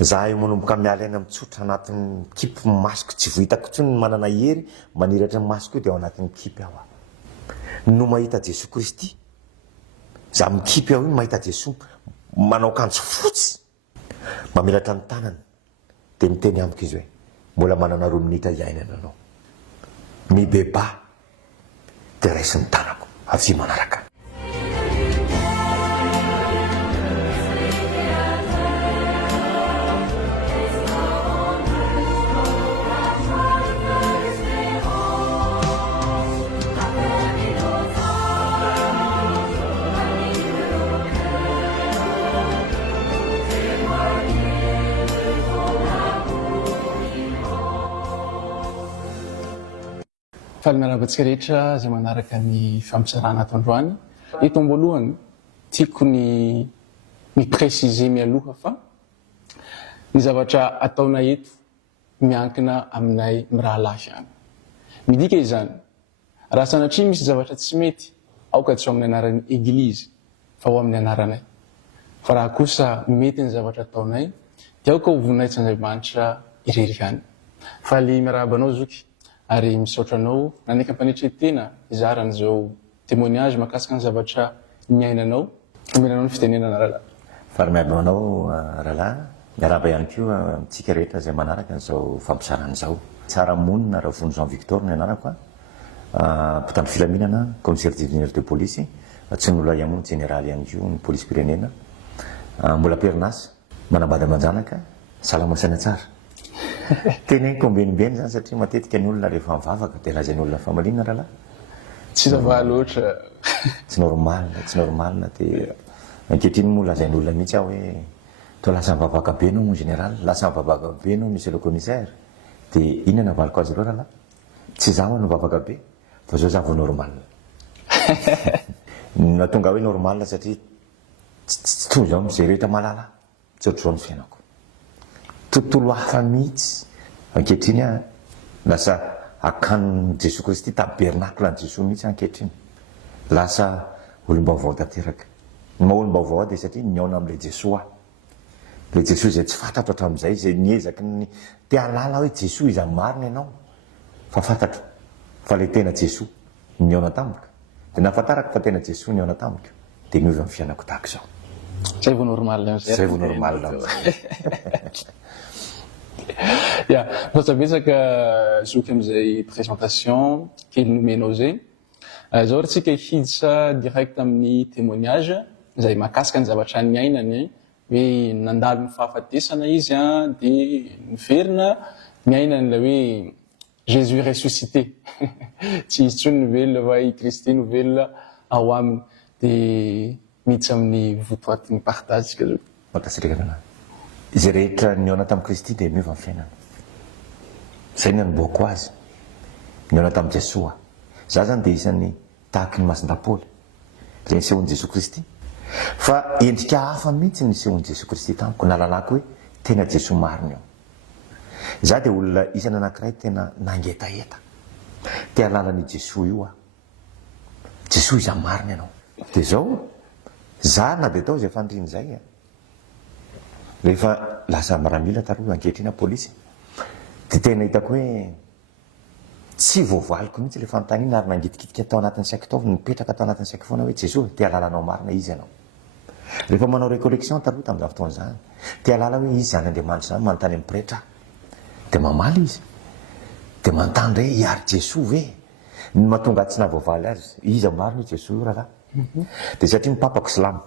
Zaho io manomboka miala aina mitsotra anatin'ny kipy masoko tsy vohitako intsony manana hery maniratra ny masoko io dia ao anatin'ny kipy aho no mahita Jesoa Kristy. Zaho mikipy aho iny mahita Jesoa manao akanjo fotsy mamelatra ny tanany dia miteny amiko izy hoe mbola manana 2 minitra iainana anao. Mibeba dia raisy ny tanako avy manaraka. Falimiarabantsika rehetra izay manaraka ny fampisarana ato androany. Eto amboalohany tiako ny préciser mialoha fa ny zavatra ataona eto miankina aminay mirahalahy ihany. Midika izany, raha sanatria misy zavatra tsy mety, aoka tsy ho amin'ny anaran'ny eglizy fa ho amin'ny anaranay. Fa raha kosa mety ny zavatra ataonay, dia aoka ho voninahits'Andriamanitra irery ihany. Faly miarabanao Zoky. Ary misaotra anao naneka mpanetretena izaran'izao témoignage mahakasika ny zavatra niainanao. Omenanao ny fitenenana rahalahy. Faly miarabanao rahalahy, miaraba ihany koa amintsika rehetra izay manaraka n'izao fampisarana izao. Tsara monina Ravony Jean Victor ny anarako mpitandro filaminana, commissaire divisionnaire de police, tsy n'olona iamony général ihany koa ny police pirenena. Mbola perinasa, manambady manjanaka, salama saina tsara. Tena kombenimbeny zany satria matetika ny olona rehefa mivavaka dia lazainy olona famalina rahalahy. Tsy zava loatra. Tsy normal dia ankehitriny moa lazainy olona mihitsy aho hoe to lasa mivavaka be anao mon général, lasa mivavaka be anao monsieur le commissaire. Dia inona navaliko azy ireo rahalahy? Tsy zaho no mivavaka be, fa zao zaho vao normal. Natonga hoe normal satria tsy toy izao amin'izay rehetra malala, tsy ohatr'izao ny fiainako. Tontolo hafa mihitsy ankehitriny lasa akanon'i Jesoa Kristy tabernacle an'i Jesoa mihitsy ankehitriny. Lasa olom-baovao tanteraka. Maha olom-baovao dia satria niaona amin'ilay Jesoa. Ilay Jesoa izay tsy fantatro hatramin'izay, izay niezaky ny te halala hoe Jesoa iza marina ianao. Fa fantatro fa ilay tena Jesoa niaona tamiko. Dia nahafantarako fa tena Jesoa niaona tamiko. Dia miova amin'ny fiainako tahaka izao. Zay vao normal. Zay vao normal. Ya, betsaka Zoky amin'izay présentation kely nomenao zay. Zao ratsika hiditra direct amin'ny témoignage izay mahakasika ny zavatra niainany hoe nandalo ny fahafatesana izy dia niverina miaina n'ilay hoe Jésus ressuscité. Tsy izy tsony ny velona fa i Kristy no velona ao aminy. Dia miditra amin'ny votoatin'ny partage sika Zoky. Makasirika rahalahy. Izay rehetra niaona tamin'i Kristy dia miova amin'ny fiainana. Izay no nanomboako azy. Niaona tamin'i Jesoa. Za zany dia isan'ny tahaky ny masin-dapoly. Ilay nisehon'i Jesoa Kristy. Fa endrika hafa mihitsy nisehon'i Jesoa Kristy tamiko. Nalalako hoe tena Jesoa marina eo. Za dia olona isany anankiray tena nangetaheta. Te halalany Jesoa io aho. Jesoa iza marina ianao. Dia zao, za na dia tao izay fandriny izay. Rehefa lasa miaramila taroa ankehitrina polisy, dia tena hitako hoe tsy voavaliko mihitsy ilay fanontaniana ary nangitikitika tao anatin'ny saiko tao, nipetraka tao anatin'ny saiko foana hoe Jesoa, te halalanao marina izy ianao. Rehefa manao récollection taroa tamin'izany fotoana izany, te halala hoe izy zan'Andriamanitra izany manontany amin'ny pretra. Dia mamaly izy. Dia manontany hoe iary Jesoa ve? Ny mahatonga tsy nahavoavaly azy, iza marina io Jesoa io rahalahy. Dia satria mipapako silamo.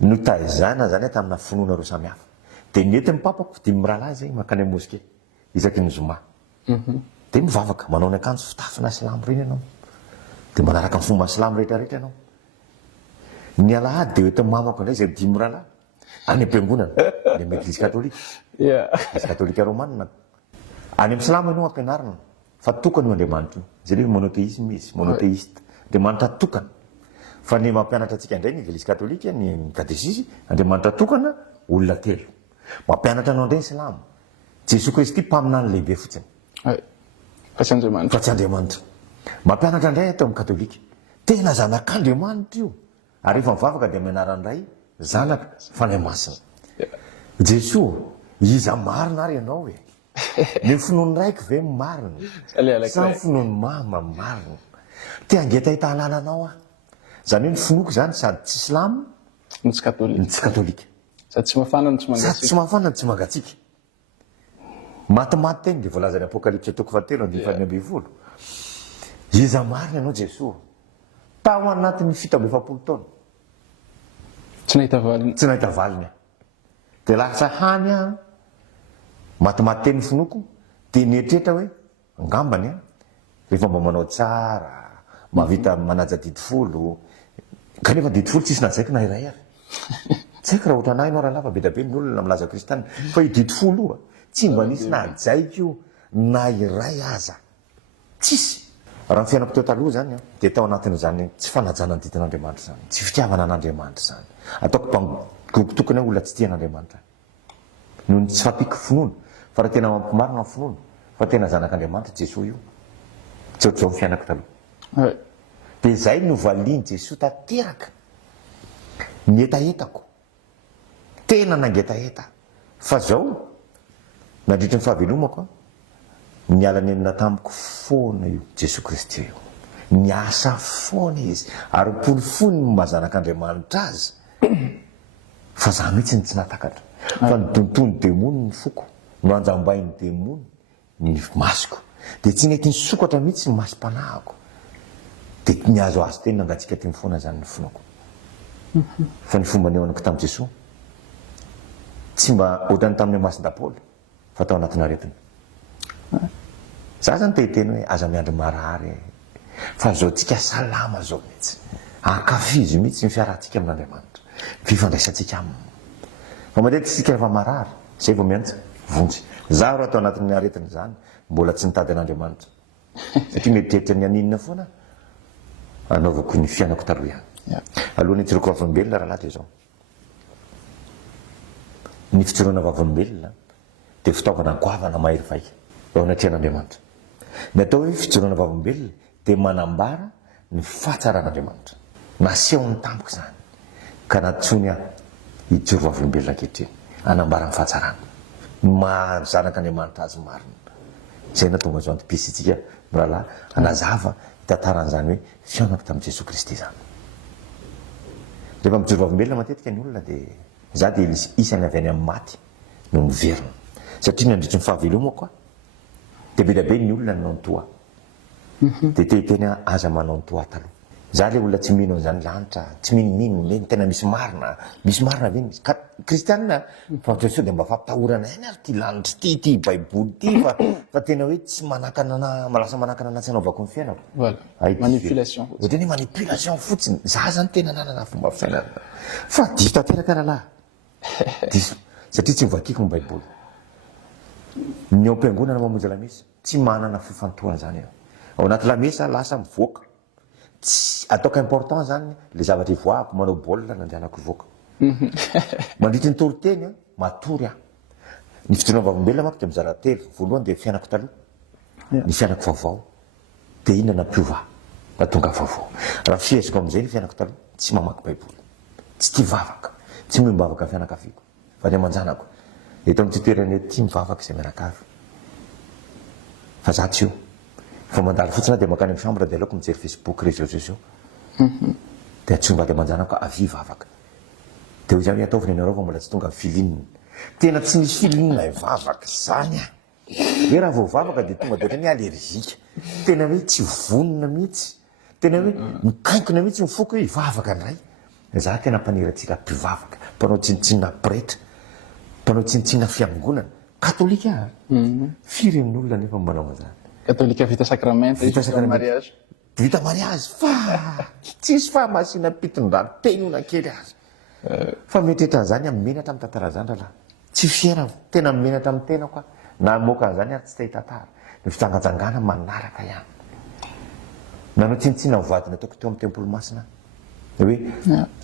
No taizana zany tamina finoana roa samihafa. Dia nety mipapako dia mirahalahy zay makany amin'ny moské isaky ny zoma. Dia mivavaka manao ny akanjo fitafina silamo reny ianao. Dia manaraka ny fomba silamo rehetrarehetra ianao. Ny alahady dia hoetin'ny mamako indray izay dimy rahalahy any am-piangonana any amin'ny église catholique. Église catholique romanina. Any amin'ny silamo ianao ampianarina fa tokana io Andriamanitra io. Izay hoe monothéisme izy, monothéiste. Andriamanitra tokana. Fa ny mampianatra antsika indray ny église catholique, ny catéchisme, Andriamanitra tokana olona telo. Mampianatra anao indray ny silamo. Jesoa Kristy mpaminany lehibe fotsiny. Fa tsy Andriamanitra. Fa tsy Andriamanitra. Mampianatra indray atao amin'ny katolika. Tena zanak'Andriamanitra io. Ary rehefa mivavaka dia mianarana indray zanaka fanahy masina. jesoa iza marina ary ianao e ny finoany raiky ve marina samy finoany mama marina te angeta hita alalanao zany hoe ny finoko zany sady tsy islamo ny tsy katolika sady tsy mafana ny tsy mafana ny tsy mangatsika matimaty teny de voalazany apokalypsy toko fatelo andifany amby volo iza marina ianao jesoa tao anatin'ny fito amby efapolo taona tsy nahita valiny de lasa hany a matimaty teny finoko de nietrehtra hoe angambany a rehefa mba manao tsara mavita manaja didifolo kanefa didifolo tsisy nazaiko na iray ary tsy haiko raha ohatra anahy ianao raha lava be da be ny olona milaza kristiana fa i didifolo io tsy mba nisy najaiko io na iray aza tsisy raha ny fiainako teo taloha zany a de tao anatin'zany tsy fanajana ny didin'andriamanitra zany tsy fitiavana an'andriamanitra zany ataoko groupe tokony olona tsy tian'andriamanitra noho ny tsy fampiko finoana fa raha tena mampimarina ny finoana fa tena zanak'andriamanitra jesoa io tsy ohatr'zao ny fiainako taloha de zay no valiny jesoa tateraka ny etaetako tena nangetaeta fa zao nandritry ny fahavelomako a miala-ny amina tamiko foana io jesoa kristy io niasa foana izy ary polifony mazanak'andriamanitra azy fa za mihitsy ny tsy natakatra fa nitontony demony ny foko no anjambainy demony ny masoko de tsy nety ny sokatra mihitsy ny masom-panahako de niazo azy teny nangatsika ty mifoana zany ny finoko fa ny fomba neonako tamin'i jesoa tsy mba ohatrany tamin'ny masin-dapoly fa tao anatina aretina za zany tehiteny hoe aza miandry marary fa zao tsika salama zao mihitsy akafizy mihitsy ny fiarahantsika amin'andriamanitra fifandraisantsika aminy fa matetika tsika rehefa marary zay vao miantsa vonjy za raha tao anatin'ny aretina zany mbola tsy nitady an'andriamanitra satria mieritreritra ny aninona foana anaovako ny fiainako taloha ihany alohan'ny hijoroako vavolombelona raha lahy de zao ny fijoroana vavolombelona de fitaovana goavana mahery vaika ao anatrehan'andriamanitra ny atao hoe fijoroana vavolombelona de manambara ny fahatsaran'andriamanitra naseho ny tampoka zany ka natsony a hijoro vavolombelona ankehitriny anambara ny fahatsarana mazanak'andriamanitra azy marina zay natonga zao antipisitsika rahalahy anazava hitantaran'zany hoe fiainako tamin'i jesoa kristy zany rehefa mijoro vavolombelona matetika ny olona de za de isany avy any amin'ny maty no miverina satria nandritry ny fahavelomako a de be da be ny olona nanao ny toa de tehiteny aza manao ny toa taloha za le olona tsy mino an'zany lanitra tsy mininino le tena misy marina ve kristianina fa jesoa de mba fampitahorana eny ary ty lanitra ty baiboly ty fa tena hoe tsy manakana malasa manakana anatsy anaovako ny fiainako manipulation ohatrany hoe manipulation fotsiny za zany tena nanana fomba fiainana fa diso tanteraka rahalahy diso satria tsy mivakiko ny baiboly ny ao am-piangonana mamonjy lamesa tsy manana fifantohana zany ao anaty lamesa lasa mivoaka tsy ataoko important zany le zavatra ivoahako manao baolina nandehanako ivoaka mandritry ny toriteny a matory a ny fijoroana vavolombelona manko de mizara telo voalohany de fiainako taloha ny fiainako vaovao de inona nampiova natonga vaovao raha fieziko am'izay ny fiainako taloha tsy mamaky baiboly tsy tia vavaka tsy mivavaka ny fianakaviako fa ny amanjanako eto amin'ty toerana ety mivavaka izay mianakavy fa za tsy io fa mandalo fotsiny de makany amin'ny chambre de aleoko mijery facebook réseaux sociaux de atsomba de amanjanako avy vavaka de hoy zany ataoviny anareo fa mbola tsy tonga filinina tena tsy misy filinina ivavaka zany a hoe raha vao vavaka de tonga de ohatrany allergika tena hoe tsy vonona mihitsy tena hoe mikaikina mihitsy mifoko hoe ivavaka ndray za tena mpaniratsika mpivavaka mpanao tsinitsinina pretra mpanao tsinitsinina fiangonana katolika firen'ny olona nefa manao an'zany katolika vita sakramenta mariage vita mariage fa tsisy fahamasina pitondrano tenona kely azy fa mieritreritra an'zany menatra amin'ny tantara zany rahalahy tsy fiera tena menatra amin'ny tena koa na moka an'zany ary tsy tahitantara ny fitsangatsangana manaraka ihany nanao tsinitsina mivadina ataoko teo amin'ny tempolo masina hoe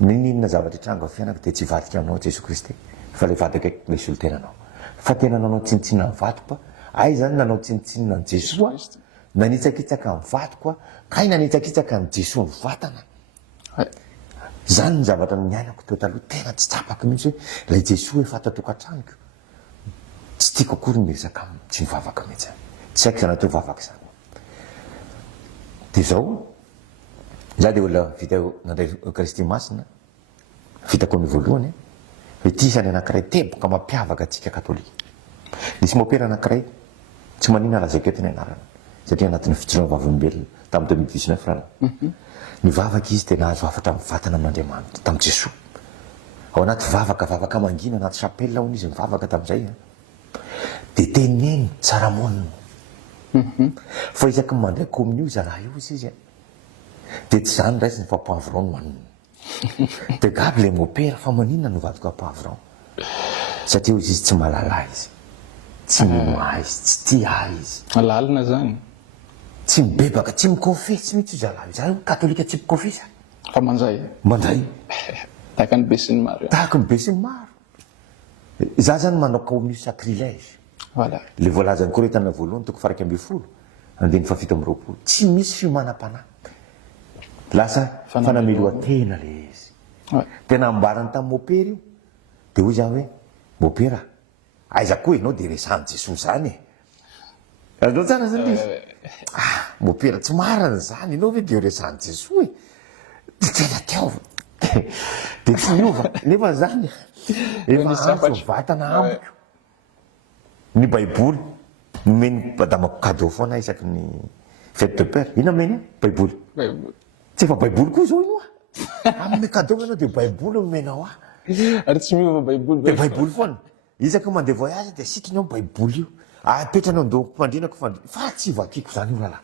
ninona zavatra hitranga fiainako de tsy vadika aminao jesoa kristy fa le vadika le solotenanao fa tena nanao tsinitsina mivadiko ay zany nanao tsinitsinina ny jesoa nanitsakitsaka ny vadiko kay nanitsakitsaka ny jesoa ny vatana zany ny zavatra niainako teo taloha tena tsy tsapako mihitsy hoe lay Jesoa efa atatokantraniko tsy tiako akory miresaka aminy tsy mivavaka mihitsy tsy haiko zany atao vavaka zany de zao za de olona vita nandray Eucharistie masina vitako ny voalohany hoe ty isany anankiray teboka mampiavaka atsika katolika nisy mopera anankiray tsy manina raha zakeo tena anarana satria anatin'ny fitsoana vavolombelona tamin'ny 2019 raha nivavaka izy de nahazo afatra mivatana amin'Andriamanitra tamin'i Jesoa ao anaty vavaka mangina anaty chapelle hono izy mivavaka tamin'izay de teneny tsara monina fa isaky mandray communion zalahy io izy de tsy zany raisiny fa poivron no hanina de gaby le mopera fa maninona no vadiko a poivron satria izy tsy malala izy tsy mino izy tsy tia izy alalina zany tsy mibebaka tsy mikofesy mihitsy zalahy za katolika tsy mikofesa fa mandray tahaka ny be sy ny maro tahaka ny be sy ny maro za zany manao communion sacrilège voilà le voalazany koa retana voalohany toko faraky amby folo andeny fafito amby roapolo tsy misy fiomanam-panahy lasa fanameloa-tena le izy tena ambarany tamin'ny mopera io de hoy za hoe mopera aiza koa ianao de resany Jesosy zany azonao tsara zany izy mopera tsy marana zany ianao hoe de resany Jesosy de tena tiao de tsy miova nefa zany efa antso vatana ambiko ny baiboly meny badamako cadeau foana isaky ny fête de père ina meny baiboly tsy efa baiboly koa zao io amin'ny cadeau ianao de baiboly menao ary tsy miova baiboly de baiboly foana isaky mandeha voyage de sitrany baiboly io apetranao ndo mpandrinako fa tsy vakiko zany io lala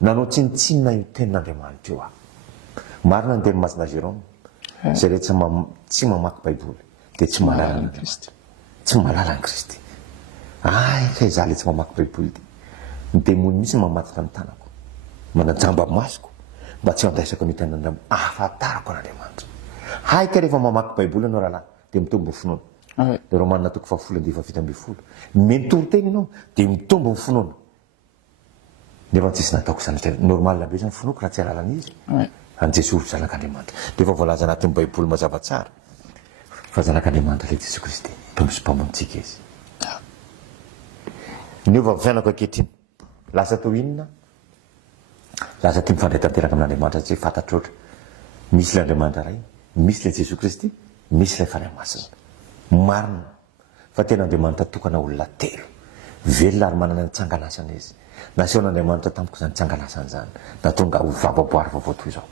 nanao tsinitsinina io tenin'Andriamanitra io marina ny teny masina Jérôme zay rehetra tsy mamaky baiboly de tsy malala ny Kristy tsy malala ny Kristy kay za le tsy mamaky baiboly de ny demony misy mamatitra ny tanako manajamba masoko mba tsy andaisako ny tenan'Andriamanitra ahafantarako an'Andriamanitra haika rehefa mamaky baiboly anao rahalahy de mitombo ny finoana de reo manana toko fafolo andihy fafito amby folo mentory teny ianao de mitombo ny finoana nefa tsisy nataoko zany normal be zany finoako raha tsy alalan'izy any Jesosy zanak'Andriamanitra de efa voalaza anatin'ny baiboly mazava tsara fa zanak'Andriamanitra le Jesosy Kristy mpamosy mpamontsika izy neova fiainako ankehitriny lasa tao inona lasa tia mifandray tanteraka amin'Andriamanitra tsy fantatro oatra misy l'Andriamanitra ray misy le Jesosy Kristy misy lay fanahy masina marina fa tena Andriamanitra tokana olona telo velona ary manana ny tsanganasana izy nasehon'Andriamanitra tamiko zany tsanganasany zany da tonga ho vababoary vaovao toy zao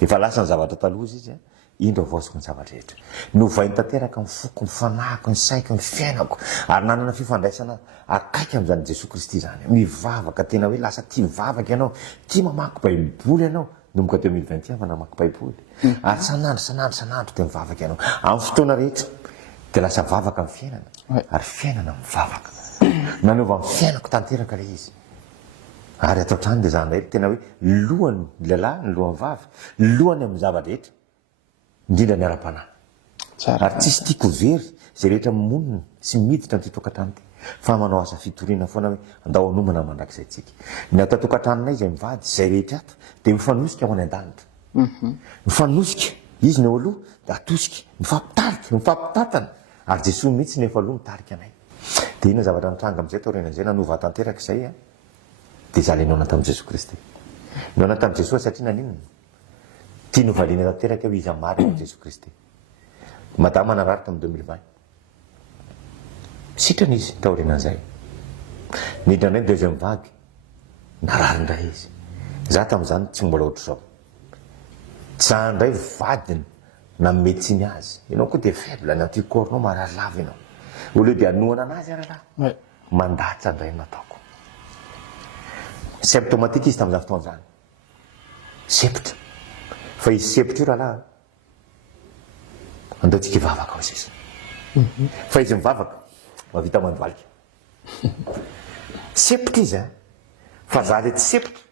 efa lasa ny zavatra taloha izy indro avosiko ny zavatra rehetra novainy tanteraka ny foko ny fanahiko ny saiko ny fiainako ary nanana fifandraisana akaiky amin'izany Jesosy Kristy zany mivavaka tena hoe lasa tia mivavaka ianao tia mamaky baiboly ianao nomboka 2021 fa namaky baiboly ary sanandro de mivavaka ianao amin'ny fotoana rehetra de lasa vavaka amin'ny fiainana ary fiainana mivavaka nanova amin'ny fiainako tanteraka le izy ary atao trano de zandray tena hoe lohany lehilahy ny lohany vavy lohany amin'ny zava-drehetra indrindra ny ara-panahy ary tsisy tiako very zay rehetra monina sy miditra ny tokantrano ty fa manao asa fitoriana foana hoe andao anomana mandrakizay tsika ny atao tokantranonay zay mivady zay rehetra ato de mifanosika ho any an-danitra mifanosika izy ny eo aloha de atosika mifampitatana ary Jesosy mihitsy nefa aloha mitarika anay de ino zavatra nitranga am'izay taorenan'izay nanova tanteraka izay de za le nona tamin'i Jesosy Kristy nona tamin'i Jesosy satria naninona tia novaliana tanteraka eo izy amary amin'i Jesosy Kristy madama narary tamin'ny 2020 sitrana izy taorenan'izay nidra ndray deuxième vague narary ndray izy za tamin'izany tsy mbola ohatr'izao za ndray vadiny na médecine azy ianao koa de faible ny anticorps-nao marary lava ianao au lieu de anohana anazy rahalahy mandatra ndray nataoko symptomatique izy tamin'izany fotoana zany sepitra fa izy sepitra io rahalahy andaotsika hivavaka ao sisa fa izy mivavaka mavita mandoalika sepitra izy fa za le tsy sepitra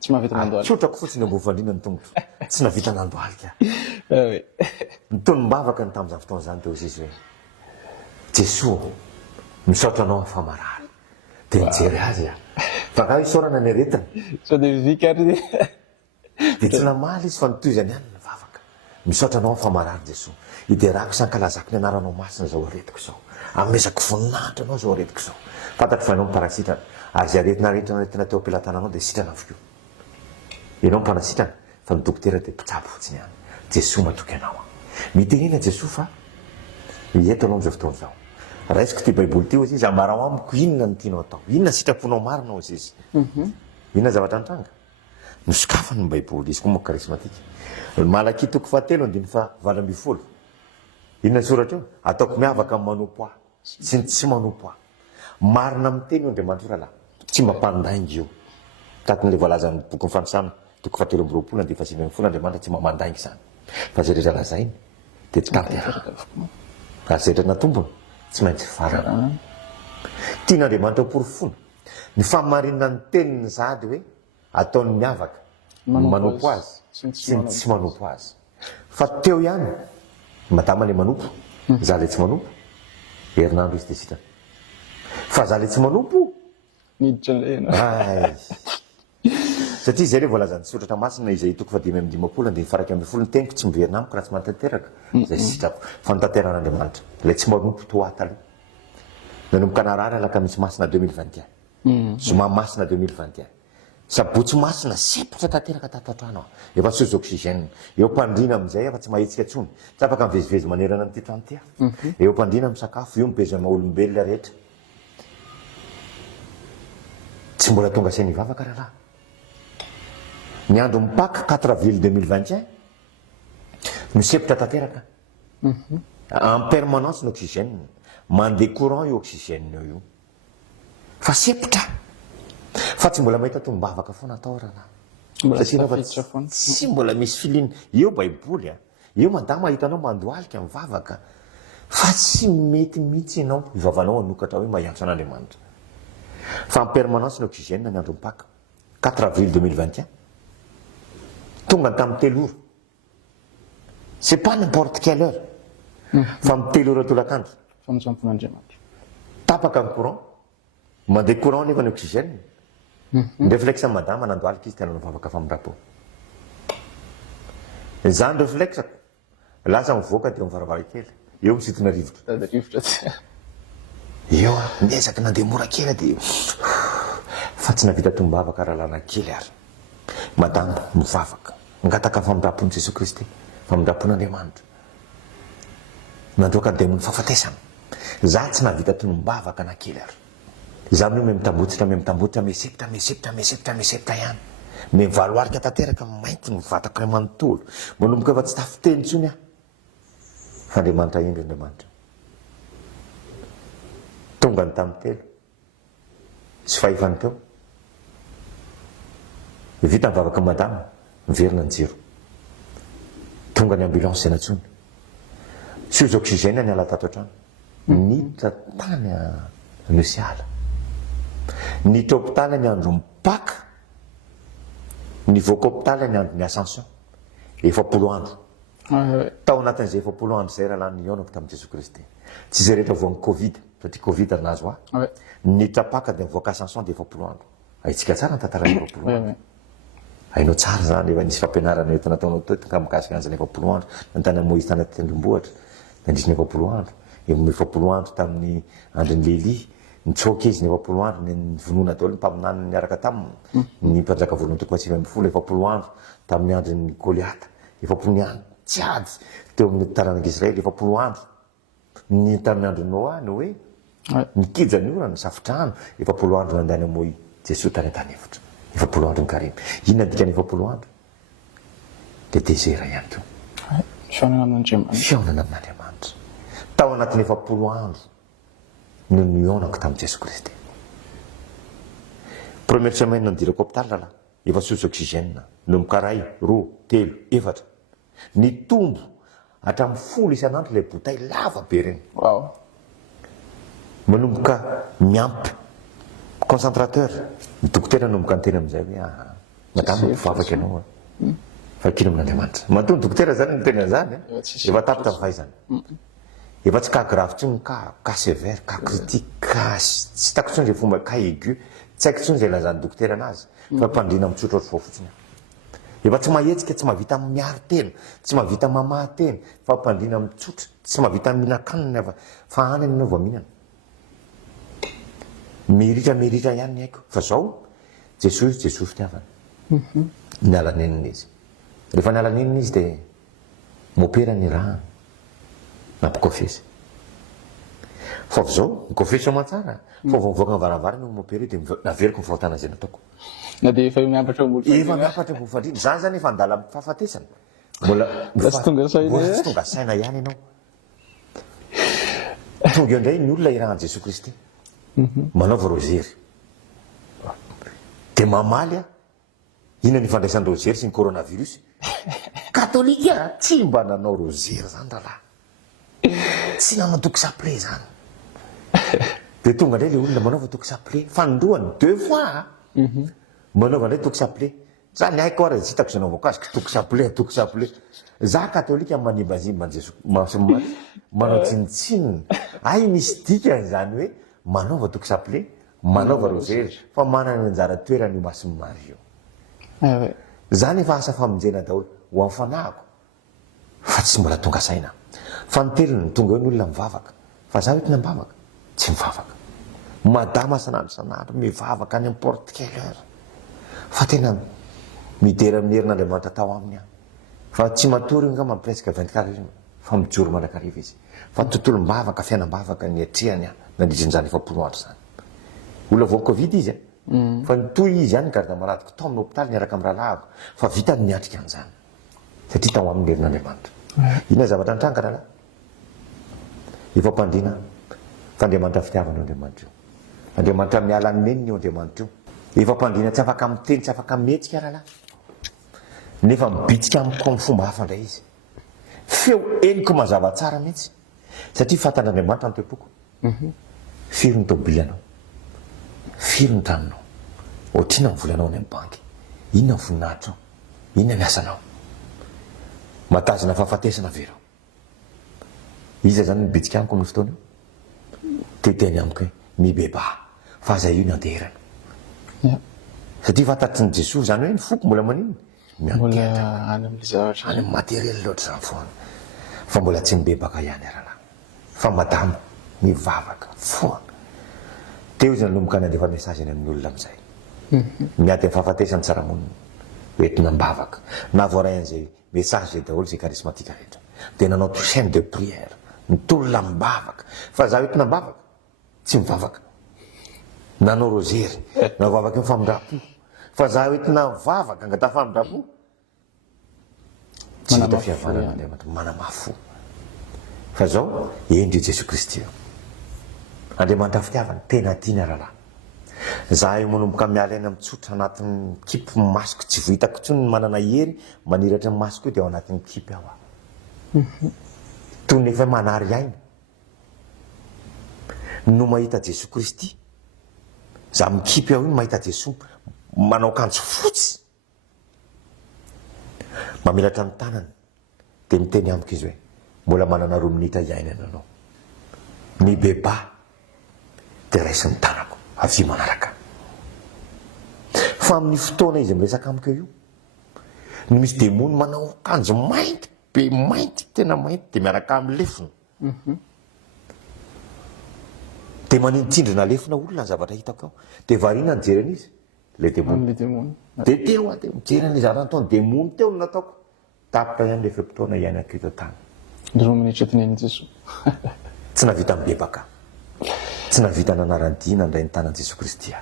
tsy mahavita mandoalika tsotrako fotsiny ambofandrina ny tongotro tsy navita nandoalika nytony mbavaka ny tamin'izany fotoana zany teo izy hoe Jesosy misaotra anao afa marary de nijery azy fa ka isaorana ny aretina sao de vikary de tsy namaly izy fa nitoizany ihany ny vavaka misaotranao fa marary Jesosy iderako sankalazako ny anaranao masina zao aretiko zao amezako voninahitra anao zao aretiko zao fantatro fa ianao miparasitrana ary zay aretina rehetra retina teo ampelantananao dia sitrana avy keo ianao mpanasitrana fa ny dokotera dia mpitsabo fotsiny any Jesosy matoky anao mitenena Jesosy fa ieto anao am'izao fotoana zao raisiko ty baiboly ty ozy izy amarao amiko inona ny tianao atao inona sitraponao marina ozy izy inona zavatra nitranga nosokafany ny baiboly izy koa moa karismatika malaky toko fahatelo andiny fa 20 inona soratra eo ataoko miavaka amin'ny manompo ahy sy ny tsy manompo ahy marina miteny io Andriamanitra rahalahy tsy mampandaingy io taton'le voalazan'ny boky nyfanosana toko fahatelo amby roapolo dia fa 7 folo Andriamanitra tsy mamandaingy zany fa zay rehetra lazainy dia tsy tanteraka ary zay rehetra natombony tsy maintsy farana tian'Andriamanitra porofona ny famarinana ny teniny zady hoe ataony miavaka manompo azy sy ny tsy manompo azy fa teo ihany madama le manompo za le tsy manompo herinandro izy dia sitrana fa za le tsy manompo miditra lena satria zay le voalazany sotratra masina izay toko fa 5:10 dia faraky amby folo ny teniko tsy miverina amiko raha tsy mantanteraka zay sitrako fa nitanteran'Andriamanitra lay tsy manompo toa taloha nanomboka narary alaka misy masina 2021 zoma masina 2021 sabotsy masina sepotra tanteraka tato antrano efa sozy oxygène eo mpandrina am'izay efa tsy mahetsika tsony tsy afaka mivezivezy manerana am'ty trano ty eo mpandrina amin'ny sakafo io mibezona olombelona rehetra tsy mbola tonga sainy ivavaka rahalahy ny andro mipaka 4 avril 2021 misepotra tanteraka en permanence ny oxygène mandeha courant io oxygène io fa sepotra fa tsy mbola mahita tombavaka foana atao rahalahy satria tsy mbola misy filina eo baiboly eo madama hitanao mandoalika mivavaka fa tsy mety mihitsy ianao ivavanao anokatra hoe mahantso an'Andriamanitra fa en permanence ny oxygène ny andro mipaka 4 avril 2021 tonga tamin'ny 3 ora c'est pas n'importe quelle heure fa amin'ny 3 ora tolakandro famitsampon'Andriamanitra tapaka ny courant mandeha courant nefa ny oxygène ny réflexe madama nandoalika izy tena mivavaka fa mindrapo zany réflexeko lasa mivoaka teo mivaravarakely eo misitona rivotra eo miezaka nandeha mora kely dia fa tsy navita tombavaka rahalana kely ary madama mivavaka ngataka famindrapon'i Jesosy Kristy famindrapon'Andriamanitra nandroaka demony fahafatesana za tsy navita tombavaka na kely ary za mio mitambotsitra mesepitra ihany mivaloarika tanteraka mainty ny vatako ray manontolo manomboka efa tsy tafiteny tsony aho fa Andriamanitra endry Andriamanitra tonga ny tamin'ny 3 sy fahefany teo vita mivavaka madama miverina ny jiro tonga ny ambulance zay natsony sozy oxygène ny ala tato antrano niditra tany nosy ala niditra hôpitaly ny andro mipaka nivoaka hôpitaly ny andro ny ascension 40 andro tao anatin'izay 40 andro zay raha lany ionako tamin'i Jesosy Kristy tsy zay rehetra voan'ny covid satria covid nazo aho niditra paka dia mivoaka ascension dia 40 andro aitsika tsara ny tantara 40 andro hainao tsara zany efa nisy fampianarana eto nataonao teto ka mikasika an'izany 40 andro nantany Moïse tany tendrombohitra nandrisiny 40 andro emy 40 andro tamin'ny andriny Léli nitsoka izy ny 40 andro ny vonoana daholo ny mpaminany niaraka taminy ny mpanjaka voalohany toko 5 40 andro tamin'ny andriny Goliata 40 andro tsy ady teo amin'ny taranak'Israely 40 andro ny tamin'ny andro Noa Noé nikija ny orana safotrano 40 andro nandany amoy Jesosy tany an-tany efitra 40 andro ny karimy inona dikany 40 andro dia désert ihany keo fiaonana amin'Andriamanitra tao anatin'ny 40 andro no nionako tamin'i Jesosy Kristy première semaine nandirako hôpitaly lala efa sozy oxygène nomboka 1 2 3 4 ny tombo hatramin'ny 10 isan'andro ilay botay lava be reny manomboka miampy concentrateur ny dokotera nomboka ny teny amin'izay hoe madama mivavaka ianao fa kino amin'Andriamanitra matoa ny dokotera zany ny teny zany efa tapitra ny fahaizana efa tsy ka grave tsony ka sévère ka critique ka tsy tako tsony zay fomba ka aigu tsy haiko tsony zay lazan'ny dokotera anazy fa mpandrina mitsotra ohatry vao fotsiny efa tsy mahetsika tsy mahavita miaro tena tsy mahavita mamaha tena fa mpandrina mitsotra tsy mahavita mihinan-kanina fa any anao vao mihinana miritra ihany ny haiko fa zao jesosy fitiavana nialanenina izy rehefa nialanenina izy dia mopera ny raha nampikofesy fa zao mikofesy aman-tsara fa vao mivoaka ny varavara no mopera dia naveriko ny fahotana zay nataoko na dia efa miambatra efa miapatra mboly fandrina zany zany efa andala fahafatesana mbola tsy tonga saina tsy tonga saina ihany ianao tonga eo indray ny olona irahan Jesosy Kristy manaova rozery dia mamaly a inona ny fandraisan'ny rozery sy ny coronavirus katolika tsy mba nanao rozery zany rahalahy tsy nanao tokosapile zany dia tonga indray le olona manaova tokosapile fandroany 2 fois manaova indray tokosapile zany haiko ary tsy hitako zay naovako azy tokosapile za katolika manimbazimba Jesosy manao tsinitsinina ay misy dikany zany hoe manaova tokosapile manaova rozery fa manana ny anjara toerana io masin'ny Mario zany efa asa famonjena daholo ho amin'ny fanahiko fa tsy mbola tonga saina fa niteliny tonga eo ny olona mivavaka fa za oetina mivavaka tsy mivavaka madama sanandro mivavaka any amin'ny porte-keleur fa tena midera amin'ny herin'Andriamanitra tao aminy any fa tsy matory nga mampiresaka 24 heures fa mijoro mandrakariva izy fa tontolo mbavaka fiainam-bavaka ny atrehany nandritrin'izany efa 10 andro zany olona vao covid izy fa nitoy izy ihany garda maradiko tao amin'ny hôpitaly niaraka amin'ny rahalahako fa vita ny niatrika an'izany satria tao amin'ny herin'Andriamanitra inona zavatra nitranga rahalahy efa mpandina fa Andriamanitra fitiavana Andriamanitra io Andriamanitra miala neniny io Andriamanitra io efa mpandina tsy afaka miteny tsy afaka mihetsika rahalahy nefa mibitsika amiko amin'ny fomba hafa indray izy feo eniko mazava tsara mihitsy satria fatan'Andriamanitra ny toepoko firy ny tobilanao firy ny tranonao ohatrina ny volanao any amin'ny banky inona ny voninahitranao inona ny asanao matazina fahafatesana verao iza zany mibitsika amiko amin'ny fotoana io teteny amiko hoe mibeba fa zay io ny anderana satria fantatry ny Jesosy zany hoe ny foko mbola manino mbola any amin'ny zavatra any amin'ny materiel loatra zany foana fa mbola tsy mibebaka ihany rahalahy fa madama mivavaka foana teo izy nanomboka ny andefa mesazy any amin'ny olona amizay miady ny fahafatesany tsaramonina oentina mbavaka na voaray an'izay mesazy zay daholo zay karismatika rehetra dia nanao chaîne de prière nitolona mbavaka fa za oentina mbavaka tsy mivavaka nanao rozery navavaka eo famindrapo fa za oentina vavaka angata famindrapo tsy hita fihavanana Andriamanitra manamafo fa zao endry Jesosy Kristy Andriamanitra fitiavana tena tiana rahalahy za io manomboka miala aina mitsotra anatin'ny kipy masoko tsy vohitako intsony ny manana hery maniratra ny masoko io dia ao anatin'ny kipy aho toy nefa manary aina no mahita Jesosy Kristy za mikipy aho iny mahita Jesosy manao kanjo fotsy mamelatra ny tanany dia miteny amiko izy hoe mbola manana 2 minitra iainana anao mibeba dia raisy ny tanako avy manaraka fa amin'ny fotoana izy miresaka amiko io no misy demony manao kanjo mainty be mainty tena mainty dia miaraka amin'ny lefona dia maninditsindrina lefona olona ny zavatra hitako ao dia varina ny jerena izy le demony dia teo aho teo mijerena izy aranataony demony teo no nataoko tapitra ihany le fe-potoana iainako ito tany 2 minitra tenen'i Jesosy tsy navita mibebaka tsy navita nanarandina ndray ny tanan Jesosy Kristy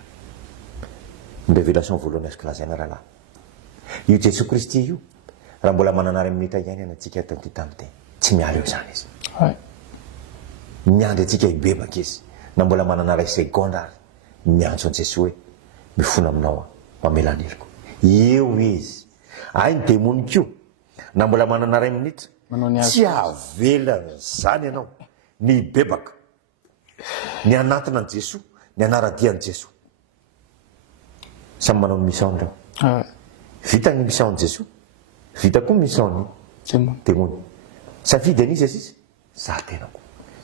ny révélation voalohany azoko lazaina rahalahy io Jesosy Kristy io raha mbola mananara minitra iainana antsika taty tamite tsy miala eo zany izy miandry atsika hibebaka izy na mbola mananara seconde ary miantso an Jesosy hoe mifona aminao mamela niriko eo izy ay ny demonikio na mbola manana ray minitra tsy avelany zany ianao ny bebaka ny anatina an Jesosy ny anaradian Jesosy samy manao ny mission reo vita ny mission Jesosy vita koa mission ny demony safidy an'izy izy za tenako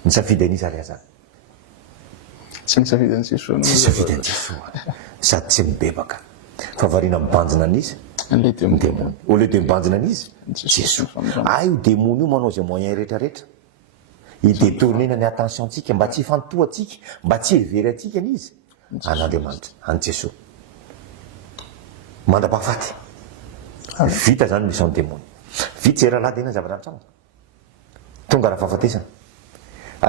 ny safidy an'izy ary azany tsy nisafidy an'i Jesosy tsy safidy an'i Jesosy sady tsy mibebaka fa variana mibanjina an'izy le de démony au lieu de mibanjina an'izy jesoa io démony io manao zay moyen rehetrarehetra idetournena ny attentiontsika mba tsy hifantoatsika mba tsy hevery atsika an'izy an'andriamanitra any jesoa mandra-pahafaty vita zany misy any démony vita zay rahalahy de ena zavatra antrano tonga raha fahafatesana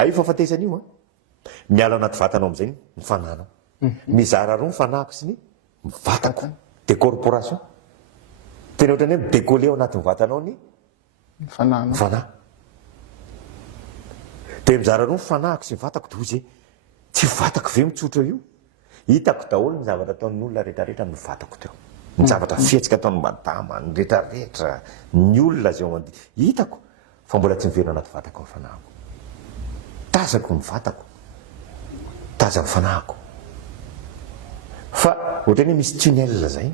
io fahafatesana io miala anaty vatanao am'izay ny fananao mizara roa ny fanahako sy ny vatako de corporation tena ohatrany hoe décollé ao anatin'ny vatanao ny fanahy de mizara roa ny fanahako sy ny vatako de ozy tsy vatako ve mitsotra io hitako daholo ny zavatra ataon'olona rehetrarehetra ny vatako teo ny zavatra fiatsika ataon'ny madama ny rehetrarehetra ny olona zay ao hitako fa mbola tsy miverina anaty vatako ny fanahako tazako ny vatako taza ny fanahako fa ohatrany hoe misy tunnel zay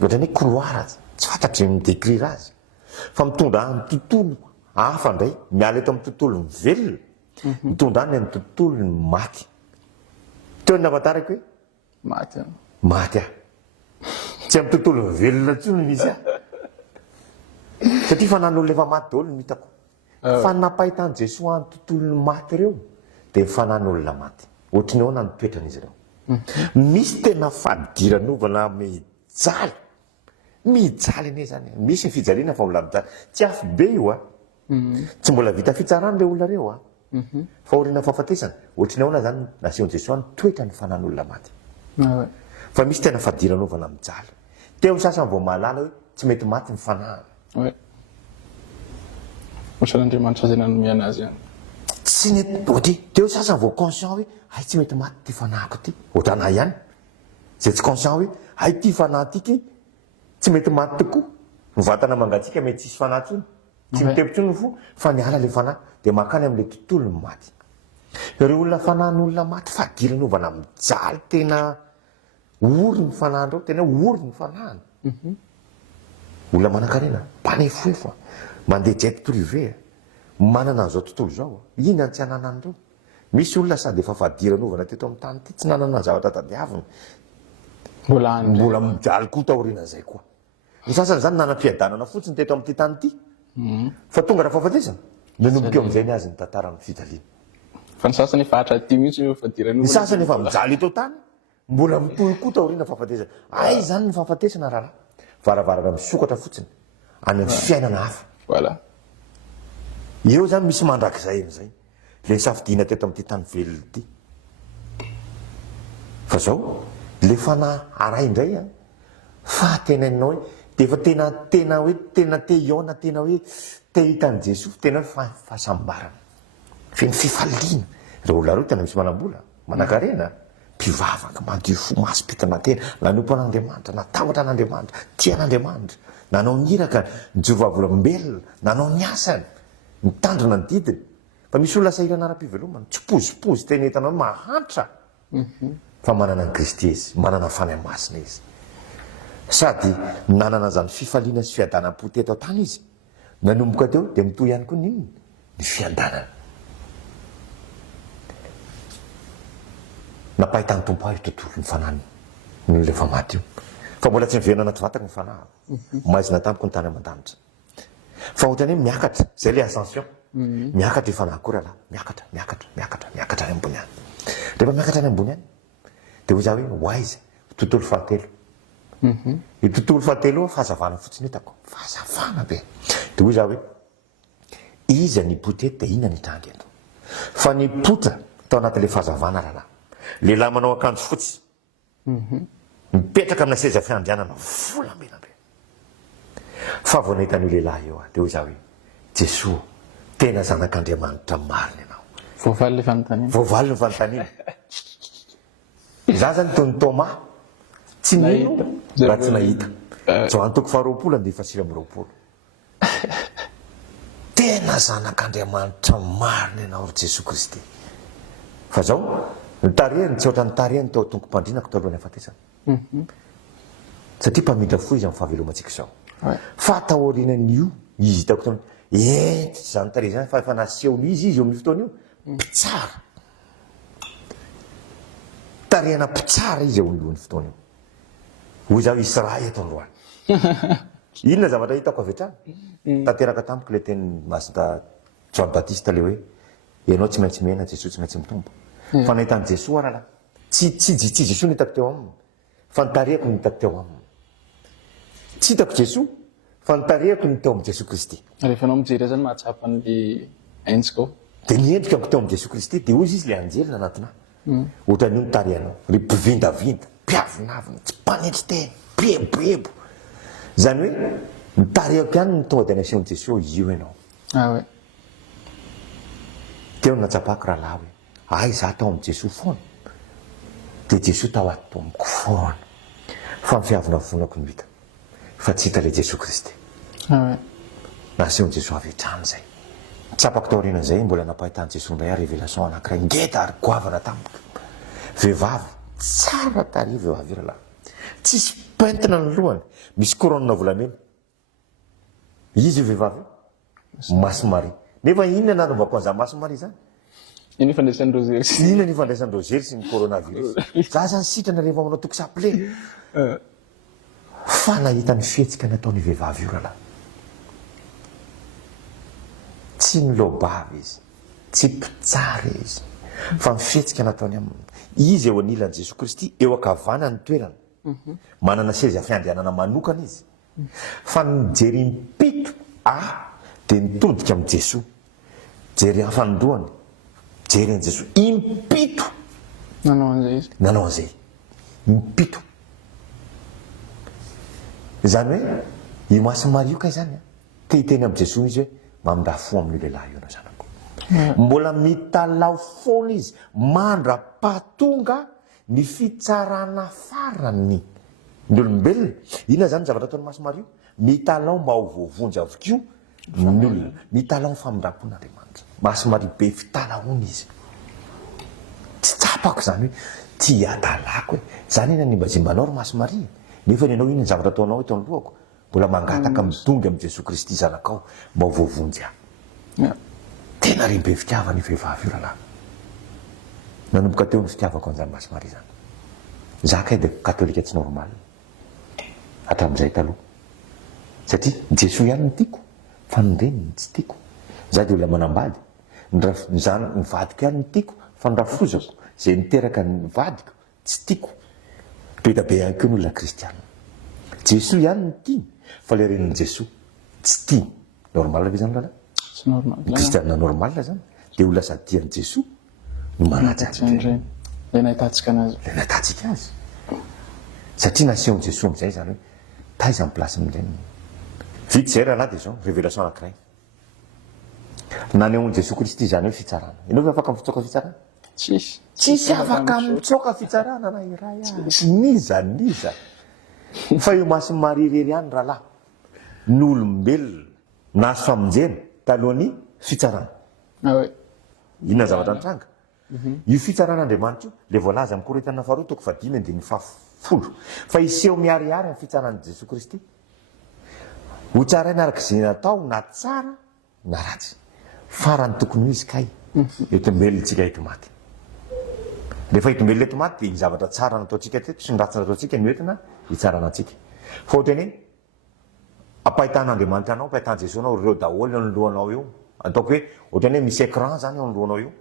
ohatrany hoe couloir tsy fantatry midécrire azy fa mitondra any tontolo hafa ndray miala eto amin'ny tontolo ny velona mitondra any amin'ny tontolo ny maty teo ny nafatarako hoe maty tsy amin'ny tontolo ny velona tsony misy satria fa nan'olona efa maty daholo ny hitako fa napahitany jesoa any tontolo ny maty reo de fanan'olona maty ohatrany ahoana ny toetran'izy ireo misy tena fadiran'ovana mijaly ane zany misy ny fijaliana fa mbola mijaly tsy afy be io tsy mbola vita fitsarany le olona reo fa orina fahafatesana ohatrany ahoana zany naseon jesoa ny toetra ny fanan'olona maty fa misy tena fadiran'ovana mijaly teo sasany vao mahalala hoe tsy mety maty ny fanahana osan'andriamanitra zay nanomiana azy ihany tsy nety teo sasany vao conscient hoe ay tsy mety maty ty fanahako ty ohatrana ihany zay tsy conscient hoe ay ty fanahy tiky tsy mety maty tokoa mivatana mangatsika mety tsisy fanahy tsony tsy mitepitsony fo fa niala le fanahy de makany am'le tontolo ny maty ireo olona fanahin'olona maty fadiran'ovana mijaly tena ory ny fanahandreo tena ory ny fanahany olona manan-karena mpanefoefo mandeha jet privé manana an'izao tontolo zao ina tsy ananan'ireo misy olona sady efa fadiran'ovana teto amin'ny tany ty tsy nanana zavatra tadiavina mbola mijaly koa taorinan'izay koa ny sasany zany nanam-piadanana fotsiny teto amin'ity tany ity fa tonga raha fahafatesana nanomboka eo am'izay ny azy ny tantara ny fijaliana fa ny sasany efa hatraty mihitsy ny sasany efa mijaly teo tany mbola mitohy koa taorina fahafatesana ay zany ny fahafatesana rahalahy varavarana misokatra fotsiny any amin'ny fiainana hafa eo zany misy mandrakizay am'izay le nisafidiana teto amin'ity tany velona ity fa zao le fanahy aray indray fa tenainao hoe de efa tena hoe tena te iona tena hoe te hitan'i jesosy tena hoe fahasambarana feny fifaliana reo olona reo tena misy manam-bola manan-karena mpivavaka madio fo masom-pitana tena nanompo an'andriamanitra natambatra an'andriamanitra tia an'andriamanitra nanao miraka nijovavolombelona nanao ny asany mitandrina ny didiny fa misy olona sahirana ara-pivelomana tsy pozipozy tena hitanao mahantra fa manana ny kristy izy manana fanay masina izy sady nanana zany fifaliana sy fiadanam-po teto tany izy nanomboka teo de mitoy ihany koa ninony ny fiadanana napahitany tompo ahy tontolo ny fanany lefa maty io fa mbola tsy miverina anaty vatako ny fanahy maizina tampoko ny tany aman-danitra fa ohatrany hoe miakatra zay le ascension miakatra ifanahy koa rahalahy miakatra any ambony any rehefa miakatra any ambony any de ho za hoe hoaiza tontolo fahatelo i tontolo fahatelo fahazavana fotsiny hitako fahazavana be de ho za hoe iza ny pote de ina ny trangy eto fa ny potra tao anatin'le fahazavana rahalahy lehilahy manao akanjo fotsy mipetraka amina seza fiandrianana volamena be fa vao nahitan'io lehilahy eo de ho za hoe jesoa tena zanak'andriamanitra marina anao voavaly le fanontaniana voavaly ny fanontaniana za zany tony toma tsy nino raha tsy nahita zao antoko faharoapolo andefa sivy amby roapolo tena zanak'andriamanitra marina anao ry jesosy kristy fa zao nytarehany tsy ohatra nytarehany teo tonkom-pandrinako tao alohany afatesana satria mpamindra fo izy amin'ny fahavelomantsika zao fa atahorinan'io izy hitako tao entry zany tarehy zany fa efa naseony izy eo amin'ny fotoana io mpitsara tarehana mpitsara izy eo amin'ny lohan'ny fotoana io hoy zaho israely eto androany inona zavatra hitako avy hatrany tanteraka tamiko le teny masita Jean Baptiste le hoe ianao tsy maintsy mihena Jesosy tsy maintsy mitombo fa nahitany Jesosy arala tsy Jesosy no hitako teo aminy fa nitarehako no hitako teo aminy tsy hitako Jesosy fa nitarehako no teo amin'ny Jesosy Kristy rehefa anao mijery zany mahatsapa an'le endrika dia niendrikako teo amin'ny Jesosy Kristy dia ozy izy le anjely nanatinahy ohatran'io nitarehanao ry mpivindavinda mpiavinavina tsy mpanendry tena beboebo zany hoe nitarehako ihany ny tonga dia naseho Jesosy io ianao hoe teo natsapako rahalahy hoe ay za tao amin'ny Jesosy foana dia Jesosy tao ato amiko foana fa mifiavina vonako no hita fa tsy hita le Jesosy Kristy naseho Jesosy avy hatrany zay tsapako tao aorianan'izay mbola napahitany Jesosy indray révélation anankiray ngeda ary goavana tamiko vehivavy tsara tarehy vehivavy rahalahy tsisy pentina ny lohany misy couronne volamena izy io vehivavy Maso Marie nefa inona nanovako an'izany Maso Marie zany iny ifandraisan'ny rozery inona ny ifandraisan'ny rozery sy ny coronavirus za zany sitrana rehefa manao toko saple fa nahita ny fihetsika nataony vehivavy io rahalahy tsy milobavy izy tsy mpitsara izy fa mifihetsika nataony aminy izy eo anilan'i Jesosy Kristy eo akavanany ny toerana manana seza fiandrianana manokana izy fa nijery impito dia nitodika amin'ny Jesosy jery hafanindroany jery an' Jesosy impito nanao an'izay impito zany hoe io Maso Marie io kay zany te hiteny amin'ny Jesosy izy hoe mamindafo amin'io lehilahy io anao zanako mbola mitalao foana izy mandra-pahatonga ny fitsarana farany ny olombelona inona zany zavatra ataony Maso Marie io mitalao mba ho voavonjy avokio ny olona mitalao ny famindrapon'Andriamanitra Maso Marie be fitalaona izy tsy tsapako zany hoe ty atalako hoe zany ena nimbazimbanao ry Maso Marie nefa ny anao iny ny zavatra ataonao eto anolohako mbola mangataka midongy amin'ny Jesosy Kristy zanakao mba ho voavonjy aho tena ry be fitiavany vehivavy io rahalahy nanomboka teo ny fitiavako an'izany Maso Marie zany za kay dia katolika tsy normal hatramin'izay taloha satria Jesosy ihany ny tiako fa ny reniny tsy tiako za dia olona manambady ny vadiko ihany ny tiako fa ny rafozako zay niteraka ny vadiko tsy tiako be da be ihany koa ny olona kristianina Jesosy ihany ny tiany fa le reniny Jesosy tsy tiany normal ve zany rahalahy tsy normal kristianina normal zany dia olona sady tian'i Jesosy no manatsy le nahitatsika anazy le nahitatsika azy satria naseho Jesosy amin'izay zany hoe taiza ny plasy amin'ireny vity zay rahalahy dia zao révélation anankiray nanehoan'i Jesosy Kristy zany hoe fitsarana ianao ve afaka mitsoka fitsarana tsisy afaka mitsoka fitsarana na iray tsy niza fa io Maso Marie rery ihany rahalahy ny olombelona nahazo famonjena talohan'ny fitsarana inona zavatra nitranga io fitsaran'Andriamanitra io le voalaza amin'ny Korintiana faharoa toko 5:10 fa iseho miharihary amin'ny fitsaran'i Jesosy Kristy ho tsaraina araka izay natao na tsara na ratsy farany tokony ho izy kay etombelona tsika eto maty rehefa etombelona eto maty dia ny zavatra tsara nataontsika teto sy ny ratsy nataontsika no entina hitsarana antsika fa ohatrany hoe ampahitan'Andriamanitra anao ampahitan' Jesosy anao ireo daholo eo anoloanao eo ataoko hoe ohatrany hoe misy écran zany eo anoloanao eo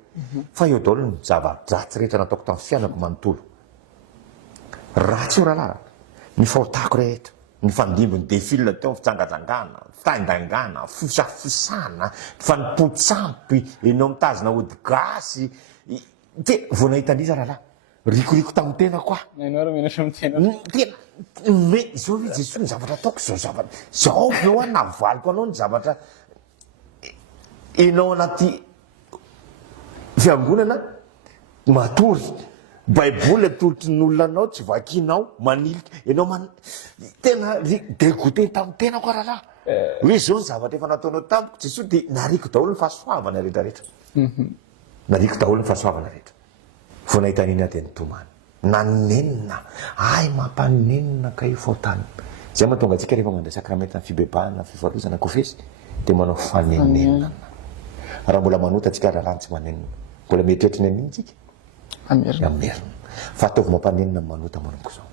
fa eo daholo ny zava-dratsy rehetra nataoko tamin'ny fiainako manontolo ratsy io rahalahy ny fahotako rehetra ny fandimbo ny défile teo fitsangajangana fitandangana fosafosana fa nipotsampy enao mitazona ody gasy te vao nahita an'iza rahalahy rikoriko tamin'ny tena koa tena me zao hoe Jesosy ny zavatra ataoko zao zavatra zao eo a navaliko anao ny zavatra enao anaty fiangonana matory baiboly atolotry ny olona anao tsy vakinao manilika enao tena dégoûté tamin'ny tena koa rahalahy hoe zao ny zavatra efa nataonao tamiko Jesosy dia nariko daholo ny fahasoavana rehetrarehetra nariko daholo ny fahasoavana rehetra vao nahita an'iny dia nitomany nanenina ay mampanenina ka io faotany zay mahatonga antsika rehefa mandray sakramenta ny fibebahana fivarozana kofesy dia manao fanenenana raha mbola manota antsika rahalahy tsy manenina mbola mieritreritra ny an'iny tsika amerina fa ataovy mampanenina manota manomboka zao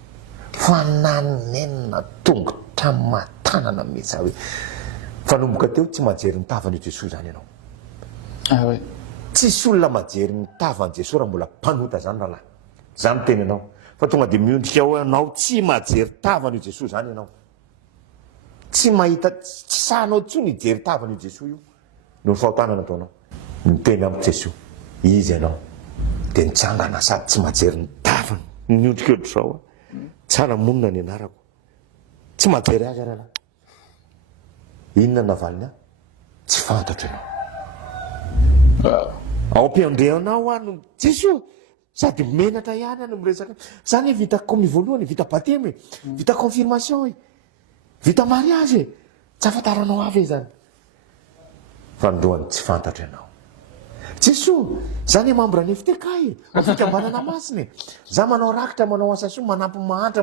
fa nanenina tongotra fahamatanana mihitsy hoe fanomboka teo tsy majery ny tavan'io Jesosy zany ianao. oui. Tsisy olona majery ny tavan'i Jesosy raha mbola mpanota zany rahalahy. Zany teny ianao. Fa tonga dia miondrika ho ianao tsy majery tavan'io Jesosy zany ianao. Tsy mahita, tsy sahanao tsony hijery tavan'io Jesosy io. No fahotanana ataonao. Miteny amin'ny Jesosy. Izy ianao. Dia nitsangana sady tsy majery ny tavany. Miondrika ohatr'izao. Tsara monina ny anarako. Tsy majery azy rahalahy. Inona navaliny ahy? Tsy fantatra ianao. Ao am-piandrianao ano Jesosy. Sady menatra ihany ano miresaka. Zany hoe vita komi voalohany, vita batemy, vita confirmation, vita mariage. Tsy afantaranao avy zany. Fa ndoany tsy fantatra ianao. Jesosy, zany hoe mambra ny fitekay, fikambanana masiny. Za manao rakitra, manao asa soa, manampy mahantra,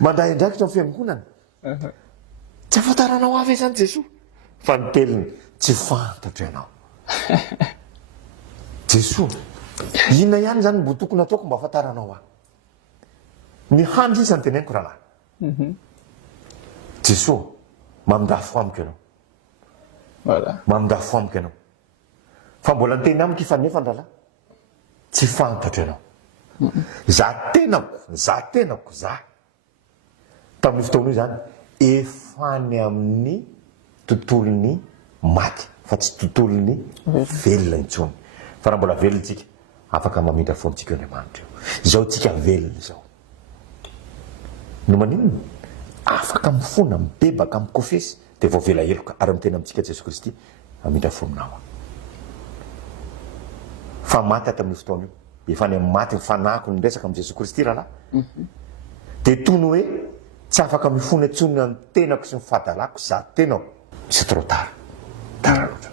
mandray andraikitra amin'ny fiangonana. Tsy afantaranao avy zany Jesosy. Fa ny teliny tsy fantatra ianao. Jesosy, inona ihany zany mbo tokony ataoko mba afantaranao aho? Ny handry izy ny teneniko rahalahy. Jesosy, mamindafo amiko ianao. Voilà. Mamindafo amiko ianao. Fa mbola ny teny amiko ifa nefa rahalahy. Tsy fantatra ianao. Za tenako. Tamin'ny fotoana io zany, efa ny amin'ny tontolon'ny maty, fa tsy tontolon'ny velona intsony. Fa raha mbola velona tsika, afaka mamindra foantsika Andriamanitra io. Zao tsika velona zao. No maninona? Afaka mifona, mibebaka, mikofesy, dia vao vela heloka ary miteny amintsika Jesosy Kristy, mamindra fo aminao. Fa maty tamin'ny fotoana io. Efa ny maty mifanako ny resaka amin'ny Jesosy Kristy rahalahy. Dia tony hoe tsy afaka mifona intsony ny tenako sy ny fahadalako, za tenao. C'est trop tard. Tara loatra.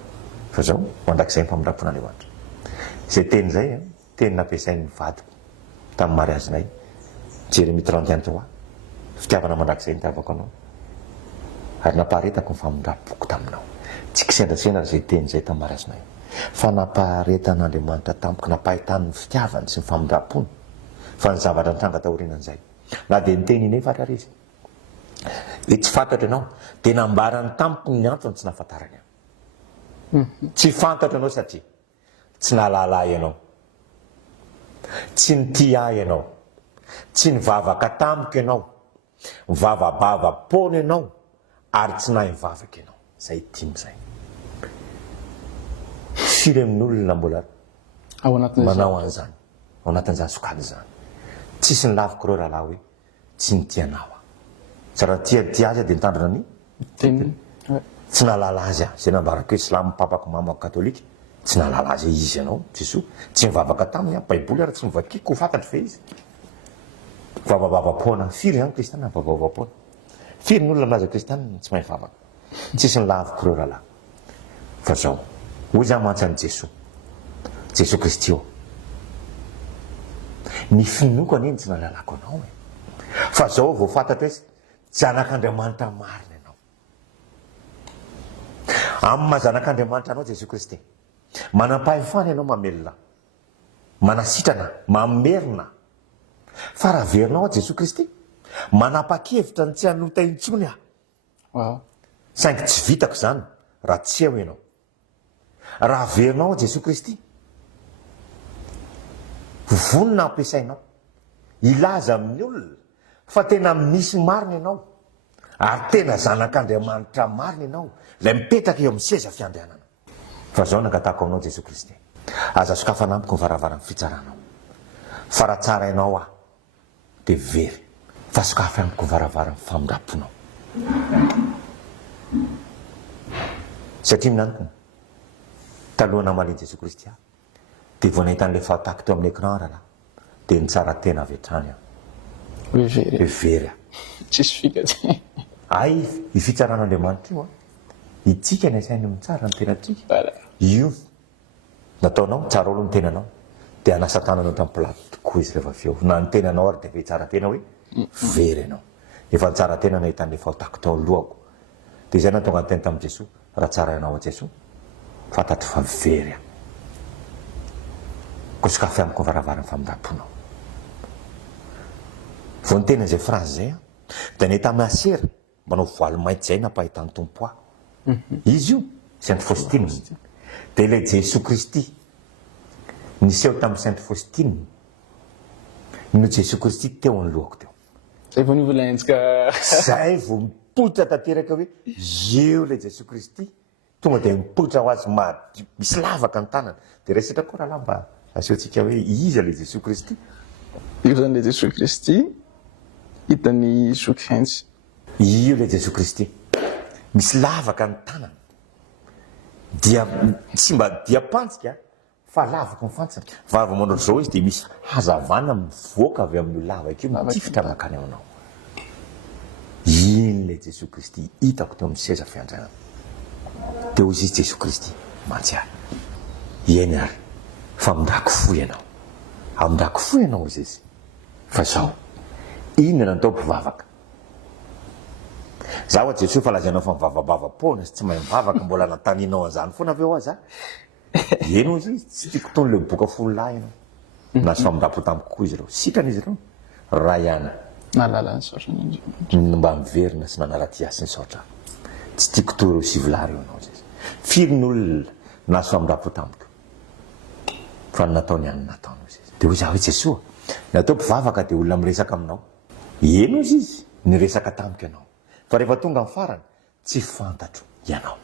Fa zao, mandrakizay mpamindrapona Andriamanitra. Zay teny zay, teny nampiasain'ny vadiko tamin'ny mariazinay. Jérémie 31:3. Fitiavana mandrakizay nitiavako anao. Ary nampaharetako ny famindrapoko taminao. Tsy kisendrasendra zay teny zay tamin'ny mariazinay. Fa nampaharetan'Andriamanitra tampoka, napahitany ny fitiavany sy ny famindrapony. Fa ny zavatra nitranga taorianan'izay. Na dia niteny iny fatra izy. Tsy fantatra ianao, dia nambarany tampoka ny antony tsy nahafantarany aho. Tsy fantatra ianao satria tsy nahalala ianao. Tsy nitia ahy ianao. Tsy nivavaka tampoka ianao. Mivavabava-pona ianao ary tsy nahay mivavaka ianao. Zay timo zay. Firy amin'olona mbola manao an'izany, ao anatin'izany sokady zany. Tsisy ny laviko reo rahalahy hoe tsy nitianao aho. Tsy raha tia azy dia nitandrina ny Teny. tsy nahalala azy aho. Zay nambarako hoe silamo papako mamako katolika. Tsy nahalala azy izy ianao Jesosy. Tsy mivavaka taminy aho. Baiboly ary tsy mivakiko ho fantatry ve izy. Vavavava-poana. Firy zany kristianina vavavava-poana. Firy ny olona milaza kristianina tsy mahay mivavaka. Tsisy ny laviko reo rahalahy. Fa zao, hoy zany mantsy an'i Jesosy. Jesosy Kristy io. Ny finokana iny tsy nalalako anao. Fa zao vao fantatra hoe zanak'Andriamanitra marina ianao. Amin'ny maha zanak'Andriamanitra anao Jesosy Kristy. Manam-pahefana ianao mamelona. Manasitrana, mamerina. Fa raha verinao a Jesosy Kristy, manapa-kevitra ny tsy hanota intsony aho. Wow. Saingy tsy vitako zany raha tsy eo ianao. Raha verinao a Jesosy Kristy, vonina ampiasainao, ilaza amin'ny olona fa tena misy marina ianao, ary tena zanak'Andriamanitra marina ianao, ilay mipetraka eo amin'ny seza fiandrianana. Fa zao nangatako aminao Jesosy Kristy, aza sokafana amiko ny varavarany fitsaranao. Fa raha tsara ianao aho dia very, fa sokafa amiko ny varavarany famindraponao. Satria minaniko talohana maliny Jesosy Kristy aho, dia vao nahitan'ilay fahotako teo amin'ny écran rahalahy, dia nitsara tena avy hatrany aho. Hoe very. Very aho. Tsisy fikatsy. Ay, i fitsaran'Andriamanitra io itsika ny sainy mitsara ny tenatsika. Voilà. Io nataonao tsara olo ny tenanao, dia anasa tananao tamin'ny platy tokoa izy rehefa avy eo. Na ny tenanao ary dia efa hitsara tena hoe very ianao. Efa nitsara tena nahitan'ilay fahotako tao alohako. Dia izay natonga ny teny tamin'i Jesosy, raha tsara ianao a Jesosy, fantatro fa very aho. Koa sokafy amiko ny varavaran'ny famindraponao. Vao niteny izay frazy zay, dia neta masera manao voaly mainty nampahitany tompo izy io Sainte Faustine. Dia ilay Jesous Kristy niseho tamin'ny Sainte Faustine no Jesous Kristy teo any lohako teo. Zay vao nivolantsika. Zay vao mipoitra tanteraka hoe eo ilay Jesous Kristy, tonga dia mipoitra ho azy madio, misy lavaka ny tanana. Dia resatra koa raha mba asehontsika hoe iza ilay Jesous Kristy. Io zany ilay Jesous Kristy hitany Sokientsy. Io ilay Jesous Kristy misy lavaka ny tanana, dia tsy mba dia pantsika fa lavaka ny fantsika. Fa vao manao zao izy dia misy hazavana mivoaka avy amin'ny lavaka io mitifitra makany aminao. Iny ilay Jesous Kristy hitako teo amin'ny seza fiandrana. Teo izy Jesous Kristy mantsiary. Eny ary fa mindako fo ianao, amindako fo ianao izy izy. Fa zao inona natao mpivavaka? Zaho Jesosy fa lazainao fa mivavabava-pona sy tsy mahay mivavaka, mbola nataninao an'izany foana avy eo aza. Eno izy tsy tiako tony le boka folo lahy ianao. Nasy famindrapo tamiko koa izy ireo, sitrana izy ireo. Raha ihany nalala ny saotra ny mba miverina sy nanara-tia sy ny saotra. Tsy tiako to ireo sivylary eo anao izy. Firy ny olona nasy famindrapo tamiko fa nataony ihany nataony izy. Dia hoy zaho hoe Jesosy, natao mpivavaka dia olona miresaka aminao. Eno izy niresaka tamiko ianao. Fa rehefa tonga amin'ny farany tsy fantatro ianao.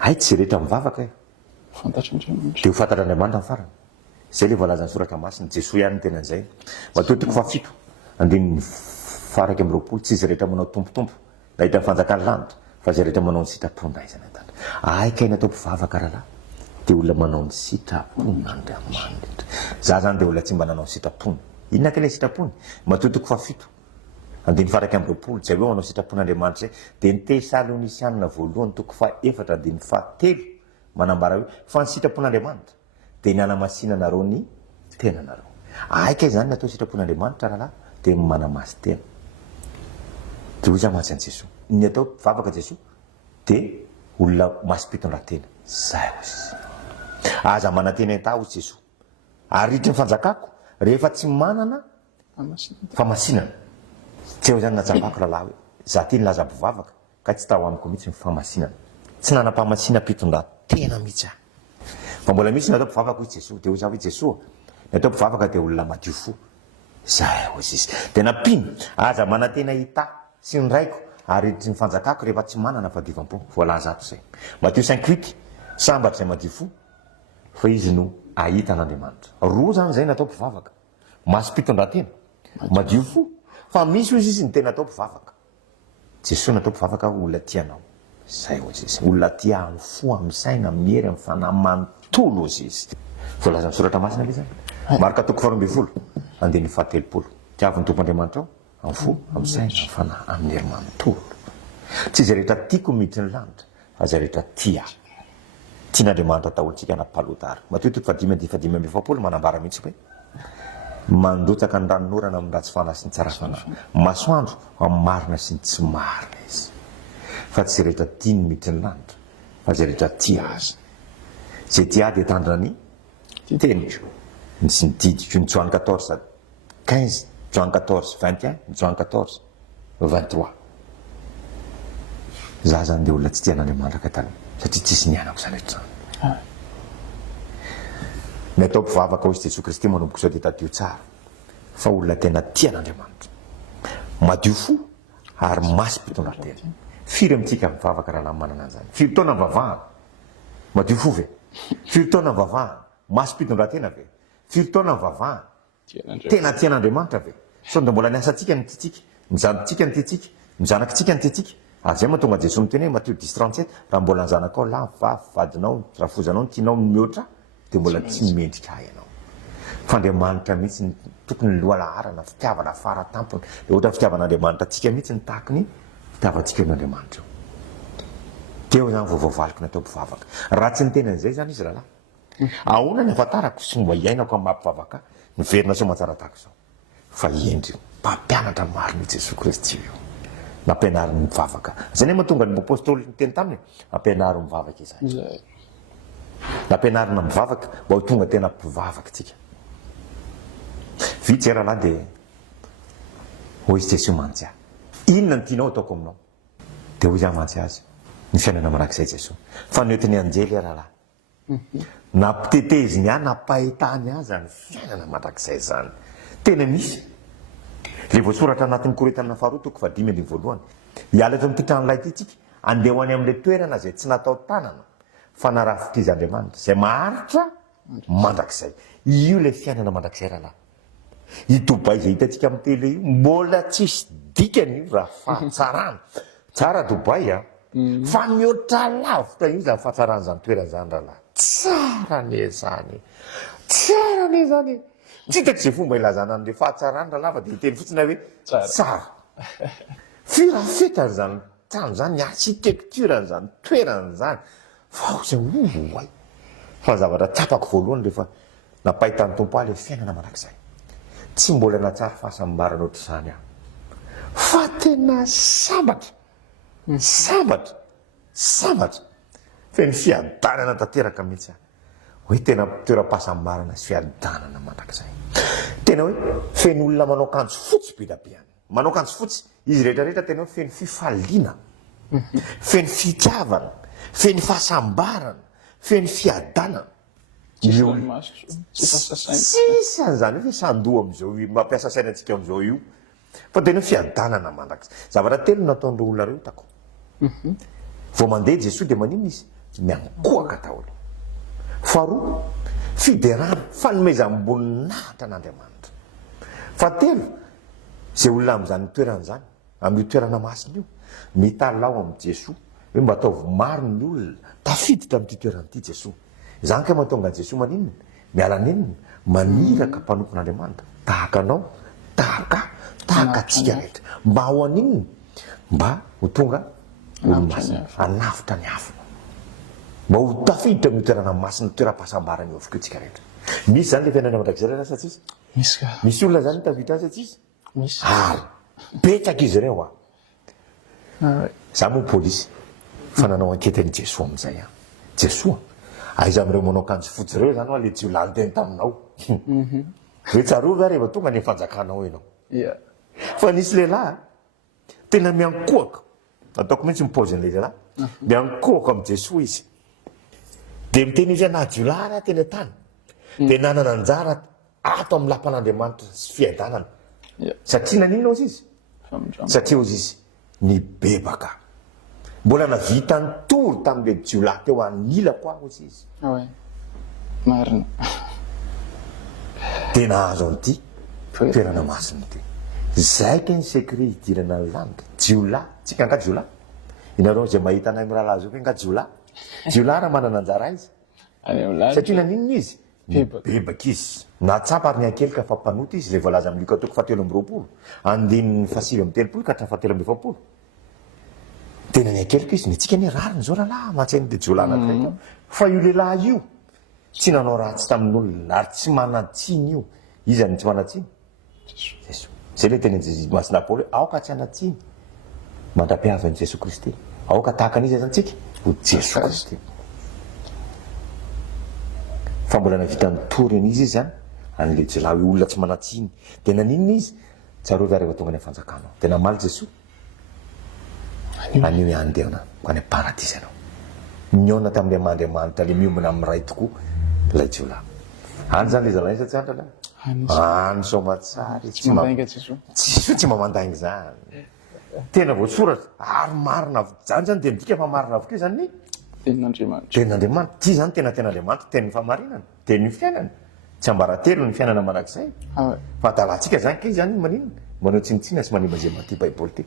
Ay tsy rehetra mivavaka io. fantatro Andriamanitra. Dia ho fantatra Andriamanitra amin'ny farany. Zay le voalaza ny soratra masina, Jesosy ihany ny tena an'izay. Matotiko fafito andiny faraky amin'ny roapolo, tsy izy rehetra manao tompotompo nahita ny fanjakany lanitra, fa zay rehetra manao ny sitrapona izany an-tany. Ay kay natao mpivavaka rahalahy dia olona manao ny sitrapona Andriamanitra. Za zany dia olona tsy mba nanao ny sitrapona. Inona ka ilay sitrapona? Matotiko fafito andiny faraky amin'ny roapolo, zay hoe manao sitrapon'Andriamanitra zay. Dia ny Tesalonisianina voalohany toko faha-efatra andiny faha-telo manambara hoe fa ny sitrapon'Andriamanitra dia ny hanamasinanareo ny tenanareo. Ay kay zany natao sitrapon'Andriamanitra rahalahy dia manamasy tena. Dia hoy za matsy an'i Jesosy, ny atao mpivavaka Jesosy dia olona masom-pitondran-tena. Zay hozy. Aza manantena enta hozy Jesosy. Aritry ny fanjakako rehefa tsy manana famasinana. Tsy eo zany natsambako rahalahy hoe za ty nilaza mpivavaka ka tsy tao amiko mihitsy ny famasinana. Tsy nanam-pamasina mpitondran-tena mihitsy aho. Fa mbola misy natao mpivavaka hoy Jesosy. Dia hoy za hoe Jesosy, natao mpivavaka dia olona madio fo. Zay hozy izy. Dia nampino aza manantena hita sy ny raiko aritry ny fanjakako rehefa tsy manana fahadivam-po. Voalaza ato zay. Matthieu 5:8 sambatra zay madio fo fa izy no ahita an'Andriamanitra. Roa zany zay natao mpivavaka. Masom-pitondran-tena, madio fo. Fa misy hozy izy ny tena atao mpivavaka. Jesosy natao mpivavaka olona tianao. Zay hozy izy. Olona tia amin'ny fo, amin'ny saina, amin'ny hery, amin'ny fanahy manontolo hozy izy. Voalaza ny soratra masina ilay zany. Marka toko 12 andiny faha-telopolo. Tiavy ny tompon'Andriamanitra ao amin'ny fo, amin'ny saina, amin'ny fanahy, amin'ny hery manontolo. Tsy izay rehetra tiako miditra ny lanitra fa izay rehetra tia. Tian'Andriamanitra ataolontsika anampalotary. Matthieu toko 5:5-7 manambara mihitsy hoe mandrotsaka ny ranonorana amin'ny ratsy fanahy sy ny tsara fanahy. Masoandro amin'ny marina sy ny tsy marina izy. Fa tsy rehetra tia ny miditra ny lanitra fa izay rehetra tia azy. Zay tia dia tandrany teniko. Nisy nididiko ny Joan 14:15, Joan 14:21, Joan 14:23. Za zany dia olona tsy tian'Andriamanitra ka taloha satria tsisy nianako zany rehetra. Ny atao mpivavaka hozy Jesosy Kristy manomboka sao dia tadio tsara fa olona tena tian'Andriamanitra, madio fo ary masom-pitondran-tena. Firy amintsika mivavaka raha manana an'izany. Firy taona mivavahana madio fo ve? Firy taona mivavahana masom-pitondran-tena ve? Firy taona mivavahana tena tian'Andriamanitra ve? Sao nda mbola niasantsika ny titsika, mijanontsika ny titsika, mijanakitsika ny titsika. Ary zay mahatonga Jesosy miteny hoe Matthieu 10:37 raha mbola ny zanakao lahy vadinao, raha fozanao ny tianao mihoatra dia mbola tsy mendrika ahy ianao. Fa Andriamanitra mihitsy ny tokony loha laharana, fitiavana fara tampony. Dia ohatra fitiavan'Andriamanitra antsika mihitsy ny tahaka ny fitiavantsika amin'Andriamanitra. Teo zany vaovao-valiko natao mpivavaka. Raha tsy ny tenan'izay zany izy rahalahy. Ahoana ny ahafantarako sy mba iainako amin'ny mampivavaka niverina sao mahatsara tahaka izao. Fa endry mpampianatra marina Jesosy Kristy io. Nampianary ny mivavaka. Zany mahatonga ny apôstôly niteny taminy ampianary mivavaka izany. Nampianarina mivavaka mba ho tonga tena mpivavaka tsika. Vitsy rahalahy dia hoy izy jesosy mantsy ahy inona ny tianao ataoko aminao dia hoy izaho mantsy azy ny fiainana manak'izay jesosy fa noetiny anjely rahalahy nampiteteziny ahy nampahitany ahy zany fiainana mandrakizay zany tena misy le voasoratra anatin'ny korintiana faharoa toko fa 5:1 hialatra amin'ity tranoray ity tsika andeha ho any amin'ilay toerana zay tsy natao tanana fa narafitriz'Andriamanitra zay maharitra mandrakizay. Io le fiainana mandrakizay rahalahy. I Dobay zay hitantsika amin'ny tele io mbola tsisy dikany io raha fahatsarana tsara Dobay a fa mihoatra lavitra io zany fahatsarana zany toerana zany rahalahy. Tsara ne zany tsara ne zany tsy hitako zay fomba ilazana an'le fahatsarana rahalahy fa dia hiteny fotsiny hoe tsara firafetany zany trano zany architecture zany toerana zany fa zay ay fa zavatra tsapako voalohany rehefa napahitany tompo ahy le fiainana mandrakizay tsy mbola natsara fahasambarana ohatr' izany aho fa tena sambatra feny fiadanana tanteraka mihitsy aho hoe tena toeram-pahasambarana sy fiadanana mandrakizay tena hoe feny olona manao akanjo fotsy be da be any manao akanjo fotsy izy rehetrarehetra tena hoe feny fifaliana feny fitiavana feny fahasambarana feny fiadanana sisy an'izany hoe sandoha am'izao mampiasa saina antsika am'izao io fa tena hoe fiadanana mandrakizay zavatra telo nataon'ireo olona reo tako vao mandeha Jesosy dia manino izy miankohaka daholo faharoa fiderana fanomezam-boninahitra an'Andriamanitra fahatelo zay olona amin'izany toerana zany amin'io toerana masina io mitalao amin'i Jesosy hoe mba ataovy maro ny olona tafiditra amin'ity toerana ity Jesosy izany ka mahatonga Jesosy maninona miala nenina maniraka mpanompon'Andriamanitra tahaka anao tahaka atsika rehetra mba ho aninona mba ho tonga olomasina anavitra ny hafa mba ho tafiditra amin'ny toerana masina toeram-pahasambarana io avokoa tsika rehetra misy zany le fiainana mandrakizay raha satsisy misy olona zany tafiditra azy satsisy ary betsaka izy ireo za moa polisy fa nanao anketany Jesosy amin'izay Jesosy aiza amin'ireo manao akanjo fotsy ireo zany le jiolaly teny taminao hoe tsarovy a rehefa tonga ny fanjakanao ianao fa nisy lehilahy tena miankohaka ataoko mihitsy mipaozin'le lehilahy miankohaka amin'i Jesosy izy dia miteny izy na jiolaly aho teny an-tany dia nanana anjara ato amin'ny lampan'Andriamanitra sy fiadanana satria naninona ozy izy satria ozy izy nibebaka mbola navita ny tory tamin'le jiolahy teo anilako aho ozy izy marina dia nahazo an'ity toerana masina ity zay ka ny secret hidirana ny lanitra jiolahy tsika nga jiolahy inareo zay mahita anay miraha lazo hoe nga jiolahy raha manana anjara izy satria naninona izy bebaka izy natsapa ary ny ankelika fa mpanota izy le voalaza amin'ny Luka toko 7:20 andininy 7:30 ka 7:70 tena ny ankelika izy nitsika ny rariny zao rahalahy matsainy de jiolahy anankiray fa io lehilahy io tsy nanao ratsy tamin'olona ary tsy manatsiny io izy any tsy manatsiny Jesosy zay le tena masina Paoly hoe aoka tsy anatsiny mandra-piavany Jesosy Kristy aoka tahaka an'izy zany tsika ho Jesosy Kristy fa mbola navita nitory an'izy izy zany an'le jiolahy olona tsy manatsiny dia naninona izy tsarovy ary rehefa tonga ny fanjakanao tena maly Jesosy anio andehana ko any paradis anao miona tamin'le Mandriamanitra le miomina amin'ny ray tokoa lay jiolahy any zany le zalahy satsy andra any somatsary tsy mamandaingy zany tena voasoratra ary marina zany zany dia midika fa marina avokoa zany tenin'Andriamanitra ty zany tena Andriamanitra tenin'ny famarinana tenin'ny fiainana tsy ambaratelo ny fiainana manakizay fa talatsika zany ka izy zany maninona manao tsinitsina sy manimba zay maty baiboly ty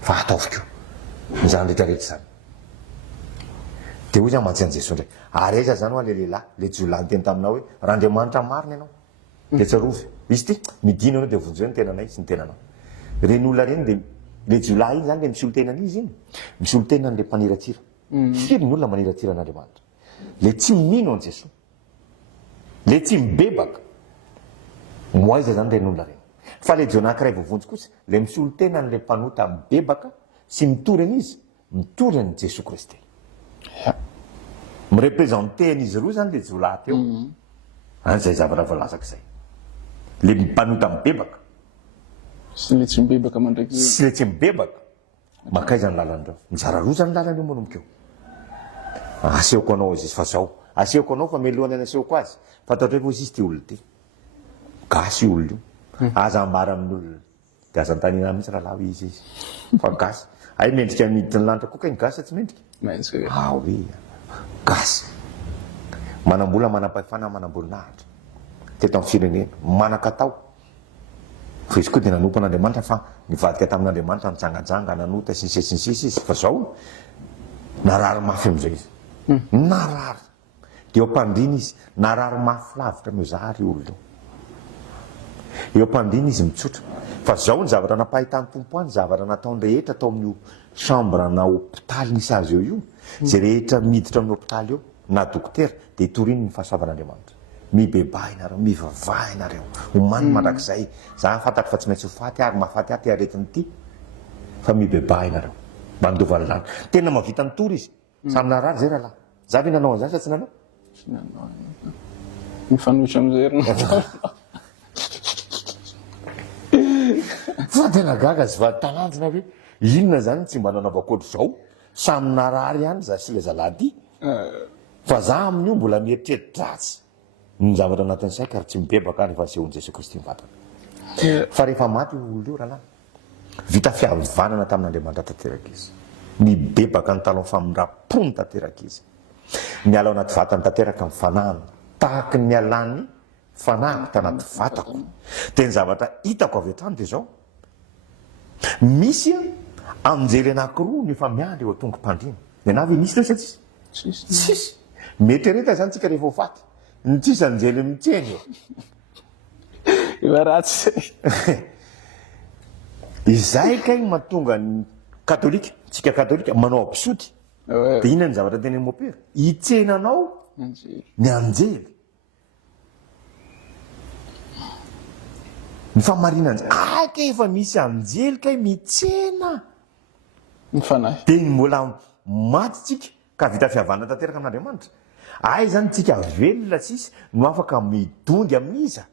fa ataoviko zany rehetrarehetra zany dia hoy zany mantsy Jesosy ndray ary aiza zany hoa le lehilahy le jiolahy teny taminao hoe raha Andriamanitra marina ianao dia tsarovy izy ty midina anao dia vonjeo ny tenanay sy ny tenanao reny olona reny dia le jiolahy iny zany le misolo tenan'izy iny misolo tenan'le mpaniratsira firy ny olona maniratsira an'Andriamanitra le tsy mino an Jesosy le tsy mibebaka moaiza zany reny olona reny fa le jio anankiray vovonjy kosa le misolo tenan'le mpanota mibebaka sy mitory an'izy mitory an' Jesosy Kristy mirepresenté an'izy roa zany le jiolahy teo any zay zavatra voalazaka izay le mpanota mibebaka sy le tsy mibebaka mandraiky sy le tsy mibebaka makaiza ny lalan'ireo mizara roa zany lalany io monomboka eo asehoko anao izy fa zao asehoko anao fa melohany any asehoko azy fa taotray fa izy ty olona ty gasy olona io aza ambara amin'ny olona de aza antanina mihitsy rahalahy izy fa gasy ay mendrika miditra ny lanitra koa kay gasy tsy mendrika maintsy hoe gasy manam-bola manam-pahefana manam-bolinahitra teto amin'ny firenena manan-katao fa izy koa dia nanompon'Andriamanitra fa nivadika tamin'Andriamanitra nitsangajanga nanota sinsisy izy fa zao narary mafy am'izay izy narary de eo ampandriny izy narary mafy lavitra meo zary olona eo ampandriny izy mitsotra fa zao ny zavatra napahitany tompo any zavatra nataony rehetra atao amin'ny chambre na hôpitaly nisy azy eo io zay rehetra miditra amin'ny hôpitaly eo na dokotera de itoriny ny fahasoavan'Andriamanitra mibeba inareo mivavaha inareo omany mandrakizay za fantako fa tsy maintsy ho faty ary mahafaty ahy ty aretiny ty fa mibeba inareo mba ndovany lany tena mavita ny tory izy samy narary zay rahalahy za ve nanao an'izany sa tsy nanao tsy nanao mifanohitra am'izay rona fa tena gaga zy vatalanjina hoe inona zany tsy mba nanaovakotry zao samy narary ihany za sy le zalahy fa za amin'io mbola mieritreritratsy ny zavatra anatin'ny saika ary tsy mibebaka ary fa sehon'i Jesosy Kristy mivatana fa rehefa maty olona io rahalahy vita fihavanana tamin'Andriamanitra tanteraka izy mibebaka ny talon famindram-pony tanteraka izy miala ao anaty vatany tanteraka ny fanahiny tahaka ny alany fanahiko tanaty vatako de ny zavatra hitako avy hatrany de zao misy anjely anankiroa ny efa miandry eo atongo mpandrina de na ve misy losa tsisy mety reta zany tsika rehefa ho faty ny tsisy anjely mitseny efa ratsy izay kay mahatonga ny katolika tsika katolika manao abisotry de inona ny zavatra tena mopera hitsenanao ny anjely ny famarinany kay efa misy anjely kay mitsena ny fanahy de mbola maty tsika ka vita fihavana tanteraka amin'Andriamanitra ay zany tsika velona tsisy no afaka midongy amin'iza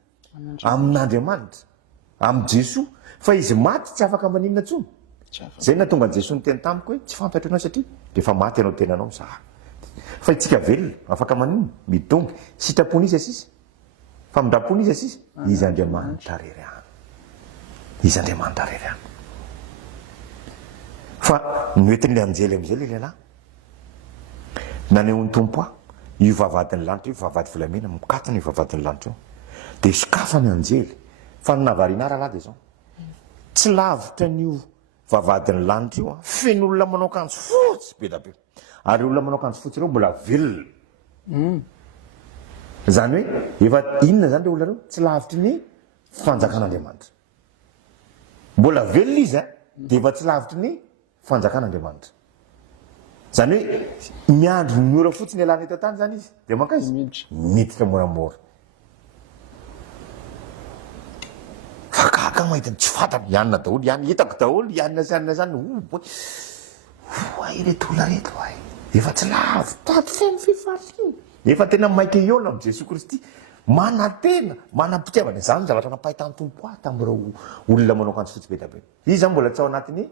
amin'Andriamanitra amin'ny Jesoa fa izy maty tsy afaka maninona tsony zay natonga ny Jesoa ny teny tamiko hoe tsy fantatro anao satria rehefa maty anao tenanao mizaha fa itsika velona afaka maninona midongy sitrapony izy asisy famindrapony izy asisy izy Andriamanitra rery any izy Andriamanitra rery any fa noetin'le anjely am'izay le lehilahy naneho'ny tompo aho io vavadiny lanitra io vavady volamena mikatona io vavadiny lanitra io de sokafany anjely fa ny navarina rahalahy de zao tsy lavitra n'io vavadiny lanitra io feno olona manao akanjo fotsy be da be ary olona manao akanjo fotsy ireo mbola velona zany hoe efa inona zany le olona reo tsy lavitry ny fanjakan'Andriamanitra mbola velona izy de efa tsy lavitry ny fanjakan'Andriamanitra zany hoe miandro ny ora fotsiny alany eto tany zany izy de mankaizy miditra moramora fa kaka mahita tsy fantako ianona daholo ihany hitako daholo ianona sy anona zany reto olona reto ay efa tsy lavitra feno fifaliana efa tena maika eona am' Jesosy Kristy manatena manam-pitiavana zany zavatra napahitany tompo ahy tamin'ireo olona manao akanjo fotsy be da be izy zany mbola tsy ao anatin'ny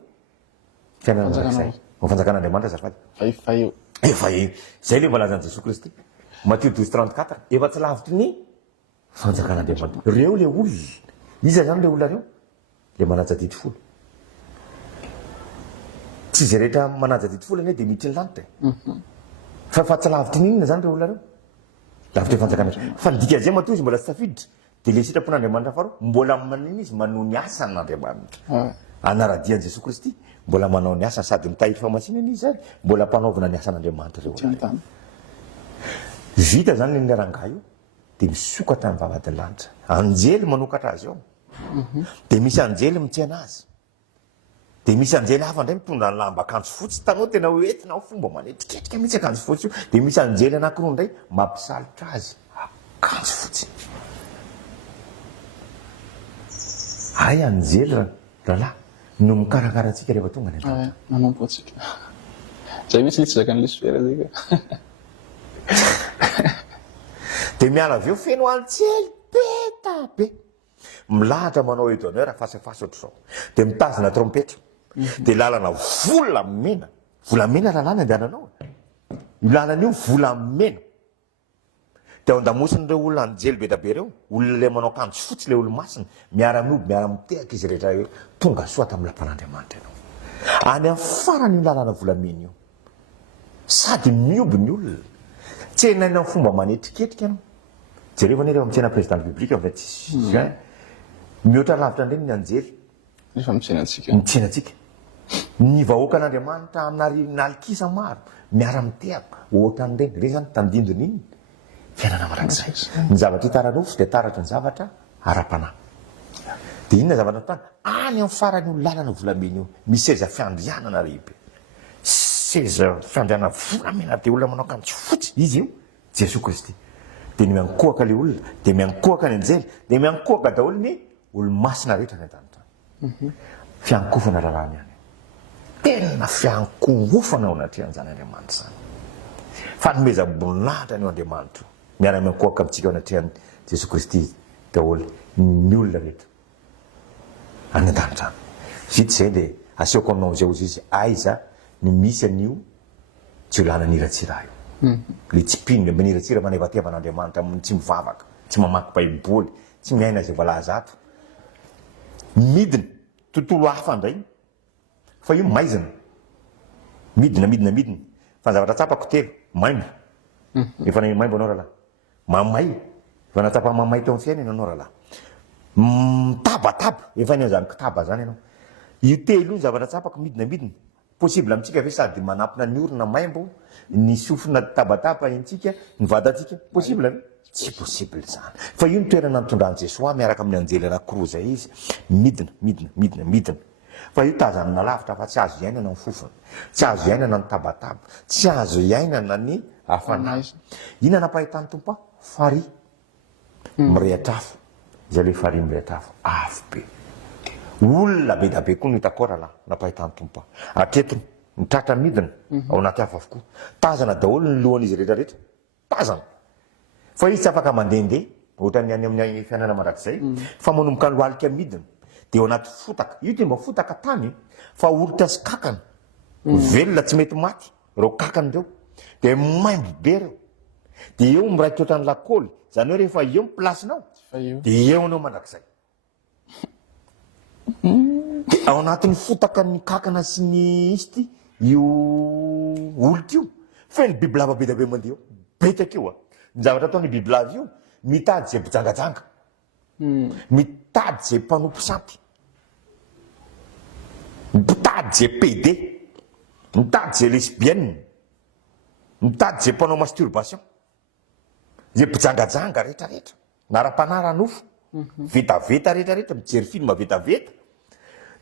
fiainana rak'izay fanjakan'Andriamanitra zafady efa zay le voalazan'i Jesosy Kristy Matthieu 12:34 efa tsy lavitry ny fanjakan'Andriamanitra reo le olona iza zany le olona reo le manaja dity folo tsy zay rehetra manaja dity folo ane de miditry ny lanitra fa tsy lavitry n'inona zany reo olona reo lavitra fanjakan'Andriamanitra fa nidika zay matoa izy mbola tsy tafiditra de le sitrapon'Andriamanitra faharoa mbola maniny izy manao ny asan'Andriamanitra anaradian'i Jesosy Kristy mbola manao ny asany sady mitahiry famasinana izy zany mbola mpanaovina ny asan'Andriamanitra reo olona vita zany ny rangaha io de misokatra ny vavadiny lanitra anjely manokatra azy ao de misy anjely mitsena azy de misy anjely hafa ndray mitondra ny lamba akanjo fotsy tanao tena hoentina ao fomba manetriketrika mihitsy akanjo fotsy io de misy anjely anankiroa ndray mampisalotra azy akanjo fotsy ay anjely rahalahy no mikarakara atsika rehefa tonga ny Andriamanitra manompo atsika zay mihitsy le tsy zakan'ny Lisifera zay ka de miala avy eo feno anjely be tabe milahatra manao edonneur fasafasa ohatr'izao dia mitazona trompetra dia lalana volamena lalàna andehananao io lalana io volamena dia ao andamosiny ireo olona anjely be dabe reo olona le manao akanjo fotsy le olo-masina miara-mioby miara-mitehaka izy rehetra eo tonga soa tamin'ny lampan'Andriamanitra ianao any amin'ny farany io lalana volamena io sady mioby ny olona tsy enaina amin'ny fomba manetriketrika ianao jereo ny reo amin'ny tsena présidente biblika fa tsy mihoatra lavitra indreny ny anjely rehefa mitsenantsika mitsenantsika ny vahoaka an'Andriamanitra amin'n'alikisa maro miara-mitehaka ohatran'ireny reny zany tandindony iny fiainana marak'izay ny zavatra hitararofo dia taratra ny zavatra ara-panahy dia inona zavatra tany any amin'ny farany io lalana volamena io misy seza fiandrianana lehibe seza fiandrianana volamena dia olona manao akanjo fotsy izy io Jesosy Kristy dia ny miankohaka le olona dia miankohaka ny anjely dia miankohaka daholo ny olo-masina rehetra ny an-tany fiankofana lalàna ihany tena fiankohofana ao anatrehan'izany Andriamanitra zany fanomezam-boninahitra ny Andriamanitra miara-miankohaka amintsika ao anatrehan'i Jesosy Kristy daholo ny olona rehetra any an-danitra vita izay dia asehoko aminao izay ozy izy aiza no misy an'io tsy ho lana niratsiraha io le tsy pino le maniratsira manevatevanaandriamanitra tsy mivavaka tsy mamaky baiboly tsy miaina zay voalaza ato midina tontolo hafa ndray fa io maizina midina fa zavatra tsapako telo maimbo efa maimbo anao rahalahy mamay efa natsapa mamay teo amin'ny fiainana anao rahalahy tabataba efa ny zany kitaba zany ianao io telo io zavatra tsapako midina possible amintsika ve sady manampina ny orona maimbo ny sofina tabataba intsika ny vatantsika possible ve tsy possible zany fa io ny toerana nitondran'i Jesosy miaraka amin'ny anjely anankiroa zay izy midina fa io tazanana lavitra fa tsy azo iainana ny fofona tsy azo iainana ny tabataba tsy azo iainana ny hafanahy ina napahitany tompo fary mirehitrafo izay le fary mirehitrafo afo be olona be da be koa nitako rahalahy napahitany tompo atretony mitratra midina ao anaty hafa avokoa tazana daholo ny lohan'izy rehetrarehetra tazana fa izy tsy afaka mandehandeha ohatrany any amin'ny fiainana mandrakizay fa manomboka ny lohalika midina dia ao anaty fotaka io dia mba fotaka tany fa olitra sy kakana velona tsy mety maty reo kakany reo dia maimbo be reo dia eo miraikitra ohatrany lakôly zany hoe rehefa eo miplasinao dia eo anao mandrakizay dia ao anatin'ny fotaka ny kakana sy ny isty io olitra io fa ny bibilava be da be mandeha eo betaka io ny zavatra ataony bibilava io mitady zay mpijangajanga mitady zay mpanompo sampy mitady zay PD mitady zay lesbienne mitady zay mpanao masturbation zay mpijangajanga rehetrarehetra nara-panara nofo vetaveta rehetrarehetra mijery film vetaveta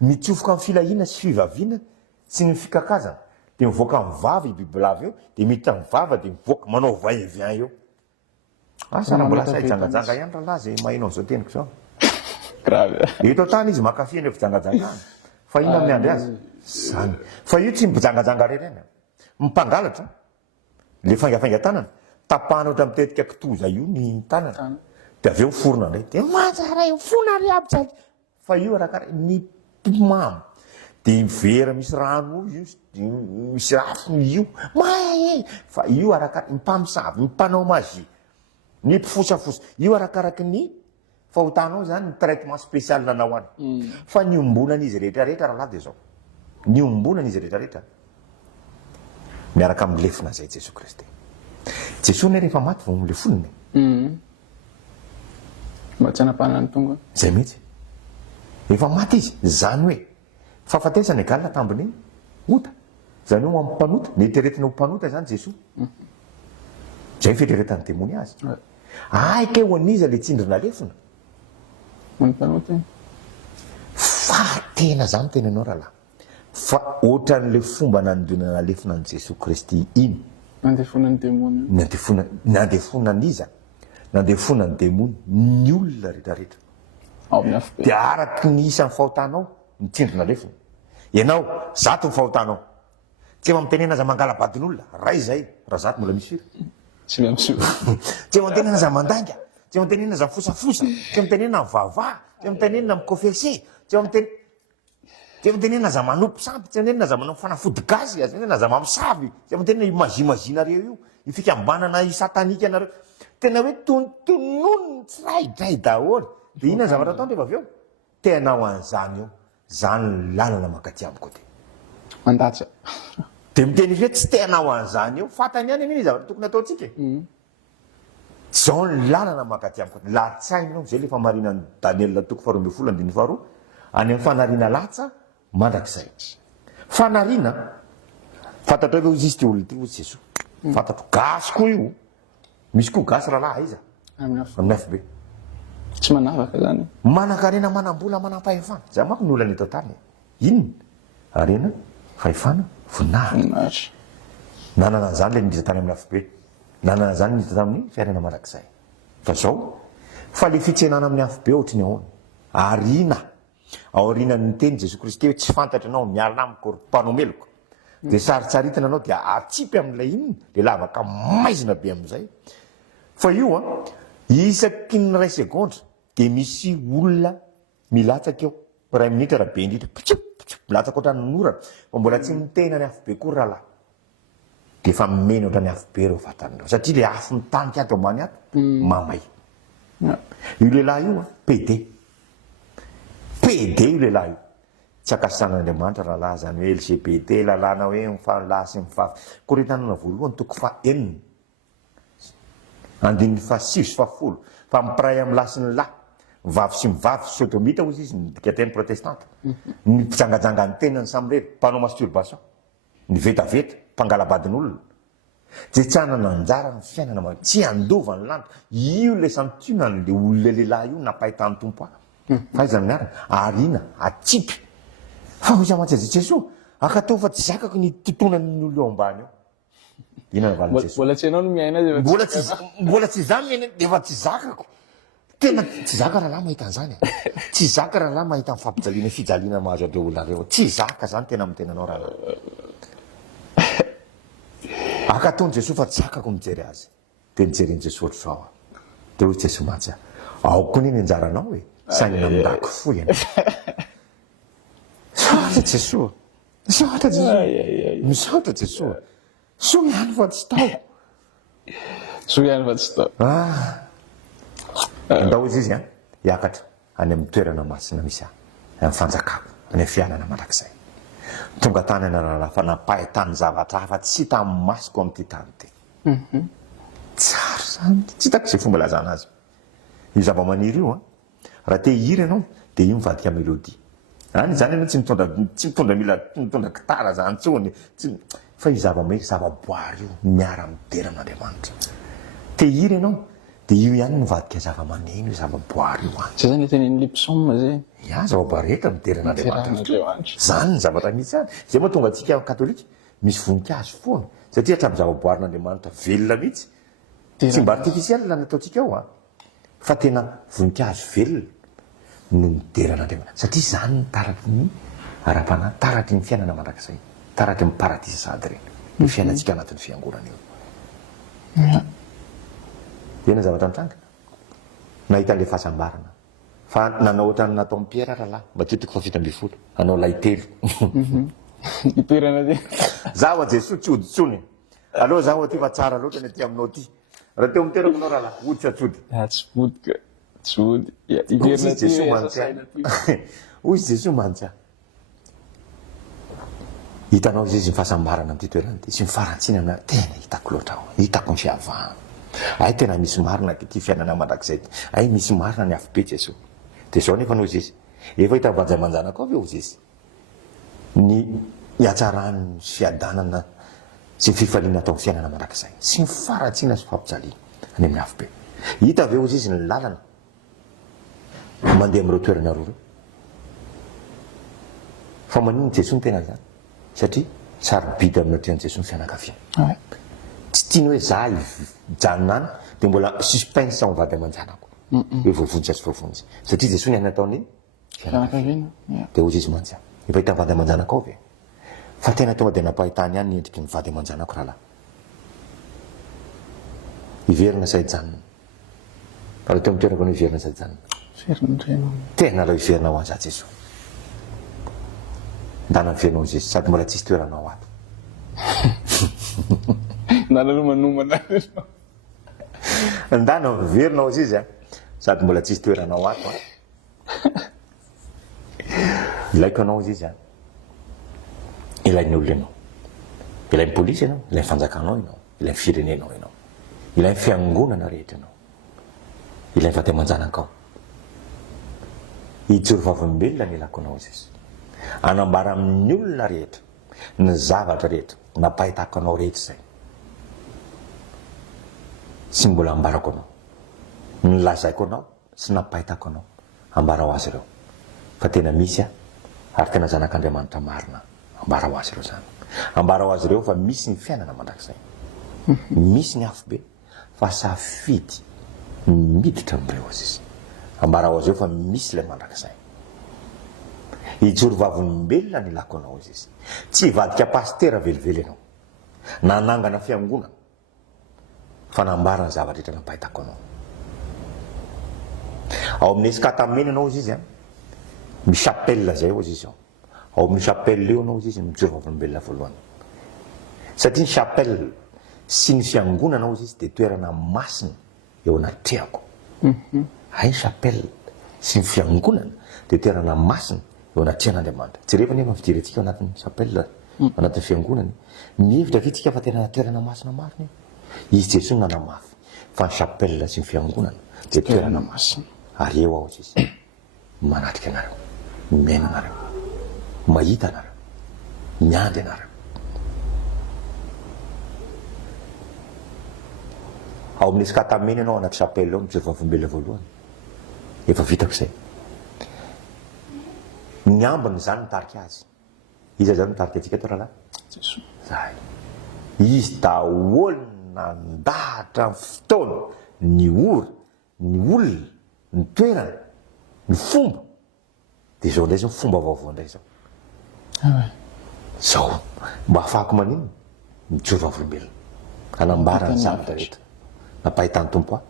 mitsofoka amin'ny filahina sy fivaviana sy ny fikakazana dia mivoaka mivava i bibilava eo dia miditra mivava dia mivoaka manao va-et-vient eo asana mbola say jangajanga ihany rahalahy zay mahainao zao teniko zao grave eto tany izy makafy ny fijangajangana fa ina miandry azy zany fa io tsy mipijangajanga rerena mipangalatra le fangafainga tanana tapahana ohatra mitetika kitoza io ny tanana dia avy eo forona indray dia manjara io fona ry aby fa io arakaraha ny mamy dia vera misy rano io misy rafo io fa io arakaraha mimpamisavy mimpanao magie ny mpifosafosa io arakaraky ny fahotanao zany ny traitement spécial nanao any fa ny ombonan'izy rehetrarehetra rahalahy dia zao ny ombonan'izy rehetrarehetra miaraka amin'ny lefina zay Jesosy Kristy Jesosy ny rehefa maty vao le fonony mba tsy hanapanana ny tonga zay mihitsy efa maty izy zany hoe fahafatesany galina tambiny ota zany hoe mampanota neteretina ho mpanota zany Jesosy zay fitreretany demony azy aika eo aniza le tsindrina lefina manpanota fa tena zany tena anao rahalahy fa ohatran'le fomba nanodonana lefina an' Jesosy Kristy iny nandefonany demony nandefonan'iza nandefonany demony ny olona rehetrarehetra ao amin'ny afo be dia araky ny isan'ny fahotanao nitsindrina lefina ianao zato ny fahotanao tsy efa mitenena aza mangala-badin'olona ray zay raha zato mbola misy firy tsy mihamisy tsy efa mitenena aza mandanga tsy mitenenina za fosafosa, tsy mitenenina mivavah, tsy mitenenina mikofese, tsy mitenenina za manompo sampy, tsy mitenenina za manompo fanafody gasy, tsy mitenenina za mamosavy, tsy mitenenina imazimazínareo io, ifikambanana isatanika anareo. Tena hoe tonontonony tsiraidray daholo. De inona ny zavatra ataony rehefa avy eo? Tena ho an'izany io, zany lalana makaty amiko ty. Mandatsa. De miteny hoe tsy tena ho an'izany io, fantany ihany ny zavatra tokony ataontsika. Zao ny lalana makaty amiko. Latsaina ianao zay lefa marinan'ny Daniel toko 12:12 any amin'ny fanariana latsa mandrakizay. Fanariana fantatrao hoe izy ty olona ty ozy Jesoa. Fantatro gasy koa io. Misy koa gasy rahalahy iza amin'ny FB. Tsy manavaka zany. Manan-karena manam-bola manam-pahefana. Za manko ny olana eto tany. Inona? Arena, fahefana, voninahitra. Nanana an'izany le niditra tany amin'ny FB. Nanana an'izany niditra tamin'ny fiainana mandrakizay. Fa zao, fa le fitsenana amin'ny FB ohatry ny ahoana. Arina. Aorinan'ny teny Jesoa Kristy hoe tsy fantatra anao miala amiko mpanomeloko. De saritsaritina anao dia atsipy amin'ilay inona, le lavaka maizina be amin'izay. Fa io isaky ny ray segondra de misy olona milatsaka eo. Ray minitra raha be indritra. Milatsaka ohatran'ny norana. Fa mbola tsy mitena ny FB koa rahalahy. De fa mena ohatran'ny FB reo vatanireo. Satria le afo mitanika ato ambany ato, mamay. Io lehilahy io PD. PD io lehilahy io. Tsy akasan'Andriamanitra rahalahy zany hoe LGBT lalàna hoe mifalahy sy mivavy. Korintanina voalohany toko 4 andininy 7:10 fa mipiray amin'ny lahy sy ny lahy, mivavy sy mivavy, sodomita hozy izy ny dikateny protestanta. Ny mpijangajanga ny tenany samy rery, mpanao masturbation, ny vetaveta, mpangalabadin'olona. Je tsy hanana anjara ny fiainana tsy andova ny landro. Io le santiona le olona lehilahy io napahitany tompo ahy. Fa izy amin'ny arana, arina, atsipy. Fa hoy zamatsy Jesoa, akatao fa tsy zakako ny totonan'ny olona eo ambany eo. Inona valin'i Jesoa? Mbola tsy ianao no miaina azy. Mbola tsy za miaina efa tsy zakako. Tena tsy zaka rahalahy mahita an'izany. Tsy zaka rahalahy mahita ny fampijaliana fijaliana mahazo andreo olona reo. Tsy zaka zany tena mitenanao rahalahy. Akataon'i Jesoa fa tsy zakako mijery azy. De nijereny Jesoa ohatry zao. De hoy Jesoa mantsy, ao koa ny anjaranao hoe sainina mindako fo ianao. Misaotra Jesoa. Misaotra Jesoa. Misaotra Jesoa. Soa ihany fa tsy tao. Soa ihany fa tsy tao. Ndao izy izy hiakatra any amin'ny toerana masina misy amin'ny fanjakako, any amin'ny fiainana mandrakizay. Tonga tany ana rahalahy fa napahitany zavatra hafa tsy tamin'ny masoko amin'ity tany ty. Tsara zany. Tsy hitako izay fomba lazana azy. Io zava-maniry io raha te hihiry ianao dia io mivadika mélodie. Any zany ianao tsy mitondra mila mitondra gitara zany intsony. Fa io zava-maniry zava-boary io miara mideran'Andriamanitra. Te hihiry ianao dia io ihany mivadika zava-maneno io zava-boary io any. Tsy zany le tenenin'le psaume zay. Ya zava-boary rehetra mideran'Andriamanitra. Zany ny zavatra misy any. Zay moa tonga antsika katolika misy voninkazo foana satria hatramin'ny zava-boarin'Andriamanitra velona mihitsy. Tsy mba artifisialy la nataontsika ao fa tena voninkazo velona no mideran'Andriamanitra. Satria zany ny taratry ny ara-panahy, taratry ny fiainana mandrakizay, taratry ny paradisa sady reny. Ny fiainantsika anatin'ny fiangonana io. Ena zavatra nitranga. Nahita an'ilay fahasambarana. Fa nanao ohatran'ny nataon'i Pierre rahalahy, matetika fa 7:10, anao laitelo. Itoerana ty. Zaho Jesoa tsy oditsony. Aleo zaho aty fa tsara loatra ny aty aminao ty. Raha teo miterako anao rahalahy, ody sa tsy ody? Tsy vodika. Tsy ody. Itoerana ty. Hoy Jesoa mantsy. Hitanao izy ny fahasambarana amin'ity toerana ty. Sy mifarantsina amina tena hitako loatra aho. Hitako ny fiavahana. Ay tena misy marina ty fiainana mandrakizay. Ay misy marina ny afo be Jesoa. Dia zao nefa noho izy. Efa hita vanjaimanjanako avy eo izy. Ny hatsarany fiadanana sy fifaliana atao fiainana mandrakizay. Sy mifaratsiana sy fampijaliana any amin'ny afo be. Hita avy eo izy ny lalana. Mandeha amin'ireo toerana roa. Fa manino Jesoa ny tena zany. Satria sarobidy amin'ny ohatran'i Jesoa ny fianakaviana. Tsy tiany hoe za hijanonany dia mbola suspense ao mivady aman-janako. Hoe voavonjy sy voavonjy. Satria Jesoa ny nataony fianakaviana. dia hoy izy mantsy efa hita mivady aman-janako ao ve? Fa tena tonga dia napahitany ihany ny endriky mivady aman-janako rahalahy. Hiverina say janona. raha teo mitoerako no iverina sady zany Ferinirena. tena alao iverina ho an'zatsy izy ndana fenao izy sady mbola tsisy toeranao ato Nalalo manomana. ndana verinao izy a sady mbola tsisy toeranao ato ilaiko anao izy a ilain'ny olona ianao, ilain'ny polisy ianao, ilain'ny fanjakanao ianao, ilain'ny firenenao ianao, ilain'ny fiangonana rehetra ianao, ilain'ny fahatemanjanakao. Ijoro vavolombelona ny ilako anao izy anambara amin'ny olona rehetra ny zavatra rehetra napahitako anao rehetra izay sy mbola ambarako anao nylazaiko anao sy napahitako anao ambara ho azy ireo fa tena misy ary tena zanak'Andriamanitra marina ambara ho azy ireo zany ambara ho azy ireo fa misy ny fiainana mandrakizay misy ny afobe fa safidy miditra amin'ireo azy izy ambara ho azy ireo fa misy ilay mandrakizay ijoro vavolombelona ny ilako anao izy tsy hivadika pastera velively ianao nanangana fiangonana fa nambara ny zavatra rehetra napahitako anao ao amin'ny esikatamena anao izy izy misy appel zay ao izy ao amin'ny chapelle eo anao izy izy mijoro vavolombelona voalohany satria ny chapelle sy ny fiangonana ao izy dia toerana masina eo anatrehako ay chapelle sy ny fiangonana dia toerana masina eo anatrehan'Andriamanitra tsy rehefa nefa fidiry antsika ao anatin'ny chapelle ao anatin'ny fiangonana mihevitra vitsika fa tena toerana masina marina izy Jesosy nanamafy fa ny chapelle sy ny fiangonana dia toerana masina ary eo ao izy manatrika anareo miaina anareo mahita anareo miandry anareo ao amin'ny esikatamena ianao anaty chapelle ao mijoro vavolombelona voalohany efa vitako izay ny ambiny zany nitarika azy izy zany nitarika atsika tao rahalahy zay izy daholo nandahatra ny fotoana ny ora ny olona ny toerana ny fomba dia zao ndray zao fomba vaovao ndray zao zao mba ahafahako manino mijoro vavolombelona anambara ny zavatra rehetra napahitany tompo aho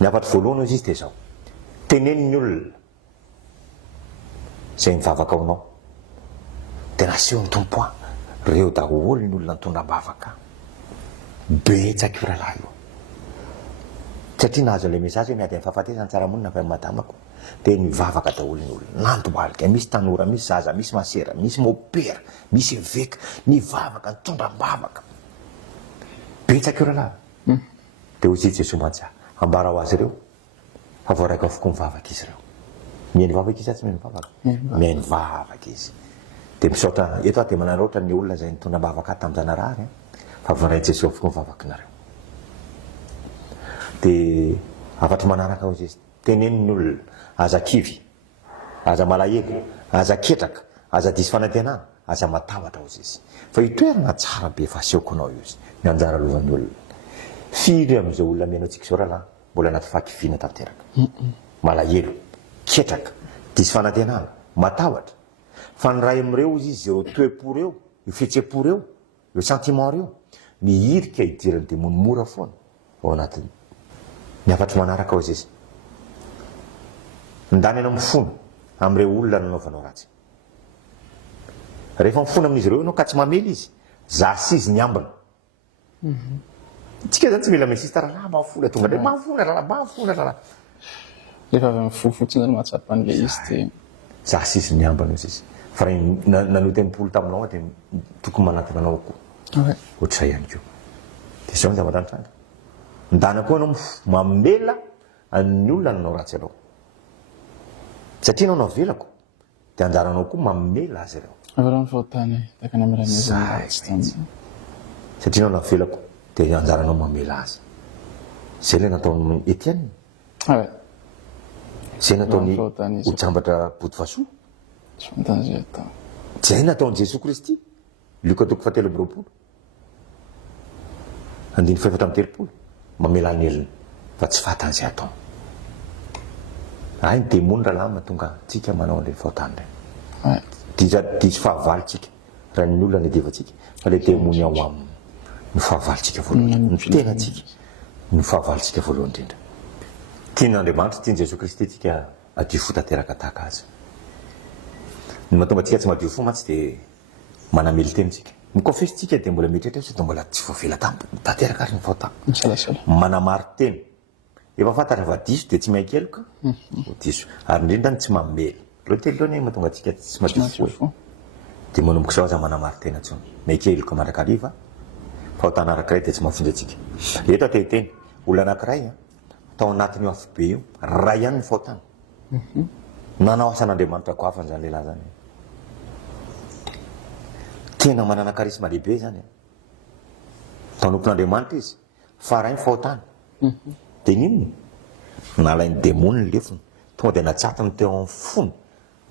ny afatra voalohany izy dia zao teneniny olona zay mivavaka ao anao dia naseho ny tompo aho reo daholo ny olona nitondra bavaka betsaka io rahalahy io satria nahazo an'ilay mesazy hoe miady amin'ny fahafatesana tsaramonina fa madamako dia nivavaka daholo ny olona nandobalika misy tanora misy zaza misy masera misy mopera misy eveka nivavaka nitondra bavaka betsaka io rahalahy dia hozy Jesosy mantsy ambara ho azy ireo fa voaraiko avokoa mivavaka izy ireo mihainy vavaka izy tsy mihainy vavaka mihainy vavaka izy dia misaotra eto dia mananaotra ny olona zay nitondra bavaka tamin'ny zanarary fa voaray Jesosy avokoa mivavaka nareo dia afatra manaraka ao izy teneniny olona aza kivy aza malahelo aza ketraka aza disy fanantenana aza matahotra ao izy fa itoerana tsara be fa asehoko anao io izy ny anjara lovan'ny olona firy amin'izao olona mihaino antsika zao rahalahy mbola anaty fahakiviana tanteraka malahelo ketraka disy fanantenana matahotra fa ny ray amin'ireo izy izy ireo toe-po reo io fihetsem-po reo io sentiment reo ny hirika hidirany dia monimora foana ao anatiny ny afatra manaraka ao izy izy ndany anao mifono amin'ireo olona nanaovanao ratsy rehefa mifono amin'izy ireo ianao ka tsy mamely izy zasy izy ny ambina tsika zany tsy mila mesista rahalahy mahafona tonga ndray mahafona rahalahy rehefa avy amin'ny fo fotsiny zany mahatsapa an'ilay izy dia zasy izy ny ambina izy izy fa raha nanoty am-polo taminao dia tokony manatona anao koa ohatr'izay ihany koa dia zao ny zavatra nitranga ndana koa anao mamela ny olona nanao ratsy anao satria anao navelako dia anjaranao koa mamela azy ireo avy fahotany takana miran'izay satria anao navelako dia anjaranao mamela azy zay ilay nataony Etienne zay nataony Ojambatra Botovasoa zay nataony Jesosy Kristy Luka 7:20 andiny 7:30 mamela ny elina fa tsy fatan'izay atao ay ny demony rahalahy mahatonga tsika manao an'ilay fahotany iray diso fahavalitsika raha ny olona ny devatsika fa ilay demony ao aminy ny fahavalitsika voalohany ny tenatsika ny fahavalitsika voalohany indrindra tian'Andriamanitra tian Jesosy Kristy tika adio fo tanteraka tahaka azy. Ny mahatonga antsika tsy madio fo mantsy dia manamely tenintsika. Mikonfesitsika dia mbola mieritreritra sy dia mbola tsy voafela tanteraka ary ny fahotana. Misalasala. Manamary teny. Efa fantatra fa diso dia tsy miankeloka. Diso. Ary indrindra tsy mamely. Loateloany mahatonga antsika tsy madio fo. Dia manomboka izao aza manamary tena intsony. Miankeloka mandrakariva. Fahotana anankiray dia tsy mahafonjy antsika. Eto atehiteny. Olona anankiray tao anatin'ny afo be io, ray ihany ny fahotana. Nanao asan'Andriamanitra ko hafa zany lehilahy zany. Tena manana karisma lehibe zany. Tanompon'Andriamanitra izy, fa ray ny fahotana. Dia ninona? Nalainy demony ny lefony, tonga dia natsatony teo amin'ny fony.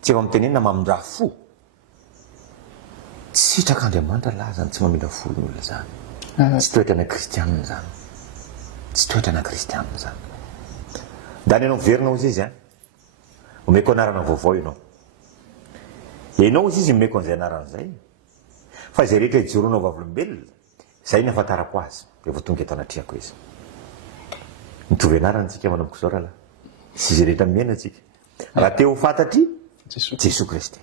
Tsy efa mitenena mamindra fo. Tsy hitrak'Andriamanitra lahy zany, tsy mamindra fo ny olona zany. Tsy toetrana kristianina zany. Tsy toetrana kristianina zany. Dany ianao miverina ozy izy, omeko anarana vaovao ianao. Ianao ozy izy omeko an'izay anarana izay. Fa izay rehetra ijoroanao vavolombelona, izay ny ahafantarako azy, dia vao tonga eto anatriako izy. Mitovy anarana antsika manomboka izao rahalahy. Sy izay rehetra miaina antsika. Raha te ho fantatry Jesosy Kristy.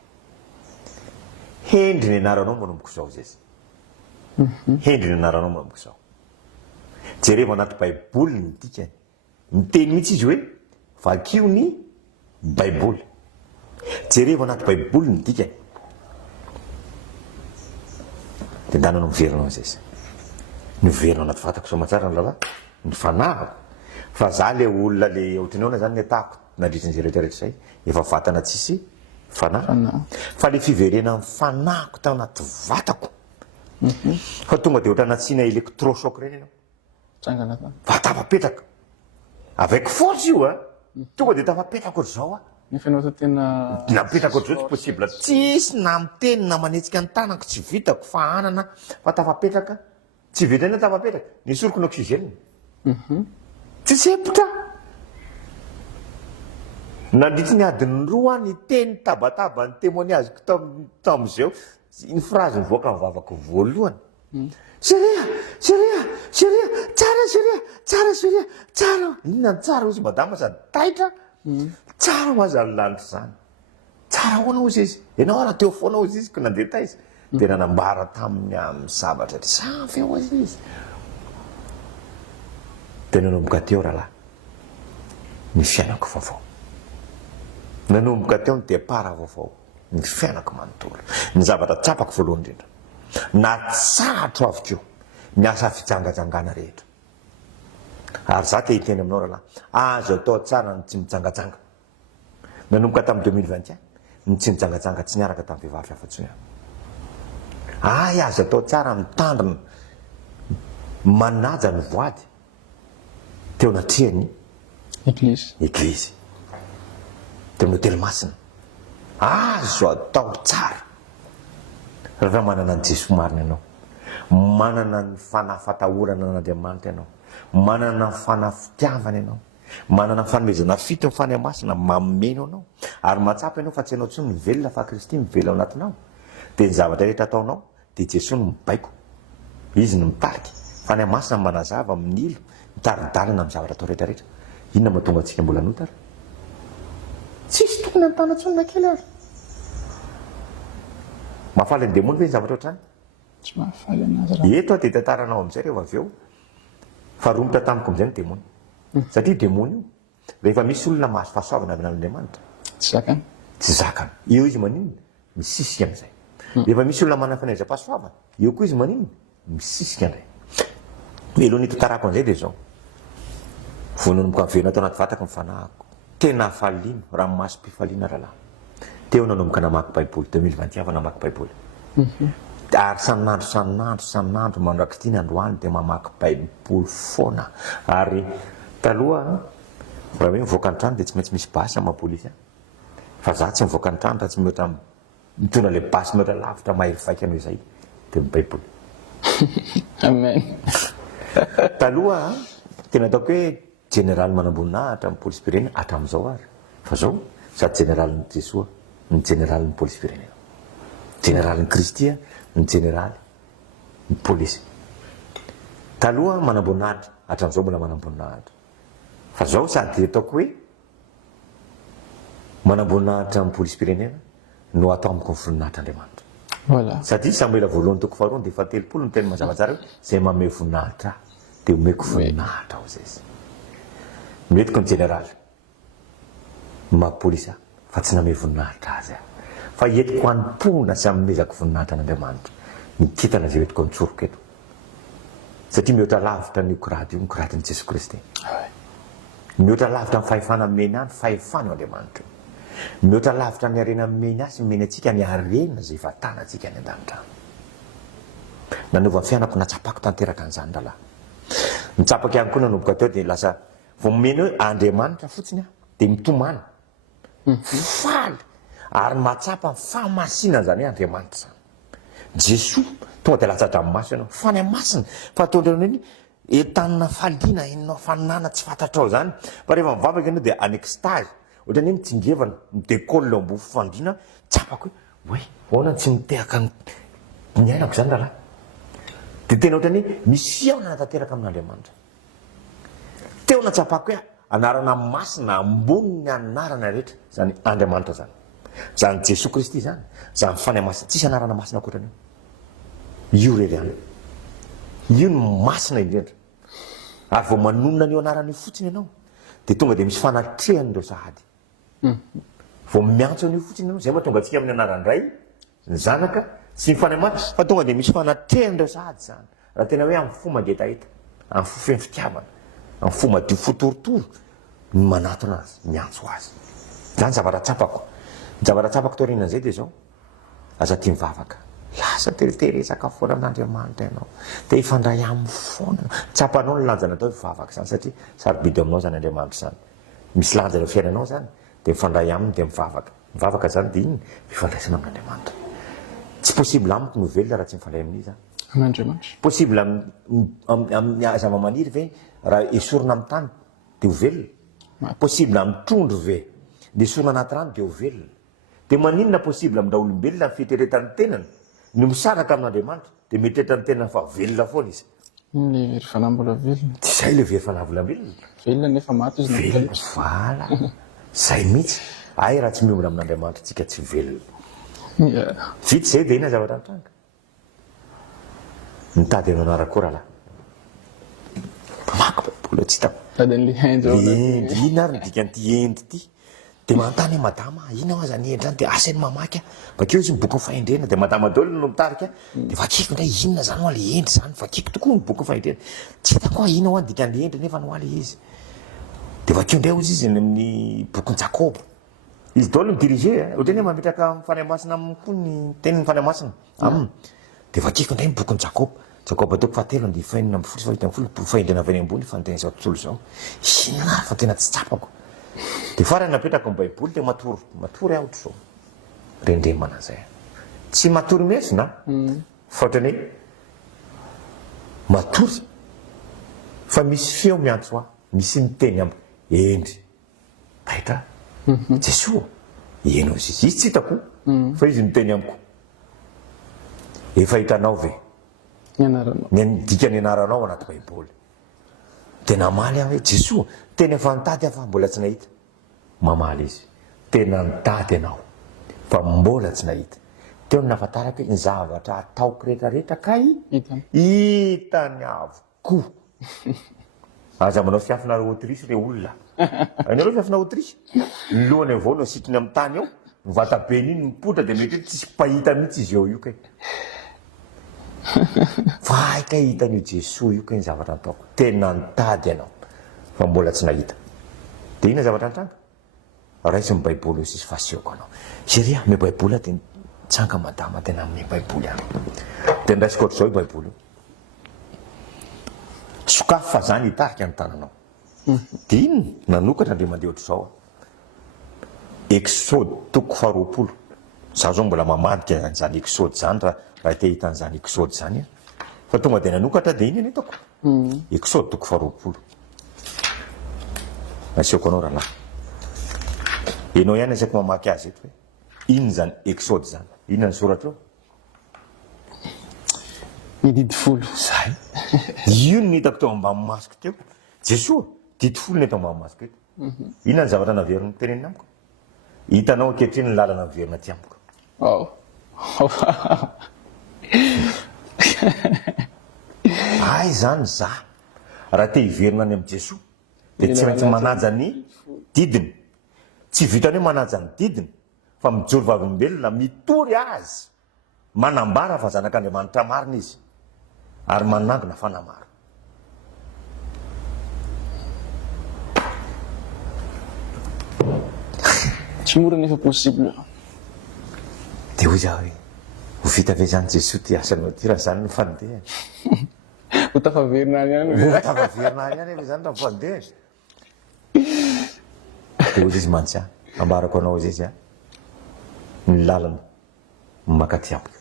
Hendry ny anaranao manomboka izao izy. Hendry ny anaranao manomboka izao. Jereva anaty baiboly ny dikany. Miteny mihitsy izy hoe vakio ny baiboly. Jereva anaty baiboly ny dikany. Dia ndananao miverinao izy. Ny verinao anaty vatako so matsara ny lala. Ny fanahako. Fa za le olona le ohatranao zany ny atako nandritra ny rehetrarehetra izay. Efa vatana tsisy fanahy. Fa le fiverena ny fanahako tao anaty vatako. Fa tonga dia ohatrana tsina électrochoc reny ianao. Va tafapetraka. Avec force io tonga dia tafapetraka ohatr'izao Nefa anao tena napetraka ohatr'izao tsy possible. Tsisy na miteny na manetsika ny tanako tsy vitako fa anana fa tafapetraka. Tsy vitana tafapetraka. Nisoroko ny oxygène. Tsy sepotra. Nandritra ny adiny roa ny teny tabataba ny témoignage tao amin'izao. Ny phrase nivoaka ny vavako voalohany. Chéria, tsara chéria. Inona ny tsara ozy madama sady taitra. Tsara ho azy lanitra zany. Tsara hoana ozy izy. Ianao raha teo foana ozy izy ko nandeha taiza. Dia nanambara tamin'ny amin'ny zavatra samy eo ozy izy. Dia nanomboka teo rahalahy. Ny fiainako vaovao. Nanomboka teo ny départ vaovao. Ny fiainako manontolo. Ny zavatra tsapako voalohany indrindra. Natsatro avy keo miasa fijangajangana rehetra. Ary za te hiteny aminao rahalahy, azo atao tsara ny tsy mijangajanga. Nanomboka tamin'ny 2021 ny tsy mijangajanga tsy niaraka tamin'ny vehivavy afa-tsony. Azo atao tsara mitandrina manaja ny voady teo anatrihan'ny eglizy teo amin'ny hotely masina. Azo atao tsara raha manana ny Jesosy marina ianao, manana ny fanafatahorana an'Andriamanitra ianao, manana ny fanafitiavana ianao, manana ny fanomezana fito ny fanahy masina mameno anao, ary matsapa ianao fa tsy ianao tsony mivelona fa Kristy mivelona ao anatinao. Dia ny zavatra rehetra ataonao dia Jesosy no mibaiko, izy no mitariky, fanahy masina manazava amin'ny ilo, mitaridalana amin'ny zavatra atao rehetrarehetra. Inona mahatonga antsika mbola anotara? Tsisy tokony antana tsony na kely ary. Mahafaly ny demony ve ny zavatra ohatrany? Tsy mahafaly anazy. Eto dia tantaranao amin'izay rehefa avy eo fa rombotra tamiko amin'izay ny demony. Satria demony io rehefa misy olona mahazo fahasoavana avy amin'Andriamanitra tsy zakany. Eo izy maninona? Misisika amin'izay. Rehefa misy olona manana fahaizam-pahasoavana, eo koa izy maninona? Misisika indray. Melohan'ny hitantarako an'izay dia izao. Vonanomboka miverina tao anaty vatako ny fanahako. Tena faliana, ranomasom-pifaliana rahalahy. Teo nanomboka namaky baiboly 2021 fa namaky baiboly. Ary sanandro mandrakitia ny androany dia mamaky baiboly foana. Ary taloha raha hoe mivoaka ny trano dia tsy maintsy misy basy amin'ny polisy. Fa za tsy mivoaka ny trano raha tsy mihoatra mitondra le basy mihoatra lavitra mahery vaika anao izay dia ny baiboly. Amen. Taloha tena ataoko hoe général manambonina amin'ny polisy firenena hatramin'izao ary. Fa zao sady général ny Jesosy ny général ny polisy firenena. Général ny Kristy ny général ny polisy. Taloha manamboninahitra hatramin'izao mbola manamboninahitra. fa zao sady ataoko hoe manamboninahitra amin'ny polisy-pirenena no atao amiko ny voninahitr'Andriamanitra Voilà. satria Samuela voalohany toko faharoa dia fatelopolo no teny mazava tsara hoe zay manome voninahitra dia omeko voninahitra ao zay izy. Metiko ny generaly mapolisa fa tsy name voninahitra azy fa entiko anompona sy amezako voninahitra an'Andriamanitra nikitana zay entiko nitsoroka eto satria mihoatra lavitra ny korady io ny koradin'i Jesoy Kristy mihoatra lavitra ny fahefana meny any fahefana io Andriamanitra mihoatra lavitra ny arena meny azy meny atsika ny arena zay vatana atsika any an-danitra nanova ny fianako natsapako tanteraka an'izany ralahy nitsapaka ihany koa nanomboka teo dia lasa vao meny hoe Andriamanitra fotsiny dia mitomany faly ary matsapa fahamasina zany hoe Andriamanitra zany Jesosy tonga dia latsatra amin'ny maso ianao fany masina fa ataondrano iny entanina faliana enao faninana tsy fantatrao zany fa rehefa mivavaka ianao dia any extase ohatrany hoe mitsingevana midécolle ambony fandriana tsapako hoe ahoana tsy mitehaka ny ainako zany rahalahy dia tena ohatrany hoe misy aona natateraka amin'Andriamanitra teo natsapako hoe anarana masina ambony ny anarana rehetra zany Andriamanitra zany zany Jesosy Kristy zany zany fany masina tsisy anarana masina akoatrany io rery any io ny masina indrindra ary vao manonona n'io anarana io fotsiny ianao dia tonga dia misy fanatrehany ireo sahady vao miantso an'io fotsiny ianao zay ma tonga atsika amin'ny anarany ray ny zanaka sy ny fany masina fa tonga dia misy fanatrehany ireo sahady zany raha tena hoe amin'ny fo mangetaheta amin'ny fo feno fitiavana amin'ny fo madio fotorotoro ny manatona azy miantso azy zany zavatra tsapako ny zavatra tsapako tao rinan'izay dia zao aza tia mivavaka lasa teriteresaka foana amin'Andriamanitra ianao dia ifandray amin'ny foana tsapanao ny lanjana tao mivavaka zany satria sarobidy aminao zany Andriamanitra zany misy lanjana eo fiainanao zany dia mifandray aminy dia mivavaka zany dia iny fifandraisana amin'Andriamanitra tsy possible amiko no velona raha tsy mifandray amin'izy zany Amin'Andriamanitra. possible amin'ny zava-maniry ve raha esorina amin'ny tany dia ho velona possible amin'ny trondro ve dia esorina anaty rano dia ho velona dia maninona possible amin'ny olombelona ny fieritreretany tenany no misaraka amin'Andriamanitra dia mieritreretany tenany fa velona foana izy Ny very fanambola velona. dia zay le very fanavolamvelona Velona nefa maty izy velona navelatra. vala zay mihitsy ay raha tsy miomana amin'Andriamanitra tsika tsy velona vitsy zay dia ina zavatra nitranga nitady anao anarako rahalahy mamaky baiboly tsy hitako Tady an'le hainjo ao anaty- endy ina ary ny dikan'ity endy ity dia manontany hoe madama ina ho aza ny endry zany dia asany mamaky vakeo izy ny boky ny fahendrena dia madama daolo no mitarika dia vakiko ndray inona zany ho ale endry zany vakiko tokoa ny boky ny fahendrena tsy hitako hoe ina ho any dikan'le endry nefa no ale izy dia vakeo ndray ozy izy amin'ny bokyny Jakoba izy daolo ny dirige ohatrany hoe mametraka mifanahy masina amin'ny koa ny tenin'ny mifanahy masina aminy dia vakiko ndray ny bokyny Jakoba toko fahatelo ny fahenina amby folo fahita amby folo fahendrena avy any ambony fanteny zao tontolo zao inona fa tena tsy tsapako dia farany napetraka ny baiboly dia matory aotro zao rendremana zay tsy matory mesina fa ohatrany hoe matory fa misy feo miantso aho misy miteny amiko endry bahitra Jesosy ianao izy tsy hitako fa izy miteny amiko efa hitanao ve Ny anaranao. ny dikany anaranao anaty baiboly dia namaly aho hoe Jesosy tena efa nitady aho fa mbola tsy nahita mamaly izy tena nitady ianao fa mbola tsy nahita teo ny nahafantarako hoe ny zavatra ataoko rehetrarehetra kay Hitany. hitany avokoa aza manao fiafina Aotrisy re olona ainareo fiafina Aotrisy lohany avao no asitriny amin'ny tany ao ny vatabeny iny mipotra dia mety hoe tsisy mpahita mihitsy izy eo io kay fa aika hitan'io Jesosy io kay ny zavatra nataoko tena nitady ianao fa mbola tsy nahita dia ina zavatra nitranga raisy ny baiboly io sisy faseoko anao seria me baiboly dia tsanga madama tena amin'ny baiboly any dia ndraisiko ohatr'izao i baiboly io sokafo fa zany hitarika ny tananao dia inona nanokatra ndre mandeha ohatr'izao exode toko faharoapolo zaho zao mbola mamadika zany exode zany raha te hitan'izany exode zany fa tonga dia nanokatra dia iny ny hitako exode toko faharoapolo asiako anao rahalahy ianao ihany asaiko mamaky azy eto hoe iny zany exode zany inona ny soratra eo Ny didy folo. zay io ny hitako teo ambany masoko teo Jesosy titofolo ny eto mahamasoko eto inona ny zavatra naveriny tenenina amiko hitanao ankehitriny ny lalana miverina ty amiko ay zany za raha te hiverina any amin'i Jesoa dia tsy maintsy manaja ny didiny tsy vitany hoe manaja ny didiny fa mijoro vavolombelona mitory azy manambara fa zanak'Andriamanitra marina izy ary manangona fanamaro tsy mora nefa possible dia hoy za hoe ho vita ve zany Jesoa ty asanao ty raha zany no fandeha ho tafaverina any ihany tafaverina any ihany efa zany raha fandeha dia hoy izy mantsy ambarako anao izy izy ny lalana makaty amiko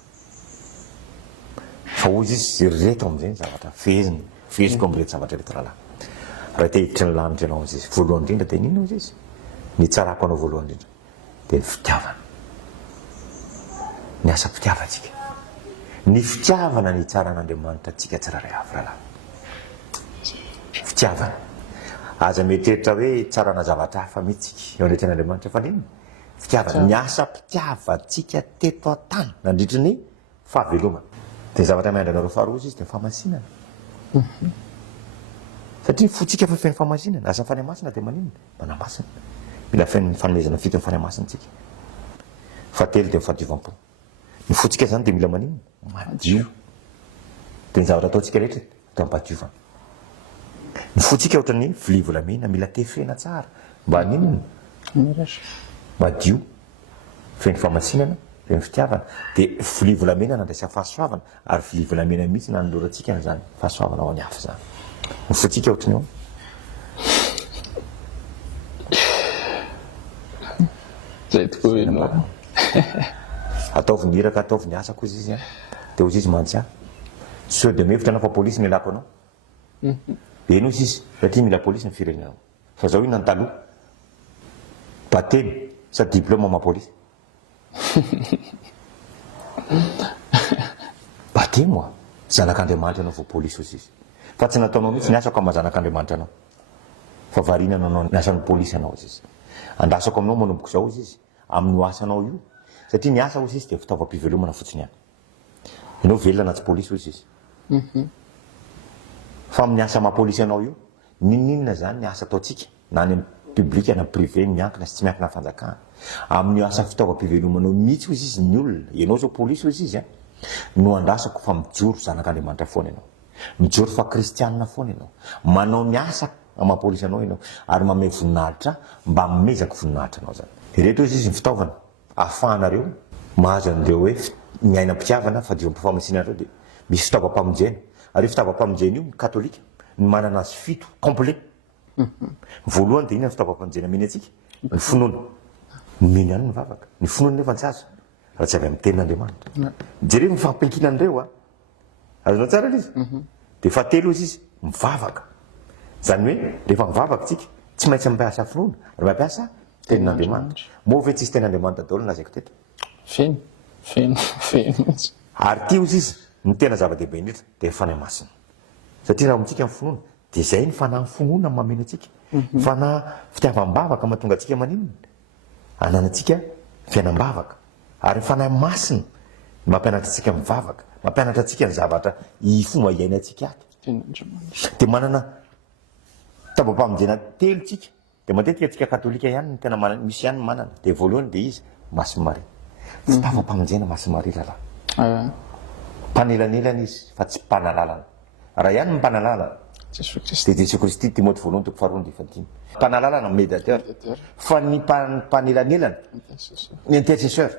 fa hoy izy reto am'izay ny zavatra feziko am'reto zavatra reto rahalahy raha te hiditry ny lanitra ianao izy izy voalohany indrindra dia nino izy izy ny tsarako anao voalohany indrindra dia ny fitiavana ny asa fitiavantsika ny fitiavana ny tsara an'Andriamanitra atsika tsiraray avy rahalahy fitiavana aza mietreritra hoe tsarana zavatra hafa mihitsika eo andretran'Andriamanitra fa nino fitiavana ny asa mpitiavantsika teto an-tany nandritry ny fahavelomana dia zavatra miandranareo faharoa izy dia famasinana satria fotsika fa feno famasinana asa fany masina dia maninona manamasina mila fanomezana fito ny fany masinatsika fahatelo dia mifahadiovampo ny fotsika zany dia mila maninona madio dia ny zavatra ataontsika rehetra dia mampadiovana ny fotsika ohatran'ny vilia volamena mila tefrena tsara mba ninona madio feno famasinana feno fitiavana dia vilia volamena nandraisa fahasoavana ary vilia volamena mihitsy nanolorantsika n'izany fahasoavana ao any hafa zany ny fotsika ohatrany eo zay tokoa enao ataovy ny iraka ataovy ny asa kozy izy dia ozy izy mantsy sao de mevitra anao fa polisy ny alako anao dia eno izy izy satria mila polisy ny firenenao fa zao inona ny taloha batemy sa diplôme mapolisy batemy a zanak'Andriamanitra anao vo polisy ozy izy fa tsy nataonao mihitsy ny asako amin'ny zanak'Andriamanitra anao fa varinana anao ny asan'ny polisy anao izy izy andasako aminao manomboko zao izy izy amin'ny asanao io satria ny asa ozy izy dia fitaovam-pivelomana fotsiny any ianao velona na tsy polisy ozy izy fa amin'ny asa mahapolisy anao io ninninona zany ny asa ataontsika na any amin'ny publika na privé miankina sy tsy miankina fanjakana amin'ny asa fitaovam-pivelomanao mihitsy ozy izy ny olona ianao zao polisy ozy izy no andasako fa mijoro zanak'Andriamanitra foana ianao mijoro fa kristianina foana ianao manao ny asa mahapolisy anao ianao ary mamay voninahitra mba memezako voninahitra anao zany rehetra ozy izy ny fitaovana ahafahanareo mahazo an'ireo hoe miaina-pitiavana fa diom-pifamasinana reo dia misy fitaovam-pamonjena ary fitaovam-pamonjena io ny katolika ny manana azy fito complet voalohany dia inona ny fitaovam-pamonjena miny atsika ny finoana miny ihany ny vavaka ny finoana nefa tsy azo raha tsy avy amin'ny tenin'Andriamanitra jereo mifampiankinan'ireo azonao tsara izy dia fahatelo izy izy mivavaka zany hoe rehefa mivavaka tsika tsy maintsy mampiasa finoana ary mampiasa tenin'Andriamanitra moa ve tsisy tenin'Andriamanitra daholo lazaiko teto feno ary ty ozy izy ny tena zava-dehibe indrindra dia fanahy masina satria raha amintsika ny finoana dia zay ny fanahy finoana mamena atsika fanahy fitiavam-bavaka mahatonga atsika maninona ananantsika fiainam-bavaka ary fanahy masina mampianatra atsika mivavaka mampianatra atsika ny zavatra fomba iainantsika aty dia manana fitaovam-pamonjena telo tsika dia matetika atsika katolika ihany ny tena misy ihany manana dia voalohany dia izy masimary fitaovam-pamonjena masimary lalahy mpanelanelana izy fa tsy mpanalalana raha ihany ny mpanalalana dia Jesosy Kristy Timothée voalohany toko faharoa dia fadimy mpanalalana médiateur fa ny mpanelanelana ny intercesseur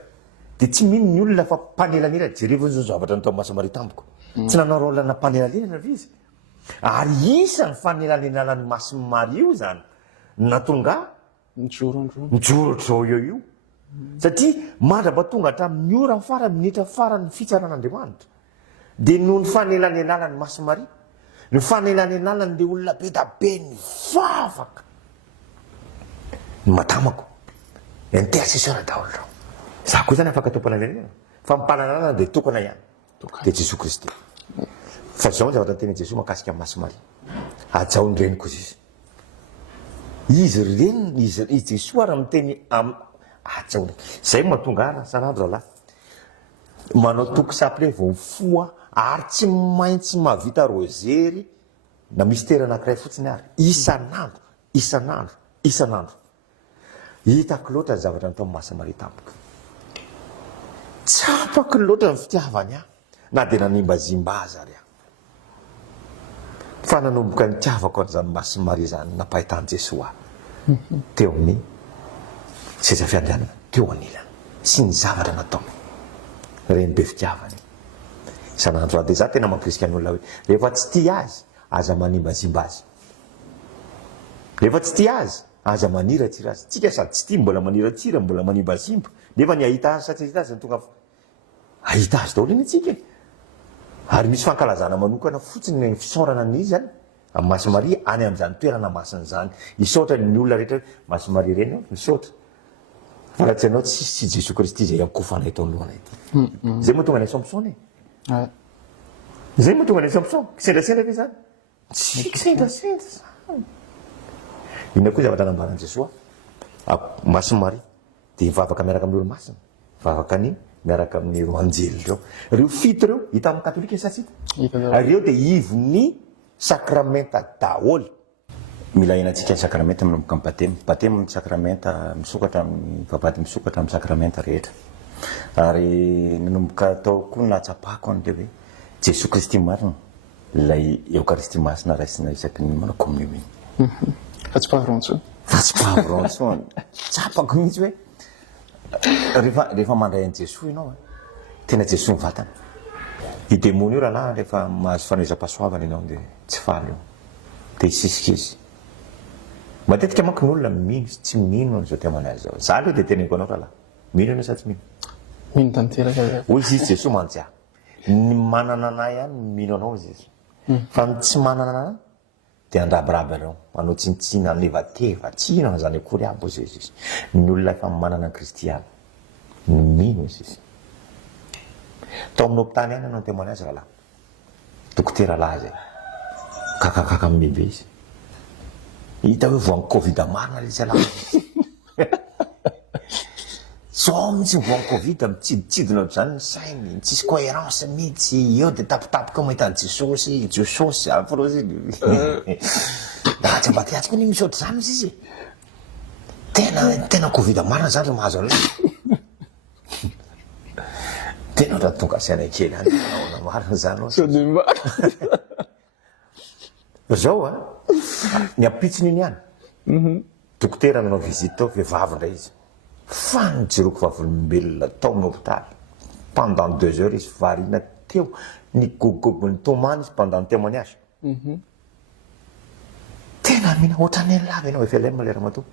dia tsy mino ny olona fa mpanelanelana jerevony zao zavatra natao masimary tampoka tsy nanao rolana mpanelanelana fa izy ary isany fanelanelana ny masimary io zany natonga mijoro ohatr'izao io satria mandraba tonga hatramin'ny ora farany minitra farany fitsaran'Andriamanitra dia noho ny fanelanelana ny masimary ny fanelanelana ny le olona be da be ny vavaka ny matamako intercesseur daholo reo za koa zany afaka atao mpananelana fa mpananalana dia tokana ihany dia Jesosy Kristy fa zao ny zavatra ny tena Jesosy mahakasika amin'ny masimary ajaony reniko izy izy reny izy Jesoa raha miteny atsaona zay mahatonga ara sanandro ralahy manao tokosapy hoe voafoa ary tsy maintsy mahavita rozery na mistera anankiray fotsiny ary isan'andro hitako loatra ny zavatra natao Masamari tampoka tsapako loatra ny fitiavany na dia nanimbazimba azy ary fa nanomboka nitiavako an'izany Masamari zany napahitany Jesoa teo amin'ny seza fiandianana teo anilana sy ny zavatra natao reny be fitiavany isan'andro dia za tena mampirisika ny olona hoe rehefa tsy tia azy aza manimbazimba azy, rehefa tsy tia azy aza maniratsira azy. Tsika sady tsy tia mbola maniratsira mbola manimbazimba nefa ny ahita azy satria hita azy ny tonga ahita azy daholo iny tsika ary misy fankalazana manokana fotsiny ny fisaorana n'izy any amin'ny Masamari any amin'izany toerana masina zany isaotra ny olona rehetra Masamari reny misaotra fa raha tsy ianao tsy Jesoa Kristy zay ankofana eto anoloana ity zay mahatonga ny Samson zay mahatonga ny Samson kisendrasendra ve zany tsy kisendrasendra zany inona koa zavatra nambaran'i Jesoa Masamari dia mivavaka miaraka amin'ny olo masina mivavaka ny miaraka amin'ny ro anjely reo fito reo hita amin'ny katolika sa tsy hita reo dia ivony sakramenta daholo mila hainantsika ny sakramenta manomboka amin'ny batema ny sakramenta misokatra vavady misokatra amin'ny sakramenta rehetra ary nanomboka tao koa natsapako an'ilay hoe Jesoa Kristy marina ilay Eucharistie masina raisina isaky ny manao communion fa tsy pahavrontsony tsapako mihitsy hoe rehefa mandray an'i Jesoa ianao tena Jesoa ny vatana i demony io rahalahy rehefa mahazo fanoizam-pahasoavana ianao dia tsy faly io dia hisisika izy matetika manko ny olona mino tsy mino zao tena manazy zao za aloha dia teneniko anao rahalahy mino ianao sa tsy mino tanteraka hoy izy Jesoa mantsy ny manana anay ihany mino anao izy fa ny tsy manana anay dia andrabiraby anao manao tsinitsina nevateva tsy inona zany akory aby izy izy ny olona efa manana kristiana ny mino izy izy tao amin'ny hopitany ihany anao temony azy rahalahy dokotera lahy zay kakakaka amin'ny bebe izy hita hoe voan'ny Covid marina izy alahy zao mihitsy voan'ny Covid mitsiditsidina zany ny sainy tsisy cohérence mihitsy eo dia tapitapoka mahita ny Jesosy afrozy tsy mba tiatsy koa ny misaotra zany izy izy tena Covid marina zany ry mahazo alahy tena ohatran'ny tonga saina kely any naona marina zany zao ny ampitsiny iny ihany dokotera nanao vizity tao vehivavy indray izy fa nijeroko vavolombelona tao amin'ny hôpitaly pendant 2 heures izy variana teo ny gogogony tomany izy pendant ny témoignage tena mihina ohatran'ny lava ianao efa ilay malera matoa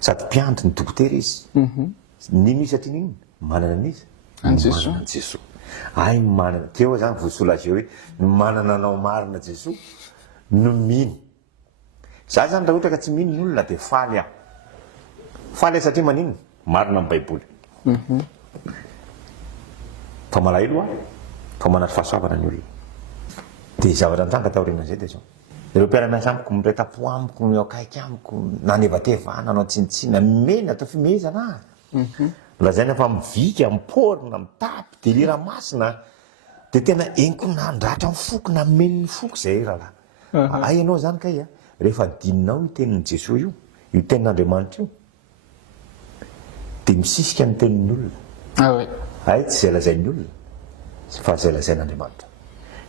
sady mpiandry ny dokotera izy nino izy satria nino manana an'izy manana Jesoa ay manana teo zany voasolazeo hoe manana anao marina Jesoa no mino za zany raha ohatra ka tsy mino ny olona dia faly satria manino marina amin'ny baiboly fa malahelo fa manatry fahasoavana ny olona dia zavatra nitranga taorian'izay dia zao ireo mpiara-miasa amiko miretam-po amiko miakaiky amiko nanevateva nanao tsinitsina mena atao fimehezana lazaina fa mivika miporina mitapy delira masina dia tena eniko nandratra mifoko na meniny foko zay rahalahy ay ianao zany kay rehefa dininao io tenin'ny Jesoa io tenin'Andriamanitra io dia misisika ny tenin'ny olona ay tsy zay lazain'ny olona fa zay lazain'Andriamanitra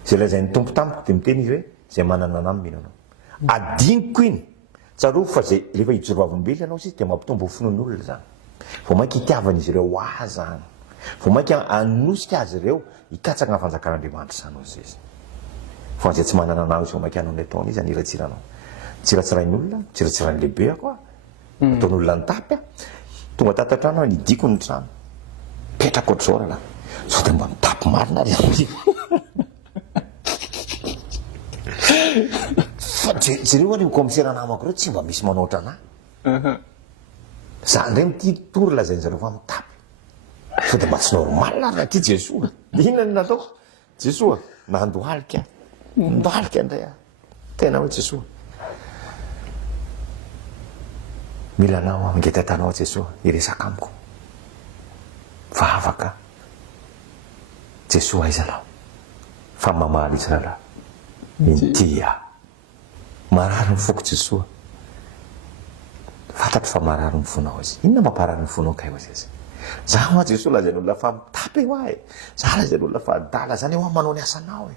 zay lazain'ny tompo tampoka dia miteny izy hoe zay manana anay mino anao adiniko iny tsaroa fa zay rehefa hijoro vavolombelona ianao izy dia mampitombo fonon'ny olona zany vao mainka hitiavan'izy ireo azy any vao mainka anosika azy ireo hikatsaka ny fanjakan'Andriamanitra zany ozy izy fa zay tsy manana anao izy vao mainka hanao ny ataony izy aniratsiranao tsiratsirain'ny olona tsiratsiran'ny lehibe ako ataon'olona ny tapy tonga tatantrano ny diko ny trano petraka ohatr'izao rahalahy sao dia mba mitapy marina ry fa jereo any commissaire namako ireo tsy mba misy manoatra anahy za ndray mity tory lazainy zareo fa mitapy sao dia mba tsy normal raha ty Jesoa inona ny nataoko Jesoa nandohalika ndalika indray tena hoe Jesoa mila anao angeta tanao Jesosy iresaka amiko fa afaka Jesosy aiza lao fa mamaly izy rahalahy inty aho marary ny foko Jesosy fantatro fa marary ny fonao izy inona mamparary ny fonao kay ozy za moa Jesosy lazain'olona fa mitapy eo ahy za lazain'olona fa dala zany eo manao ny asanao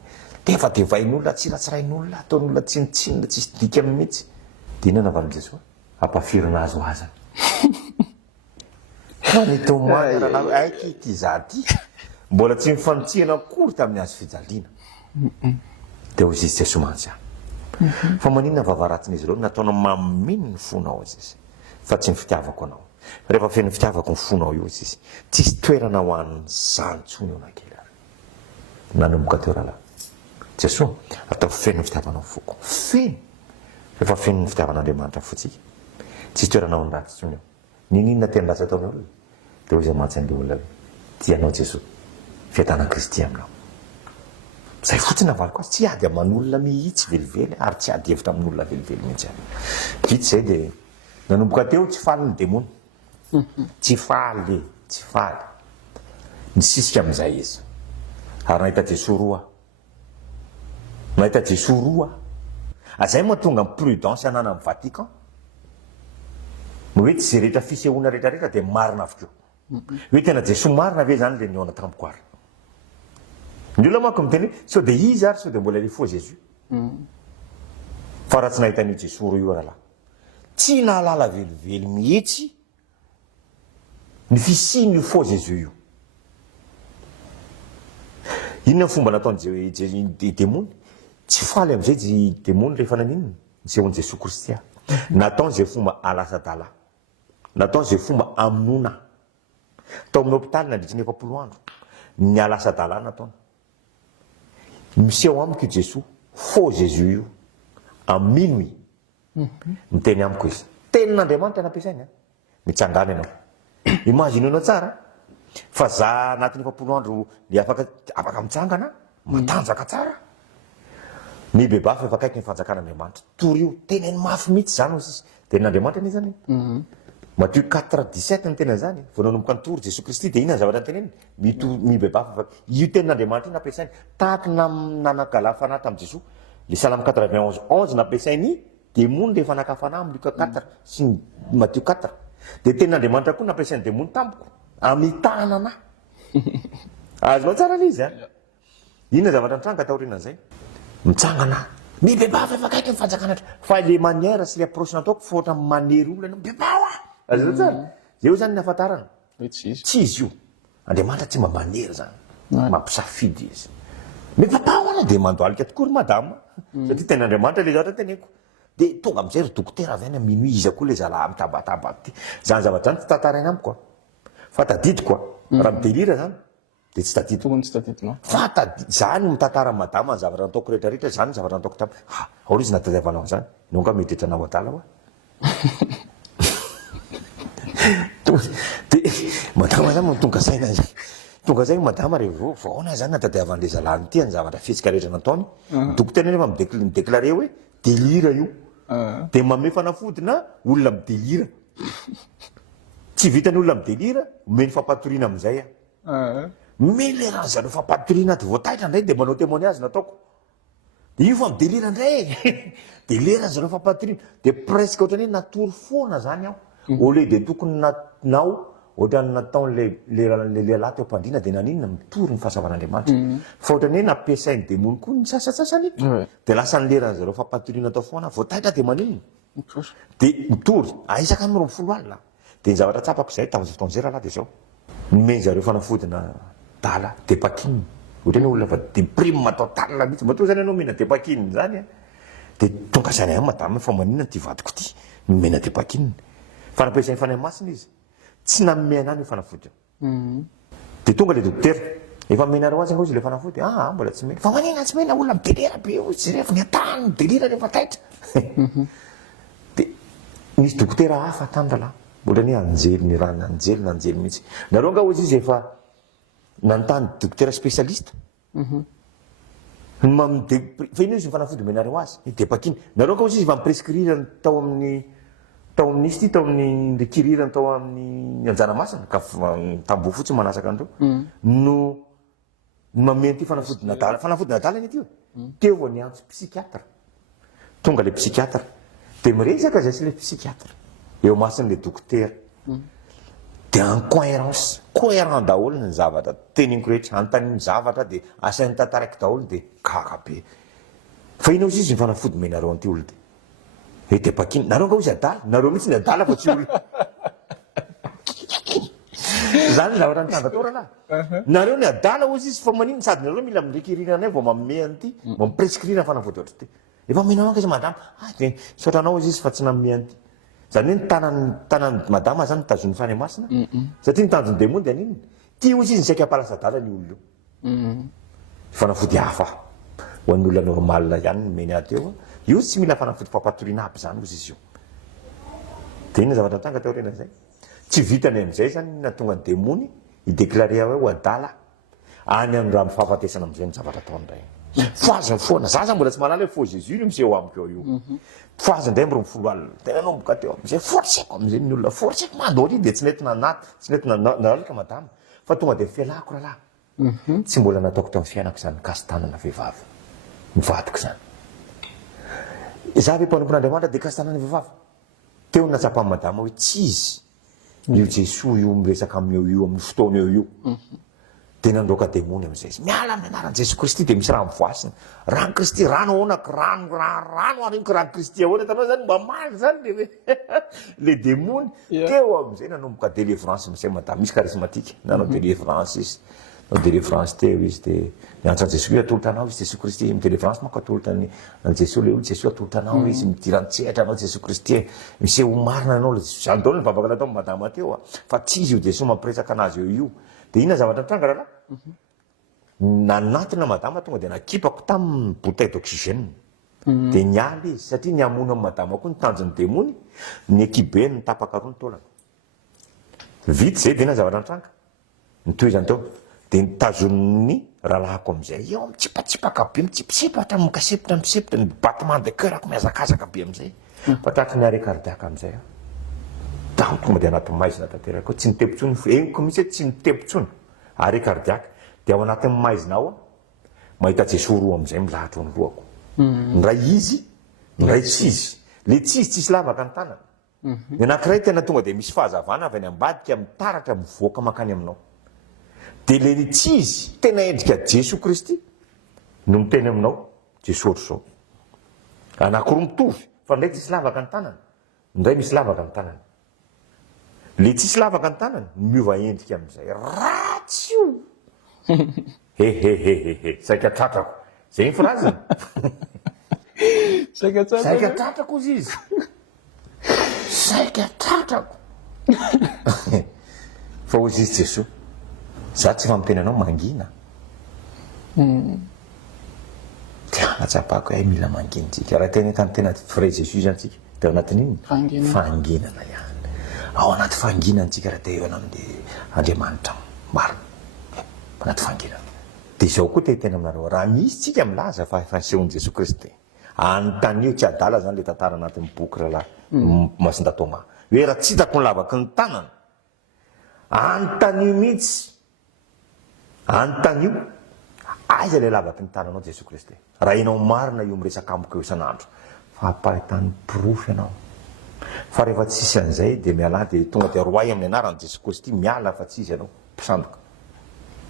de efa devain'olona tsiratsirain'olona ataon'olona tsinitsinina tsisy dika mihitsy de inona navan'i Jesosy ampafirina azy ho aza fa ny tomoany rahalahy aiky ity za ty mbola tsy mifanotsihana akory tamin'ny azo fijaliana de ozy izy Jesosy mantsy aho fa maninona vavaratsin'izy ireo nataona mamino ny fonao izy fa tsy ny fitiavako anao rehefa feno fitiavako ny fonao io izy tsisy toerana ho an'ny zanontsony eo nakely ary nanomboka teo rahalahy Jesosy atao feno fitiavanao foko feno rehefa feno ny fitiavan'Andriamanitra fotsika tsisy toerana ho ny ratsintsony eo ninina teny ratsy ataon'ny olona de hoy izay mantsy an'le olona hoe tianao Jesosy fiatana Kristy aminao zay fotsiny navaliko azy tsy ady aman'olona mihitsy velively ary tsy ady hevitra amin'olona velively mihitsy any vitsy zay de nanomboka teo tsy faly ny demony tsy faly nisisika amin'izay izy ary nahita Jesosy roa azay moa tonga amin'ny prudence anana amin'ny Vatican no hoe tsy zay rehetra fisehoana rehetrarehetra de marina avy keo hoe tena Jesosy marina ve zany le niona tamiko ary ny olona manko miteny hoe sao de izy ary sao de mbola le faux Jésus fa raha tsy nahitan'io Jesosy roa io rahalahy tsy nahalala velively mihitsy ny fisiny io faux Jésus io inona fomba nataony demony tsy faly am'izay demony rehefa naninona sehoan'i Jesosy Kristy nataony zay fomba alasadala nataony zay fomba amonona tao amin'ny hôpitaly nandritra ny 40 andro ny alasadala nataony miseho amiko Jesosy faux Jésus io amino miteny amiko izy tenin'Andriamanitra nampiasainy mitsangana ianao imagine anao tsara fa za anatin'ny 40 andro le afaka mitsangana matanjaka tsara ny bebafy efa kaiky ny fanjakan'Andriamanitra tory io teneny mafy mihitsy zany izy tenin'Andriamanitra anie zany Matthieu 4:17 ny tena zany vao nanomboka ny tory Jesosy Kristy de inona zavatra teneny mibebafy io tenin'Andriamanitra io nampiasainy tahaky nanakala fanahy tamin'i Jesosy le Salame 91:11 nampiasainy demony rehefa nakafana amin'ny Luc 4 sy Matthieu 4 de tenin'Andriamanitra koa nampiasainy demony tampoko amitahana anahy azonao tsara le izy inona zavatra nitranga taorianan'izay mitsangana mibebafy efa kaiky ny fanjakanatra fa le manière sy le approche nataoko fotra manery olona bebao azonao tsara zay io zany ny afantarana tsy izy io Andriamanitra tsy mba manery zany mampisafidy izy mibebao ana de mandoalika tokory madama satria tenin'Andriamanitra le zavatra teneko de tonga am'izay ry dokotera avy any amin'ny minuit izy koa le zalahy mitabataba ty zany zavatra zany tsy tantaraina amiko fa tadidiko raha midelira zany de tsy tadidiko fa zany mitantara madama ny zavatra nataoko rehetrarehetra zany ny zavatra nataoko taminy aory izy natadiavanao zany nonga medretranao adala hoa de madama zany tonga saina tonga zay madama revo vaona zany natadiavan'le zalahy ty ny zavatra fihetsika rehetra nataony dokotera nefa mideklare hoe delira io de mame fanafodina olona midelira tsy vitany olona midelira omeny fampatoriana am'izay me le raha zareo fampatoriana ty voataitra ndray de manao témoignage nataoko de io fa midelira ndray de lera zareo fampatoriana de presque ohatrany hoe natory foana zany aho au lieu de tokony nao ohatrany nataony le lehilahy teo ampandriana de naninona mitory ny fahasavan'Andriamanitra fa ohatrany hoe nampiasainy demony koa ny sasatsasany de lasa ny leran'ny zareo fampatoriana tao foana voataitra de maninona de mitory aisaka ny 20 alina de ny zavatra tsapako zay tamin'izay fotoan'izay rahalahy de zao nomeny zareo fanafodina dala depakine ohatrany olona fa déprime total mihitsy matoa zany anao mena depakine zany de tonga zany madama fa maninona ty vadiko ty mena depakine fa nampiasainy fanahy masina izy tsy nameme anany io fanafody de tonga le dokotera efa menareo azy izy le fanafody mbola tsy mena fa manina tsy mena olona midelira be io tsy rehefa ny atany midelira rehefa taitra de misy dokotera hafa tany rahalahy mbola ny anjely ny rano anjely mihitsy nareo nga ozy izy efa nanontany dokotera spécialiste fa ino izy ny fanafody menareo azy depakine nareo nga ozy izy va miprescrire tao amin'ny tao amin'nisy ty tao amin'ny rekirirana tao amin'ny anjanamasina ka tamboho fotsy manasaka andreo no mameno ty fanafodina adala ny ty teo vo ny antso psikiatra tonga le psikiatra de miresaka zay sy le psikiatra eo masin'le dokotera de incohérence cohérent daholo ny zavatra teniko rehetra antaniny zavatra de asain'ny tantaraiky daholo de kakabe fa inao izy ny fanafody menareo anty olo de de pakiny nareo nga izy adala nareo mihitsy ny adala fa tsy olo zany zavatra nitandatorana nareo ny adala ozy izy fa maniny sady nareo mila mirekirirana vo maome an'ity mba miprescrire fanafody ohatra ty efa menao anka izy madama de sotranao izy fa tsy namome an'ity zany hoe tanany madama zany tazony fany masina satria nitanjony demony de aniny ty ozy izy ny saika apalasa adala ny olo io fanafody hafa ho an'ny olona normal ihany meny ateo io tsy mila fanafody fampatoriana aby zany ozy izy io de ina zavatra tanga teo rena zay tsy vitany am'izay zany na tonga ny demony idéclaré hoe ho adala any amin'ny raha mifahafatesana am'izay ny zavatra ataondray foaziny foana zaza mbola tsy malala hoe fo jésus io miseho amiko eo io foazindray mro mifolo alina tena anao mboka teo am'izay fortseko am'izay ny olona fortseko mandory de tsy nety nanaty tsy nety nalalaka madama fa tonga de fialako rahalahy tsy mbola nataoko tao amin'ny fiainako zany kastanana vehivavy mivadiko zany za ve mpanompon'andriamanitra de kastanana vehivavy teo natsapany madama hoe tsy izy io jesoa io miresaka amin'eo io amin'ny fotoana eo io de nandroaka demony am'izay izy miala amin'ny anaran'i jesos kristy de misy raha mivoasina rano kristy rano ahonaky rano areniko rano kristy ahoana tanao zany mba maly zany le hoe le demony teo am'izay nanomboka délivrance am'izay madama misy charismatique nanao délivrance izy nanao délivrance teo izy de niantsa jesoa atolotra anao izy jesos kristy midélivrance manko atolotra ny jesoa le olo jesoa atolotra anao izy midirantsehatra anao jesos kristy miseho marina anao zany daholo ny vavaka natao madama teo fa tsy izy io jesoa mampiresaka anazy eo io de ina zavatra mitranga rahalahy nanatina madama tonga de nakipako tamin'ny bouteille d'oxygène de nialy izy satria niamono amin'ny madama koa nitanjony demony ny ekibe ny tapaka roa ny taolana vity zay de ina zavatra mitranga nitoezany teo de nitazon'ny rahalahako am'izay eo mitsipatsipaka be mitsipitsipatra mikasepitra misepitra ny battement de cœur ako miazakazaka be am'izay fa traky ny arrêt cardiaque am'izay daho tonga de anaty maizina tanteraka tsy nitebotsony eniko mihitsy hoe tsy nitebotsony arrêt cardiaque de ao anatin'ny maizinao mahita jesoa roa am'izay milahatra ny lohako nray izy nray tsy izy le tsy izy tsisy lavaka ny tanana ny anankiray tena tonga de misy fahazavana avy any ambadika mitaratra mivoaka makany aminao de le tsy izy tena endrika jesoa kristy no miteny aminao jesoa ohatr' zao anankiroa mitovy fa nray tsisy lavaka ny tanana ndray misy lavaka ny tanana le tsisy lavaka ny tanana miova endrika am'izay ratsy io hehehehehe saika tratrako zay ny fraziny saika tratrako ozy izy saika tratrako fa ozy izy jesoa za tsy famiteny anao mangina tianatsapako mila manginitsika raha tena tany tena vrai jésus zany tsika de anatin'iny fanginana ihany ao anaty fanginantsika raha te eo ana am'le andriamanitra marina anaty fanginana de zao koa tetena aminareo raha misy tsika milaza fa fansehon'i jesos kristy anontanio tsy adala zany le tantara anatin'ny boky rahalahy masinda toma hoe raha tsy hitako ny lavaky ny tanana anontanio mihitsy anontanio aiza le lavaky ny tananao jesos kristy raha enao marina io miresaka amiko eo isan'andro fa apahitany pirofy ianao fa rehefa tsisy an'izay de miala de tonga de roay amin'ny anaran'i jesos kristy miala fa tsy izy ianao mpisandoka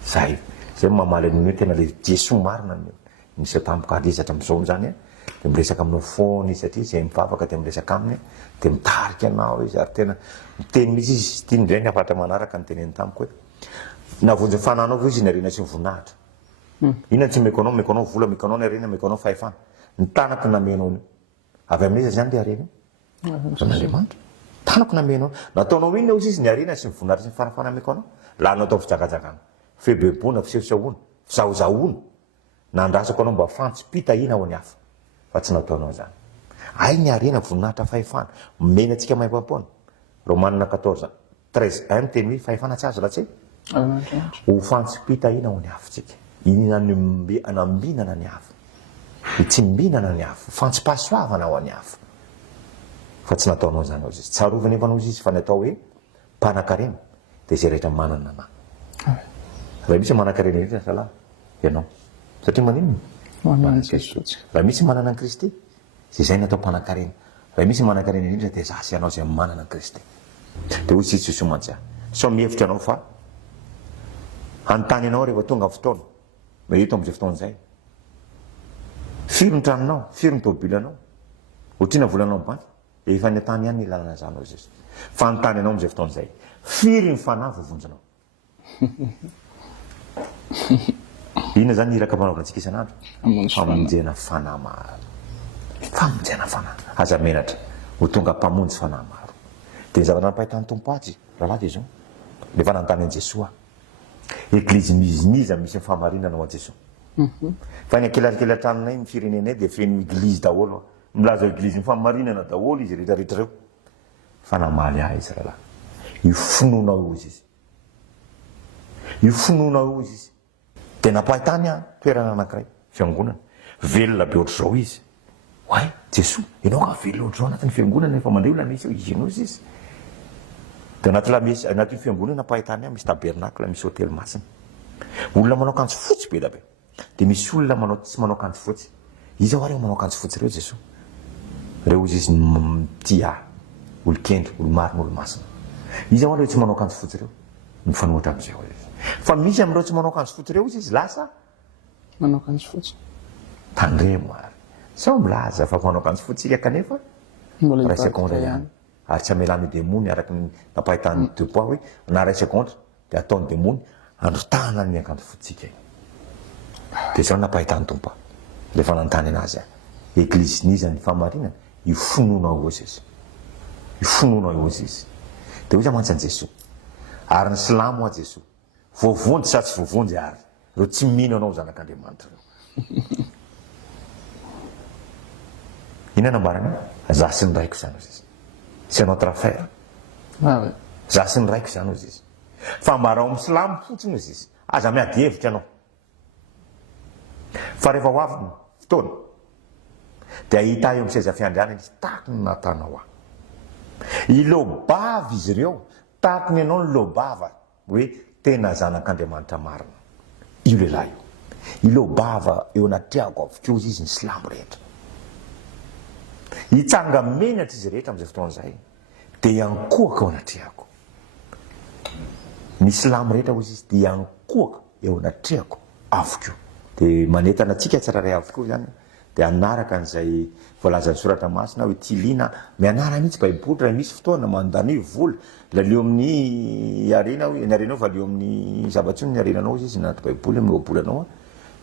zay mamaly an'io tena le jesoa marina an'io misy tampoka alizatra am'izao zany de miresaka aminao foana izy satria zay mivavaka de miresaka aminy de mitarika anao izy ary tena miteny mihitsy izy ty ndray ny afatra manaraka ny teneny tamiko hoe navonjy fananao vo izy nyarena tsy mivoninahitra inona tsy meko anao vola meko anao ny arena meko anao fahefana ny tanako namenao io avy amin'iza zany le arena zan'andriamanitra tanako namenao nataonao iny ozy izy ny arena sy mivoninahitra sy ny fanafana meko anao laha natao fijakajakana febebona fisehosehoana fizahozahoana nandrasako anao mba fantsipita ina ao any hafa fa tsy nataonao zany ay ny arena voninahitra fahefana mena atsika maim-pampona romanina 14:13 miteny hoe fahefana tsy azo ratsy ho fantsipita ina ao any hafa tsika inona anambinana ny hafa tsy mbinana ny hafa fantsipahasoavana ao any hafa fa tsy nataonao zany azy izy tsarovany efa anao izy fa natao hoe mpanan-karena dia izay rehetra manana na raha misy manan-karena indrindra salahy ianao satria maninona raha misy manana an Kristy zay zay natao mpanan-karena raha misy manan-karena indrindra dia zasy ianao zay manana an Kristy dia hoy tsisy somantsy so mihevitra anao fa anontany anao rehefa tonga fotoana mahito amin'izay fotoana izay firy ny tranonao firy ny tomobilanao ohatrina volanao banky efa ny antany ihany ny lalana zany ao izy fa anontany anao amin'izay fotoana izay firy ny fanahy vovonjinao inona zany iraka mpanaovantsika isan'andro famonjena fanahy maro famonjena fanahy aza menatra ho tonga mpamonjy fanahy maro dia ny zavatra nampahitany tompoaty rahalahy dia zao rehefa nanontany an Jesosy eklizy mizimiza misy famarinana ao an Jesosy fa ny ankelakelatranonay ny firenenay dia feno eglizy daholo milaza eglizy ny famarinana daholo izy rehetrarehetra reo fa namaly ahy izy rahalahy io finoanao io izy izy io finoanao io izy izy dia napahitany a toerana anankiray fiangonana velona be ohatr'izao izy way Jesosy ianao ka velona ohatr'izao anatin'ny fiangonana efa mandray olona misy eo ino izy izy dia anatin'ny fiangonana napahitany misy tabernakla misy hôtely masina olona manao akanjo fotsy be dabe dia misy olona tsy manao akanjo fotsy izy ao reo manao akanjo fotsy reo Jesosy reo izy izy tia olo-kendry olo-marina olo-masina izy ao reo tsy manao akanjo fotsy reo mifanohitra amin'izay ao izy fa misy amin'ireo tsy manao akanjo fotsy reo izy izy lasa manao akanjo fotsy tandremo ary sao milaza fa manao akanjo fotsy ika kanefa ray sekondra ihany ary tsy amelany demony araky napahitany depois hoe na ray sekondra dia ataony demony androtana ny akanjo fotsika dia zao napahitany tompo rehefa nanontany anazy eglizy niza ny famarinana io finoanao ozy izy io finoanao ozy izy dia hoy za mantsy an Jesosy ary ny silamo a Jesosy voavonjy sa tsy voavonjy ary reo tsy mino anao zanak'Andriamanitra reo ina nambarana zasy ny raiko zany ozy izy c'est notre affaire zasy ny raiko zany ozy izy fa mbarao amin'ny silamo fotsiny ozy izy aza miady hevitra anao fa rehefa ho avy fotoana dia ahita eo amin'ny seza fiandrianana izy tahaky ny natanao ilobava izy ireo tahaky ny ianao ny lobava hoe tena zanak'Andriamanitra marina io lehilahy io ilobava eo anatriako avokoa izy ny silamo rehetra hitsanga menatra izy rehetra amin'izay fotoana izay dia iankohaka eo anatriako ny silamo rehetra ozy izy dia iankohaka eo anatriako avokoa dia manentana antsika tsiraray avokoa zany dia anaraka an'izay voalazan'ny soratra masina hoe tilina mianara mihitsy baiboly raha misy fotoana mandany vola laleo amin'ny arena hoe ny arena ao fa leo amin'ny zavatsony ny arenanao izy izy nanaty baiboly amin'ny oabolanao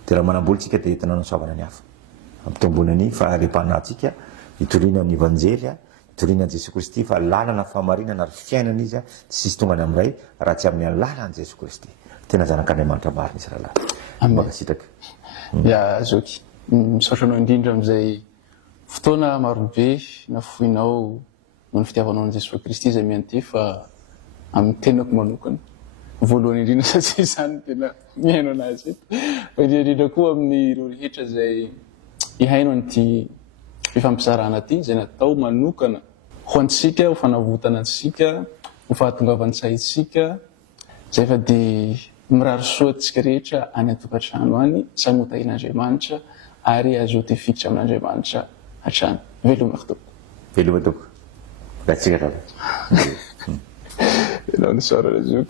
dia raha manamboly tsika dia entina nasoavana ny hafa ampitombonany faharepanatsika hitoriana amin'ny evanjely hitoriana an Jesosy Kristy fa lalana famarinana ary fiainana izy tsisy tonga any amin'ray raha tsy amin'ny lalana Jesosy Kristy tena zanak'Andriamanitra marina izy rahalahy mbola sitraka ya zoky misaotra anao indrindra amin'izay fotoana marobe nafoinao no ny fitiavanao an Jesosy Kristy izay mianty fa amin'ny tenako manokana voalohany indrindra satria izany tena mihaino anazy eto fa indrindra koa amin'ny ireo rehetra izay ihaino an'ity fifampizarana ty izay natao manokana ho antsika ho fanavotana antsika ho fahatongavan-tsaintsika zay fa dia mirary soa antsika rehetra any an-tokantrano any samy hotahin'Andriamanitra ary azo tefikitra amin'Andriamanitra hatrany veloma toko veloma toko ratsika raha ianao ny sorana zo